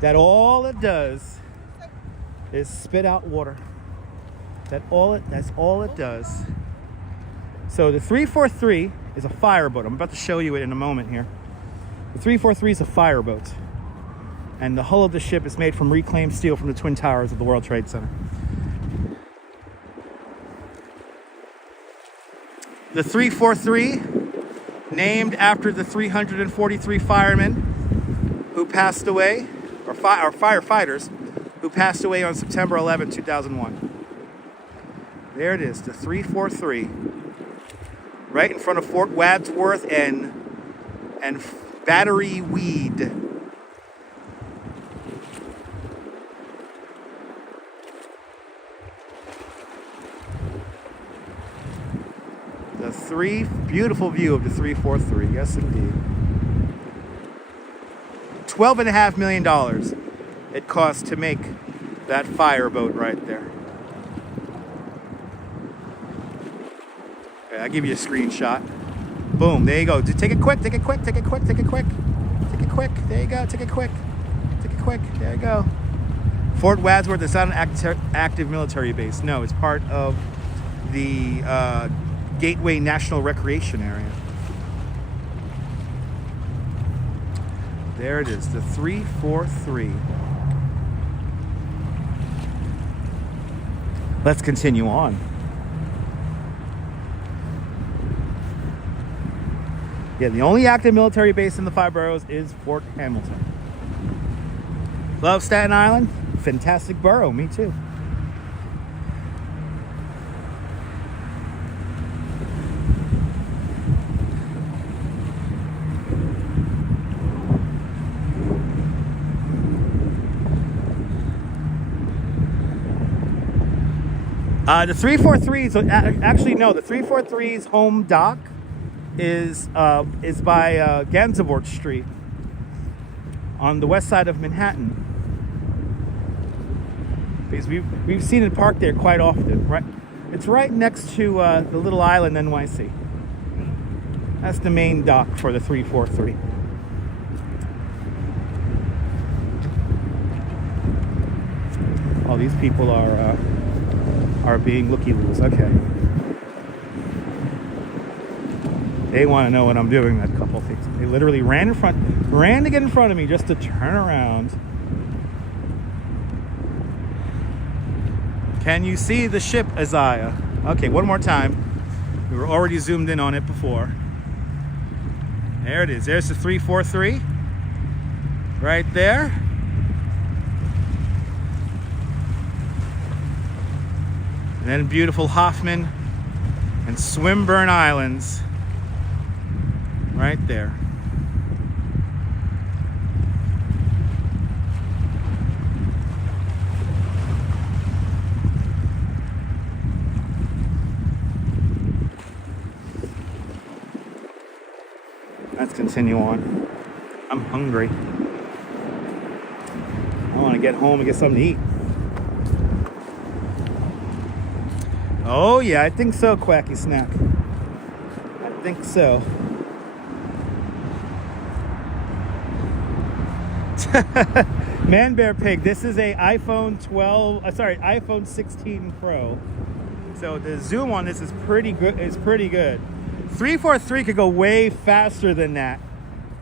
that all it does is spit out water. That's all it does. So the 343 is a fireboat. I'm about to show you it in a moment here. The 343 is a fireboat. And the hull of the ship is made from reclaimed steel from the Twin Towers of the World Trade Center. The 343, named after the 343 firemen who passed away, or firefighters, who passed away on September 11, 2001. There it is, the 343. Right in front of Fort Wadsworth and Battery Weed. Beautiful view of the 343, yes indeed. $12.5 million it cost to make that fireboat right there. Okay, I'll give you a screenshot. Boom, there you go. Just take it quick, take it quick, take it quick, take it quick. Take it quick, there you go, take it quick. Take it quick, there you go. Fort Wadsworth is not an active military base. No, it's part of the Gateway National Recreation Area. There it is, the 343. Let's continue on. Yeah, the only active military base in the 5 boroughs is Fort Hamilton. Love Staten Island? Fantastic borough, me too. The 343's actually no. The 343's home dock is by Gansevoort Street on the west side of Manhattan. Because we've seen it parked there quite often. Right, it's right next to the little island NYC. That's the main dock for the 343. Oh, these people are being looky-loos. Okay. They want to know what I'm doing, that couple things. They literally ran to get in front of me just to turn around. Can you see the ship, Isaiah? Okay, one more time. We were already zoomed in on it before. There it is. There's the 343. Right there. And then beautiful Hoffman and Swinburne Islands. Right there. Let's continue on. I'm hungry. I want to get home and get something to eat. Oh yeah, I think so, Quacky Snack. I think so. Man Bear Pig, this is a iPhone 16 Pro. So the zoom on this is pretty good. 343 could go way faster than that,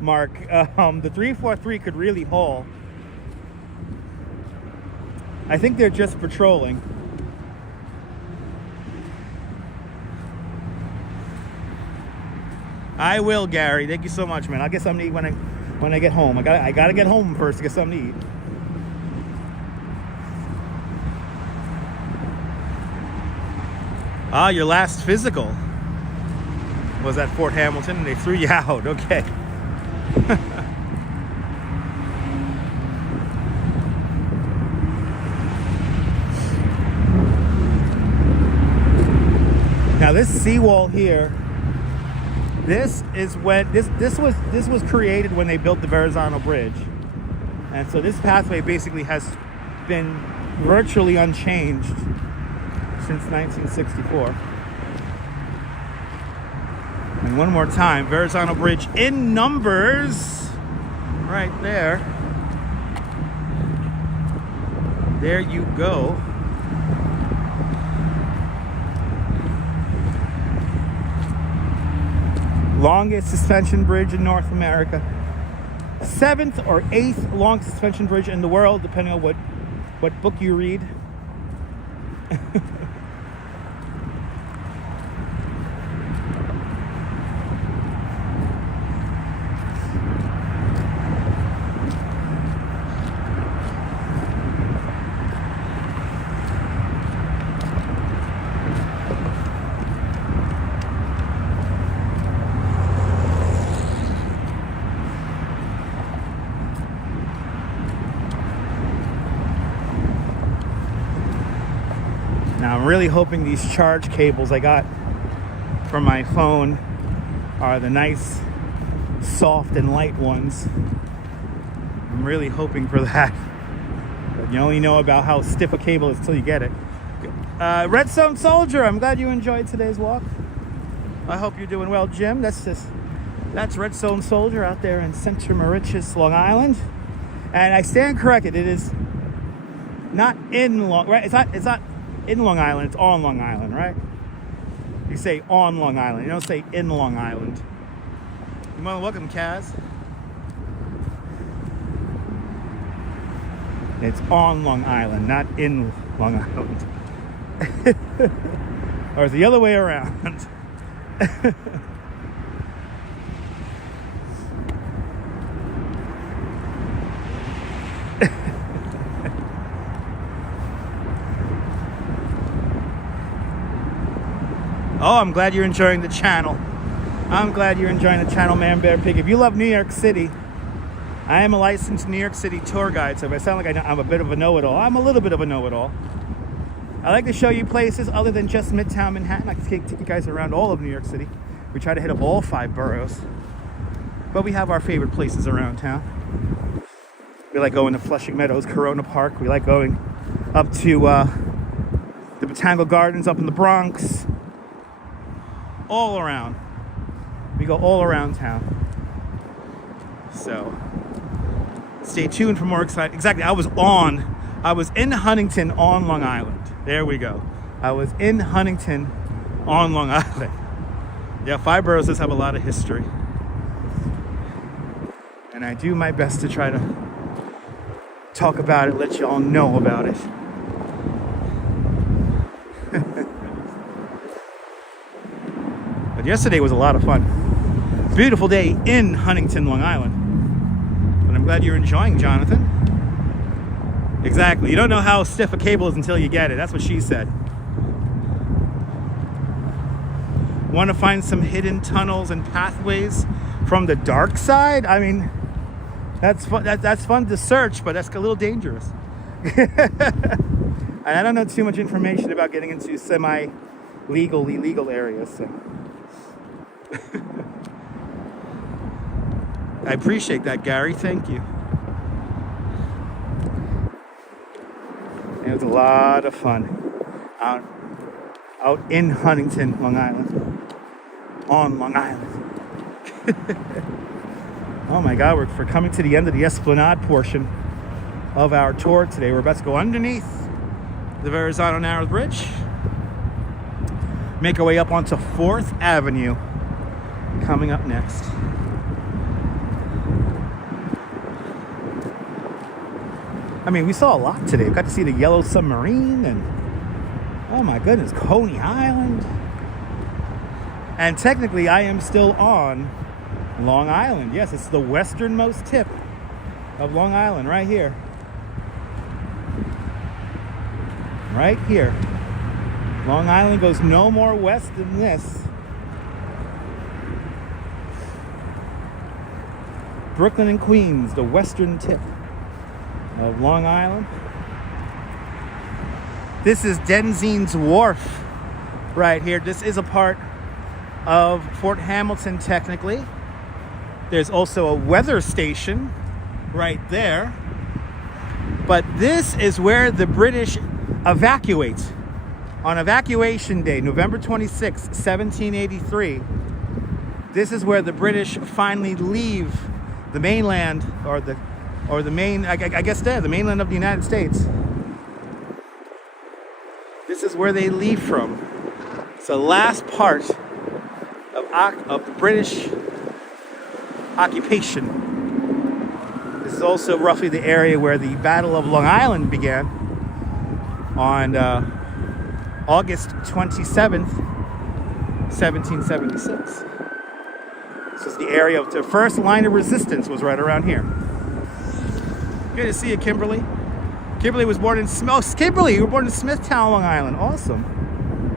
Mark. The 343 could really haul. I think they're just patrolling. I will, Gary. Thank you so much, man. I'll get something to eat when I get home. I gotta get home first to get something to eat. Ah, your last physical was at Fort Hamilton and they threw you out. Okay. Now this seawall here, this is when this was created when they built the Verrazzano Bridge. And so this pathway basically has been virtually unchanged since 1964. And one more time, Verrazzano Bridge in numbers, right there. There you go. Longest suspension bridge in North America. 7th or 8th longest suspension bridge in the world, depending on what book you read. Now I'm really hoping these charge cables I got from my phone are the nice, soft and light ones. I'm really hoping for that. But you only know about how stiff a cable is till you get it. Redstone Soldier, I'm glad you enjoyed today's walk. I hope you're doing well, Jim. That's Redstone Soldier out there in Center Moriches, Long Island. And I stand corrected. It is not in Long, right? It's not in Long Island, it's on Long Island, right? You say on Long Island, you don't say in Long Island. You're more than welcome, Kaz. It's on Long Island, not in Long Island. Or it's the other way around. Oh, I'm glad you're enjoying the channel. I'm glad you're enjoying the channel, Man Bear Pig. If you love New York City, I am a licensed New York City tour guide, so if I sound like I'm a bit of a know-it-all, I'm a little bit of a know-it-all. I like to show you places other than just Midtown Manhattan. I can take you guys around all of New York City. We try to hit up all 5 boroughs. But we have our favorite places around town. We like going to Flushing Meadows, Corona Park. We like going up to the Botanical Gardens up in the Bronx. All around. We go all around town. So stay tuned for more exciting. Exactly, I was in Huntington on Long Island. There we go. I was in Huntington on Long Island. Yeah, 5 boroughs does have a lot of history. And I do my best to try to talk about it, let you all know about it. But yesterday was a lot of fun. Beautiful day in Huntington, Long Island. And I'm glad you're enjoying, Jonathan. Exactly. You don't know how stiff a cable is until you get it. That's what she said. Want to find some hidden tunnels and pathways from the dark side? I mean, that's fun. That's fun to search, but that's a little dangerous. And I don't know too much information about getting into semi-legal, illegal areas. So. I appreciate that, Gary. Thank you. It was a lot of fun out in Huntington, Long Island. On Long Island. Oh my God, we're coming to the end of the Esplanade portion of our tour today. We're about to go underneath the Verrazzano Narrow Bridge, make our way up onto 4th Avenue, coming up next. I mean, we saw a lot today. We got to see the Yellow Submarine and, oh my goodness, Coney Island. And technically, I am still on Long Island. Yes, it's the westernmost tip of Long Island, right here. Right here. Long Island goes no more west than this. Brooklyn and Queens, the western tip of Long Island. This is Denzine's Wharf right here. This is a part of Fort Hamilton, technically. There's also a weather station right there. But this is where the British evacuate. On evacuation day, November 26, 1783, this is where the British finally leave the mainland, or the main, I guess the mainland of the United States. This is where they leave from. It's the last part of the British occupation. This is also roughly the area where the Battle of Long Island began on August 27th, 1776. This is the area of the first line of resistance was right around here. Good to see you, Kimberly. Kimberly was born in Kimberly, you were born in Smithtown, Long Island. Awesome.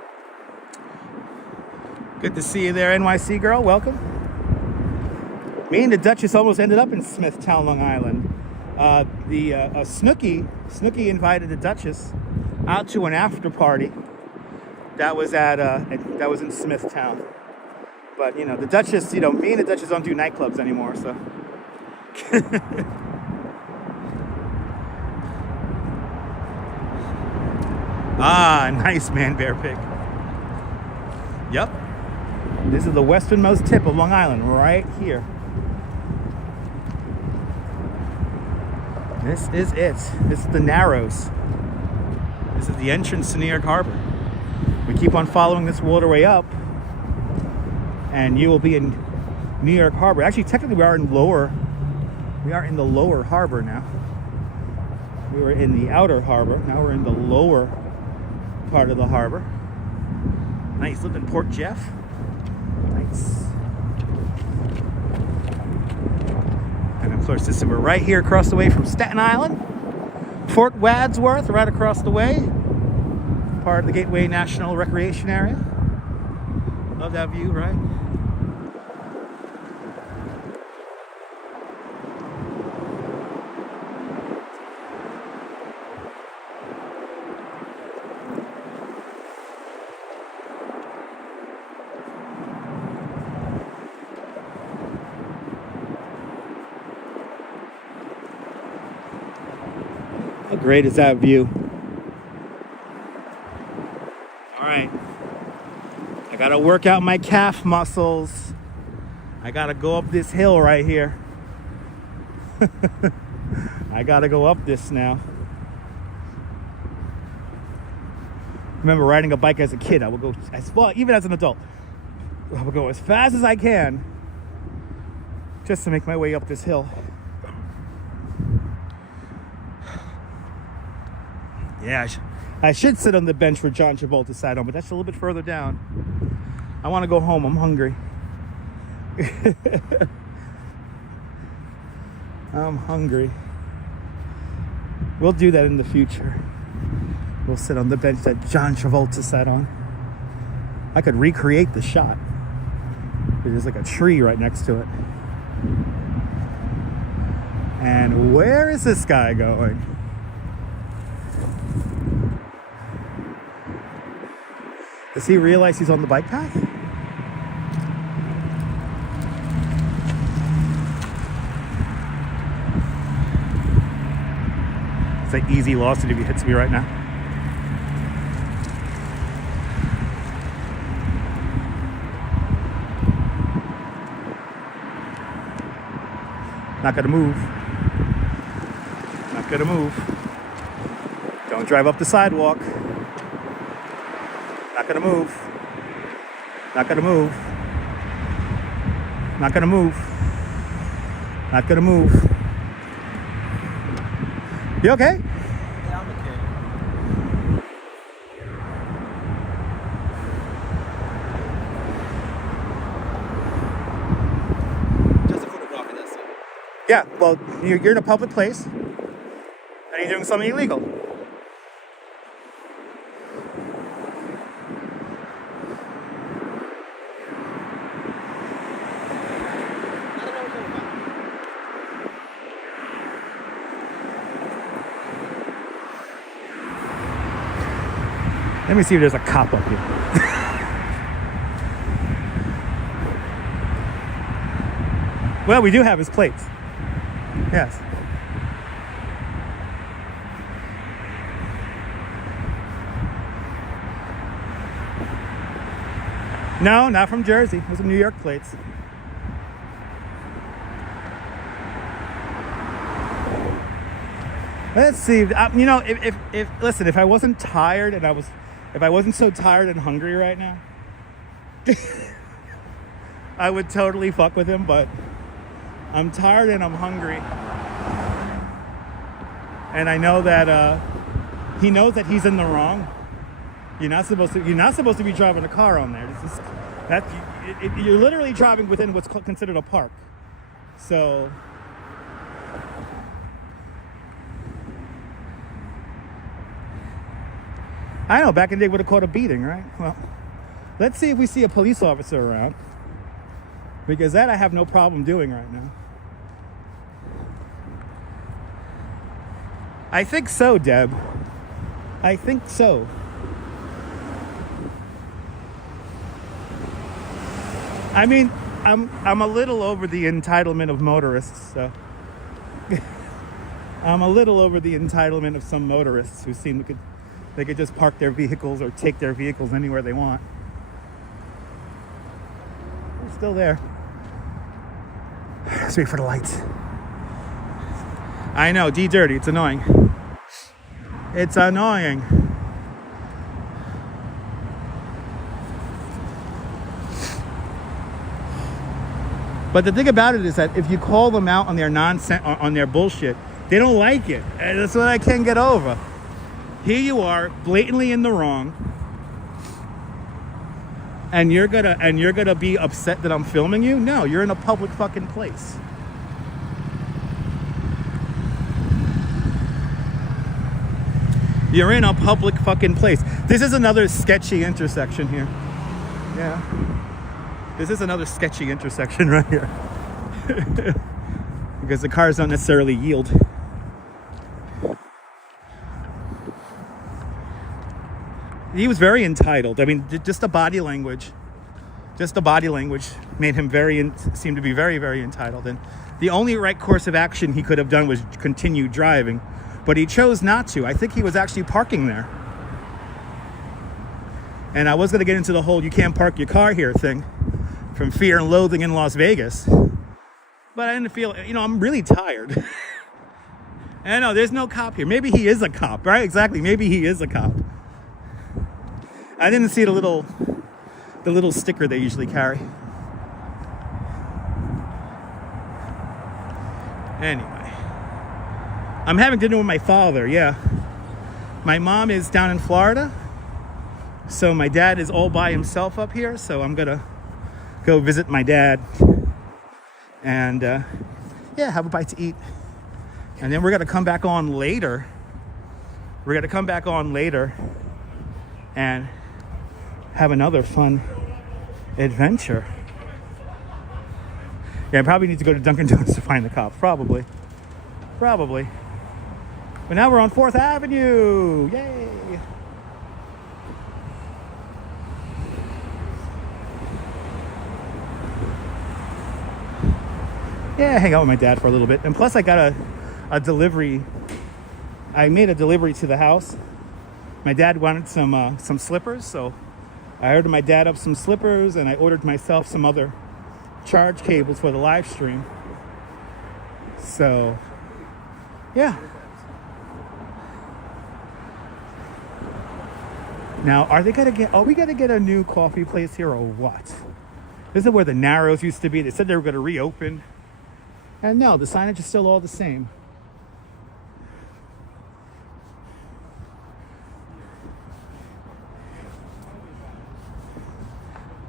Good to see you there, NYC girl. Welcome. Me and the Duchess almost ended up in Smithtown, Long Island. Snooki invited the Duchess out to an after party that was in Smithtown. But you know, the Duchess, me and the Duchess don't do nightclubs anymore, so. Ah, nice, man, bear pig. Yep. This is the westernmost tip of Long Island, right here. This is it. This is the Narrows. This is the entrance to New York Harbor. We keep on following this waterway up, and you will be in New York Harbor. Actually, technically, we are in the lower harbor now. We were in the outer harbor. Now we're in the lower part of the harbor. Nice. Live in Port Jeff. Nice. And of course, we're right here across the way from Staten Island. Fort Wadsworth, right across the way. Part of the Gateway National Recreation Area. Love that view, right? How great is that view? All right. I gotta work out my calf muscles. I gotta go up this hill right here. I gotta go up this now. Remember riding a bike as a kid, I would go as far, even as an adult, I would go as fast as I can just to make my way up this hill. Yeah, I should sit on the bench where John Travolta sat on, but that's a little bit further down. I want to go home. I'm hungry. I'm hungry. We'll do that in the future. We'll sit on the bench that John Travolta sat on. I could recreate the shot. There's like a tree right next to it. And where is this guy going? Does he realize he's on the bike path? It's an easy loss if he hits me right now. Not gonna move. Not gonna move. Don't drive up the sidewalk. Not gonna move. Not gonna move. Not gonna move. Not gonna move. You okay? Yeah, I'm okay. Just a photograph, that's it. Yeah, well, you're in a public place and you're doing something illegal. Let me see if there's a cop up here. Well, we do have his plates. Yes. No, not from Jersey. Those are New York plates. Let's see. You know, if listen, if I wasn't tired and if I wasn't so tired and hungry right now, I would totally fuck with him, but I'm tired and I'm hungry. And I know that he knows that he's in the wrong. You're not supposed to be driving a car on there. You're literally driving within what's considered a park. So I know, back in the day would have caught a beating, right? Well, let's see if we see a police officer around, because that I have no problem doing right now. I think so, Deb. I think so. I mean, I'm a little over the entitlement of motorists, so I'm a little over the entitlement of some motorists who seem they could just park their vehicles or take their vehicles anywhere they want. They're still there. Let's wait for the lights. I know, D-dirty, it's annoying. It's annoying. But the thing about it is that if you call them out on their nonsense, on their bullshit, they don't like it. And that's what I can't get over. Here you are, blatantly in the wrong, and you're gonna be upset that I'm filming you? No, you're in a public fucking place. You're in a public fucking place. This is another sketchy intersection here. Yeah. This is another sketchy intersection right here. Because the cars don't necessarily yield. He was very entitled. I mean, just the body language made him seemed to be very, very entitled. And the only right course of action he could have done was continue driving, but he chose not to. I think he was actually parking there. And I was going to get into the whole "you can't park your car here" thing from Fear and Loathing in Las Vegas. But I didn't feel, you know, I'm really tired. And I know there's no cop here. Maybe he is a cop, right? Exactly. Maybe he is a cop. I didn't see the little sticker they usually carry. Anyway, I'm having dinner with my father. Yeah, my mom is down in Florida, so my dad is all by himself up here. So I'm gonna go visit my dad and yeah, have a bite to eat. And then we're gonna come back on later. We're gonna come back on later and have another fun adventure. Yeah, I probably need to go to Dunkin' Donuts to find the cops. Probably. But now we're on 4th Avenue. Yay! Yeah, hang out with my dad for a little bit. And plus I got a delivery. I made a delivery to the house. My dad wanted some slippers, so I ordered my dad up some slippers, and I ordered myself some other charge cables for the live stream. So yeah. Now, are we gonna get a new coffee place here or what? This is where the Narrows used to be. They said they were gonna reopen. And no, the signage is still all the same.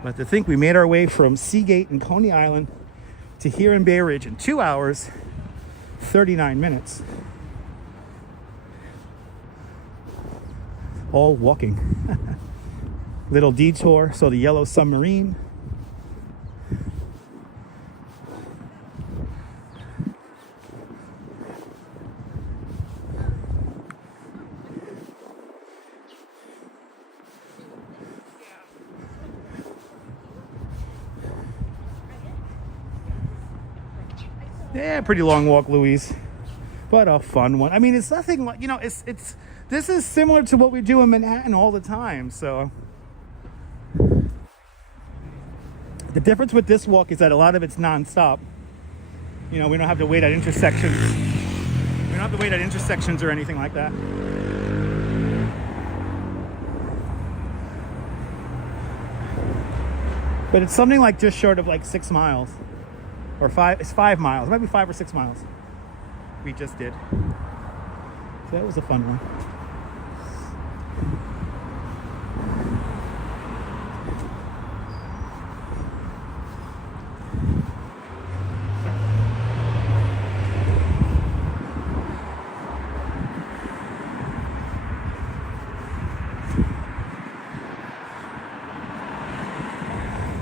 But to think we made our way from Seagate and Coney Island to here in Bay Ridge in 2 hours, 39 minutes. All walking. Little detour, so the yellow submarine. Yeah, pretty long walk, Louise, but a fun one. I mean, it's nothing like, you know, this is similar to what we do in Manhattan all the time. So the difference with this walk is that a lot of it's nonstop. You know, we don't have to wait at intersections. We don't have to wait at intersections or anything like that. But it's something like just short of like 6 miles. Or 5, it's 5 miles. It might be 5 or 6 miles. We just did. So that was a fun one.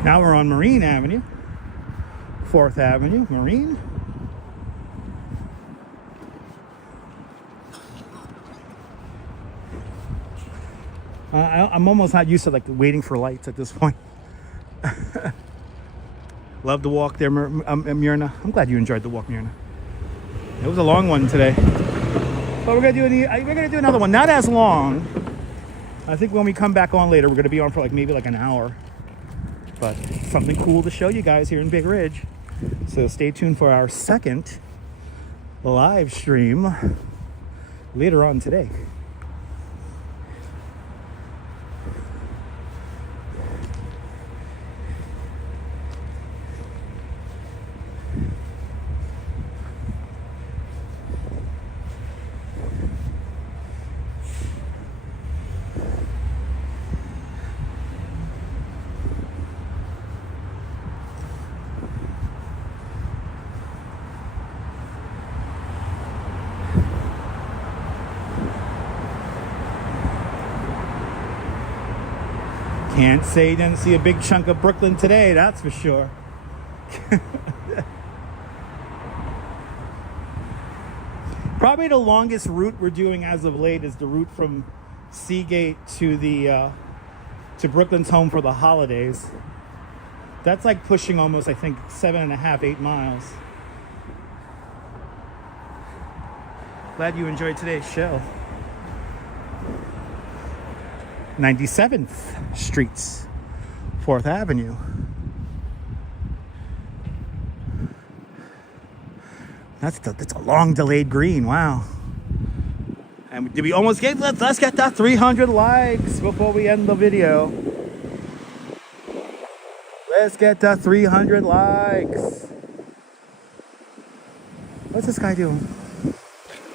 Now we're on Marine Avenue. 4th Avenue, Marine. I'm almost not used to like waiting for lights at this point. Love the walk there, Myrna. I'm glad you enjoyed the walk, Myrna. It was a long one today, but we're gonna do another one. Not as long. I think when we come back on later, we're gonna be on for like maybe like an hour. But something cool to show you guys here in Big Ridge. So stay tuned for our second live stream later on today. Can't say you didn't see a big chunk of Brooklyn today, that's for sure. Probably the longest route we're doing as of late is the route from Seagate to to Brooklyn's home for the holidays. That's like pushing almost, I think, 7.5, 8 miles. Glad you enjoyed today's show. 97th Street, 4th Avenue. That's a long delayed green. Wow. And did we almost get? Let's get that 300 likes before we end the video. Let's get that 300 likes. What's this guy doing?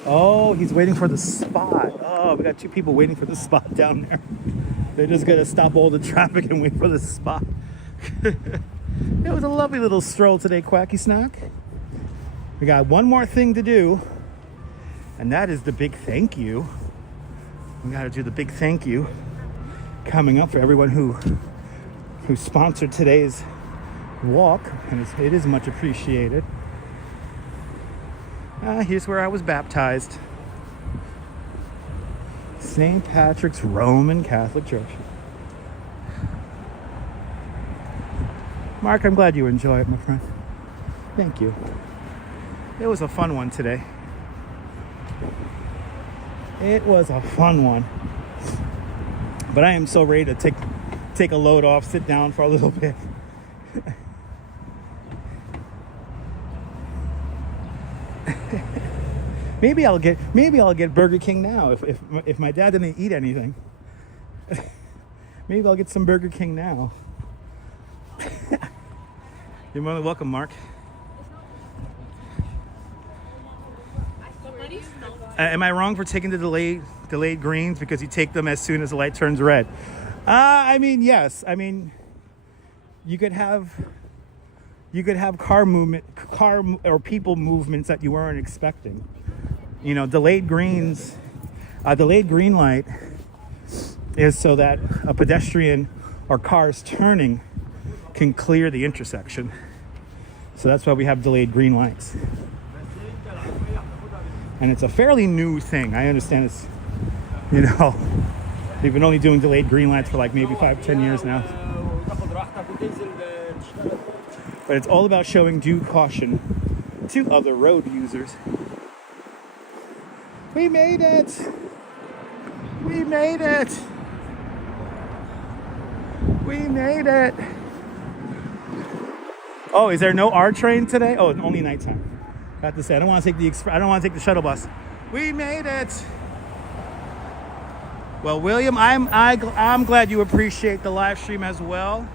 Oh, he's waiting for the spot. Oh, we got two people waiting for the spot down there. They're just gonna stop all the traffic and wait for the spot. It was a lovely little stroll today, Quacky Snack. We got one more thing to do, and that is the big thank you. We gotta do the big thank you coming up for everyone who sponsored today's walk, and it is much appreciated. Here's where I was baptized. St. Patrick's Roman Catholic Church. Mark, I'm glad you enjoy it, my friend. Thank you. It was a fun one today. It was a fun one. But I am so ready to take a load off, sit down for a little bit. Maybe I'll get Burger King now if my dad didn't eat anything. Maybe I'll get some Burger King now. You're more than welcome, Mark. Am I wrong for taking the delayed greens because you take them as soon as the light turns red? I mean, yes. I mean, you could have car or people movements that you weren't expecting. You know, delayed green light is so that a pedestrian or cars turning can clear the intersection. So that's why we have delayed green lights. And it's a fairly new thing. I understand it's, you know, they've been only doing delayed green lights for like maybe 5-10 years now. But it's all about showing due caution to other road users. We made it! We made it! We made it! Oh, is there no R train today? Oh, only nighttime. I have to say, I don't want to take the shuttle bus. We made it! Well, William, I'm glad you appreciate the live stream as well.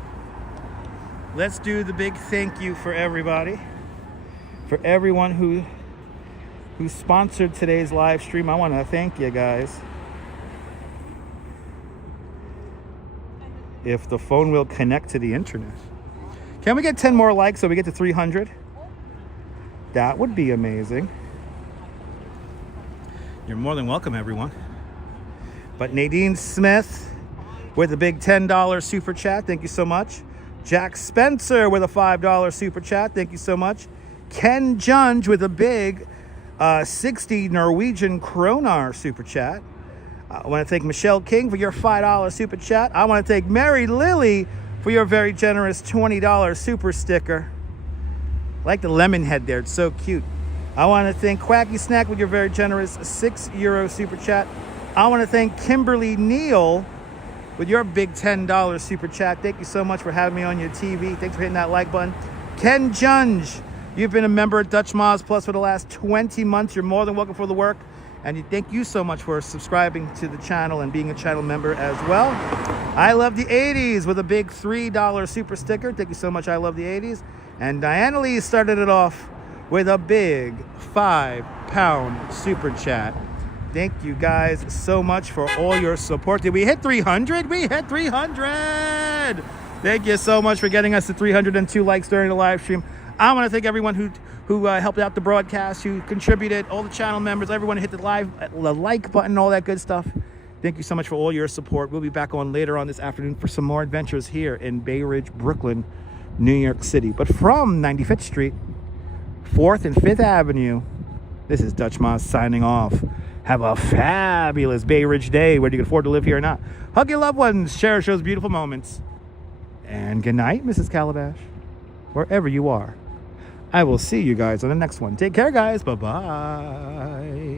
Let's do the big thank you for everybody, for everyone who sponsored today's live stream. I want to thank you guys. If the phone will connect to the internet. Can we get 10 more likes so we get to 300? That would be amazing. You're more than welcome, everyone. But Nadine Smith with a big $10 super chat. Thank you so much. Jack Spencer with a $5 super chat. Thank you so much. Ken Junge with a big 60 Norwegian kroner super chat. I want to thank Michelle King for your $5 super chat. I want to thank Mary Lily for your very generous $20 super sticker. I like the lemon head there. It's so cute. I want to thank Quacky Snack with your very generous €6 super chat. I want to thank Kimberly Neal with your big $10 super chat. Thank you so much for having me on your TV. Thanks for hitting that like button. Ken Junge, you've been a member at Dutch Moz Plus for the last 20 months. You're more than welcome for the work. And thank you so much for subscribing to the channel and being a channel member as well. I Love the 80s with a big $3 super sticker. Thank you so much, I Love the 80s. And Diana Lee started it off with a big £5 super chat. Thank you guys so much for all your support. Did we hit 300? We hit 300! Thank you so much for getting us to 302 likes during the live stream. I want to thank everyone who helped out the broadcast, who contributed, all the channel members, everyone who hit the like button, all that good stuff. Thank you so much for all your support. We'll be back on later on this afternoon for some more adventures here in Bay Ridge, Brooklyn, New York City. But from 95th Street, 4th and 5th Avenue, this is Dutch Moz signing off. Have a fabulous Bay Ridge day, whether you can afford to live here or not. Hug your loved ones, cherish those beautiful moments. And good night, Mrs. Calabash, wherever you are. I will see you guys on the next one. Take care, guys. Bye-bye.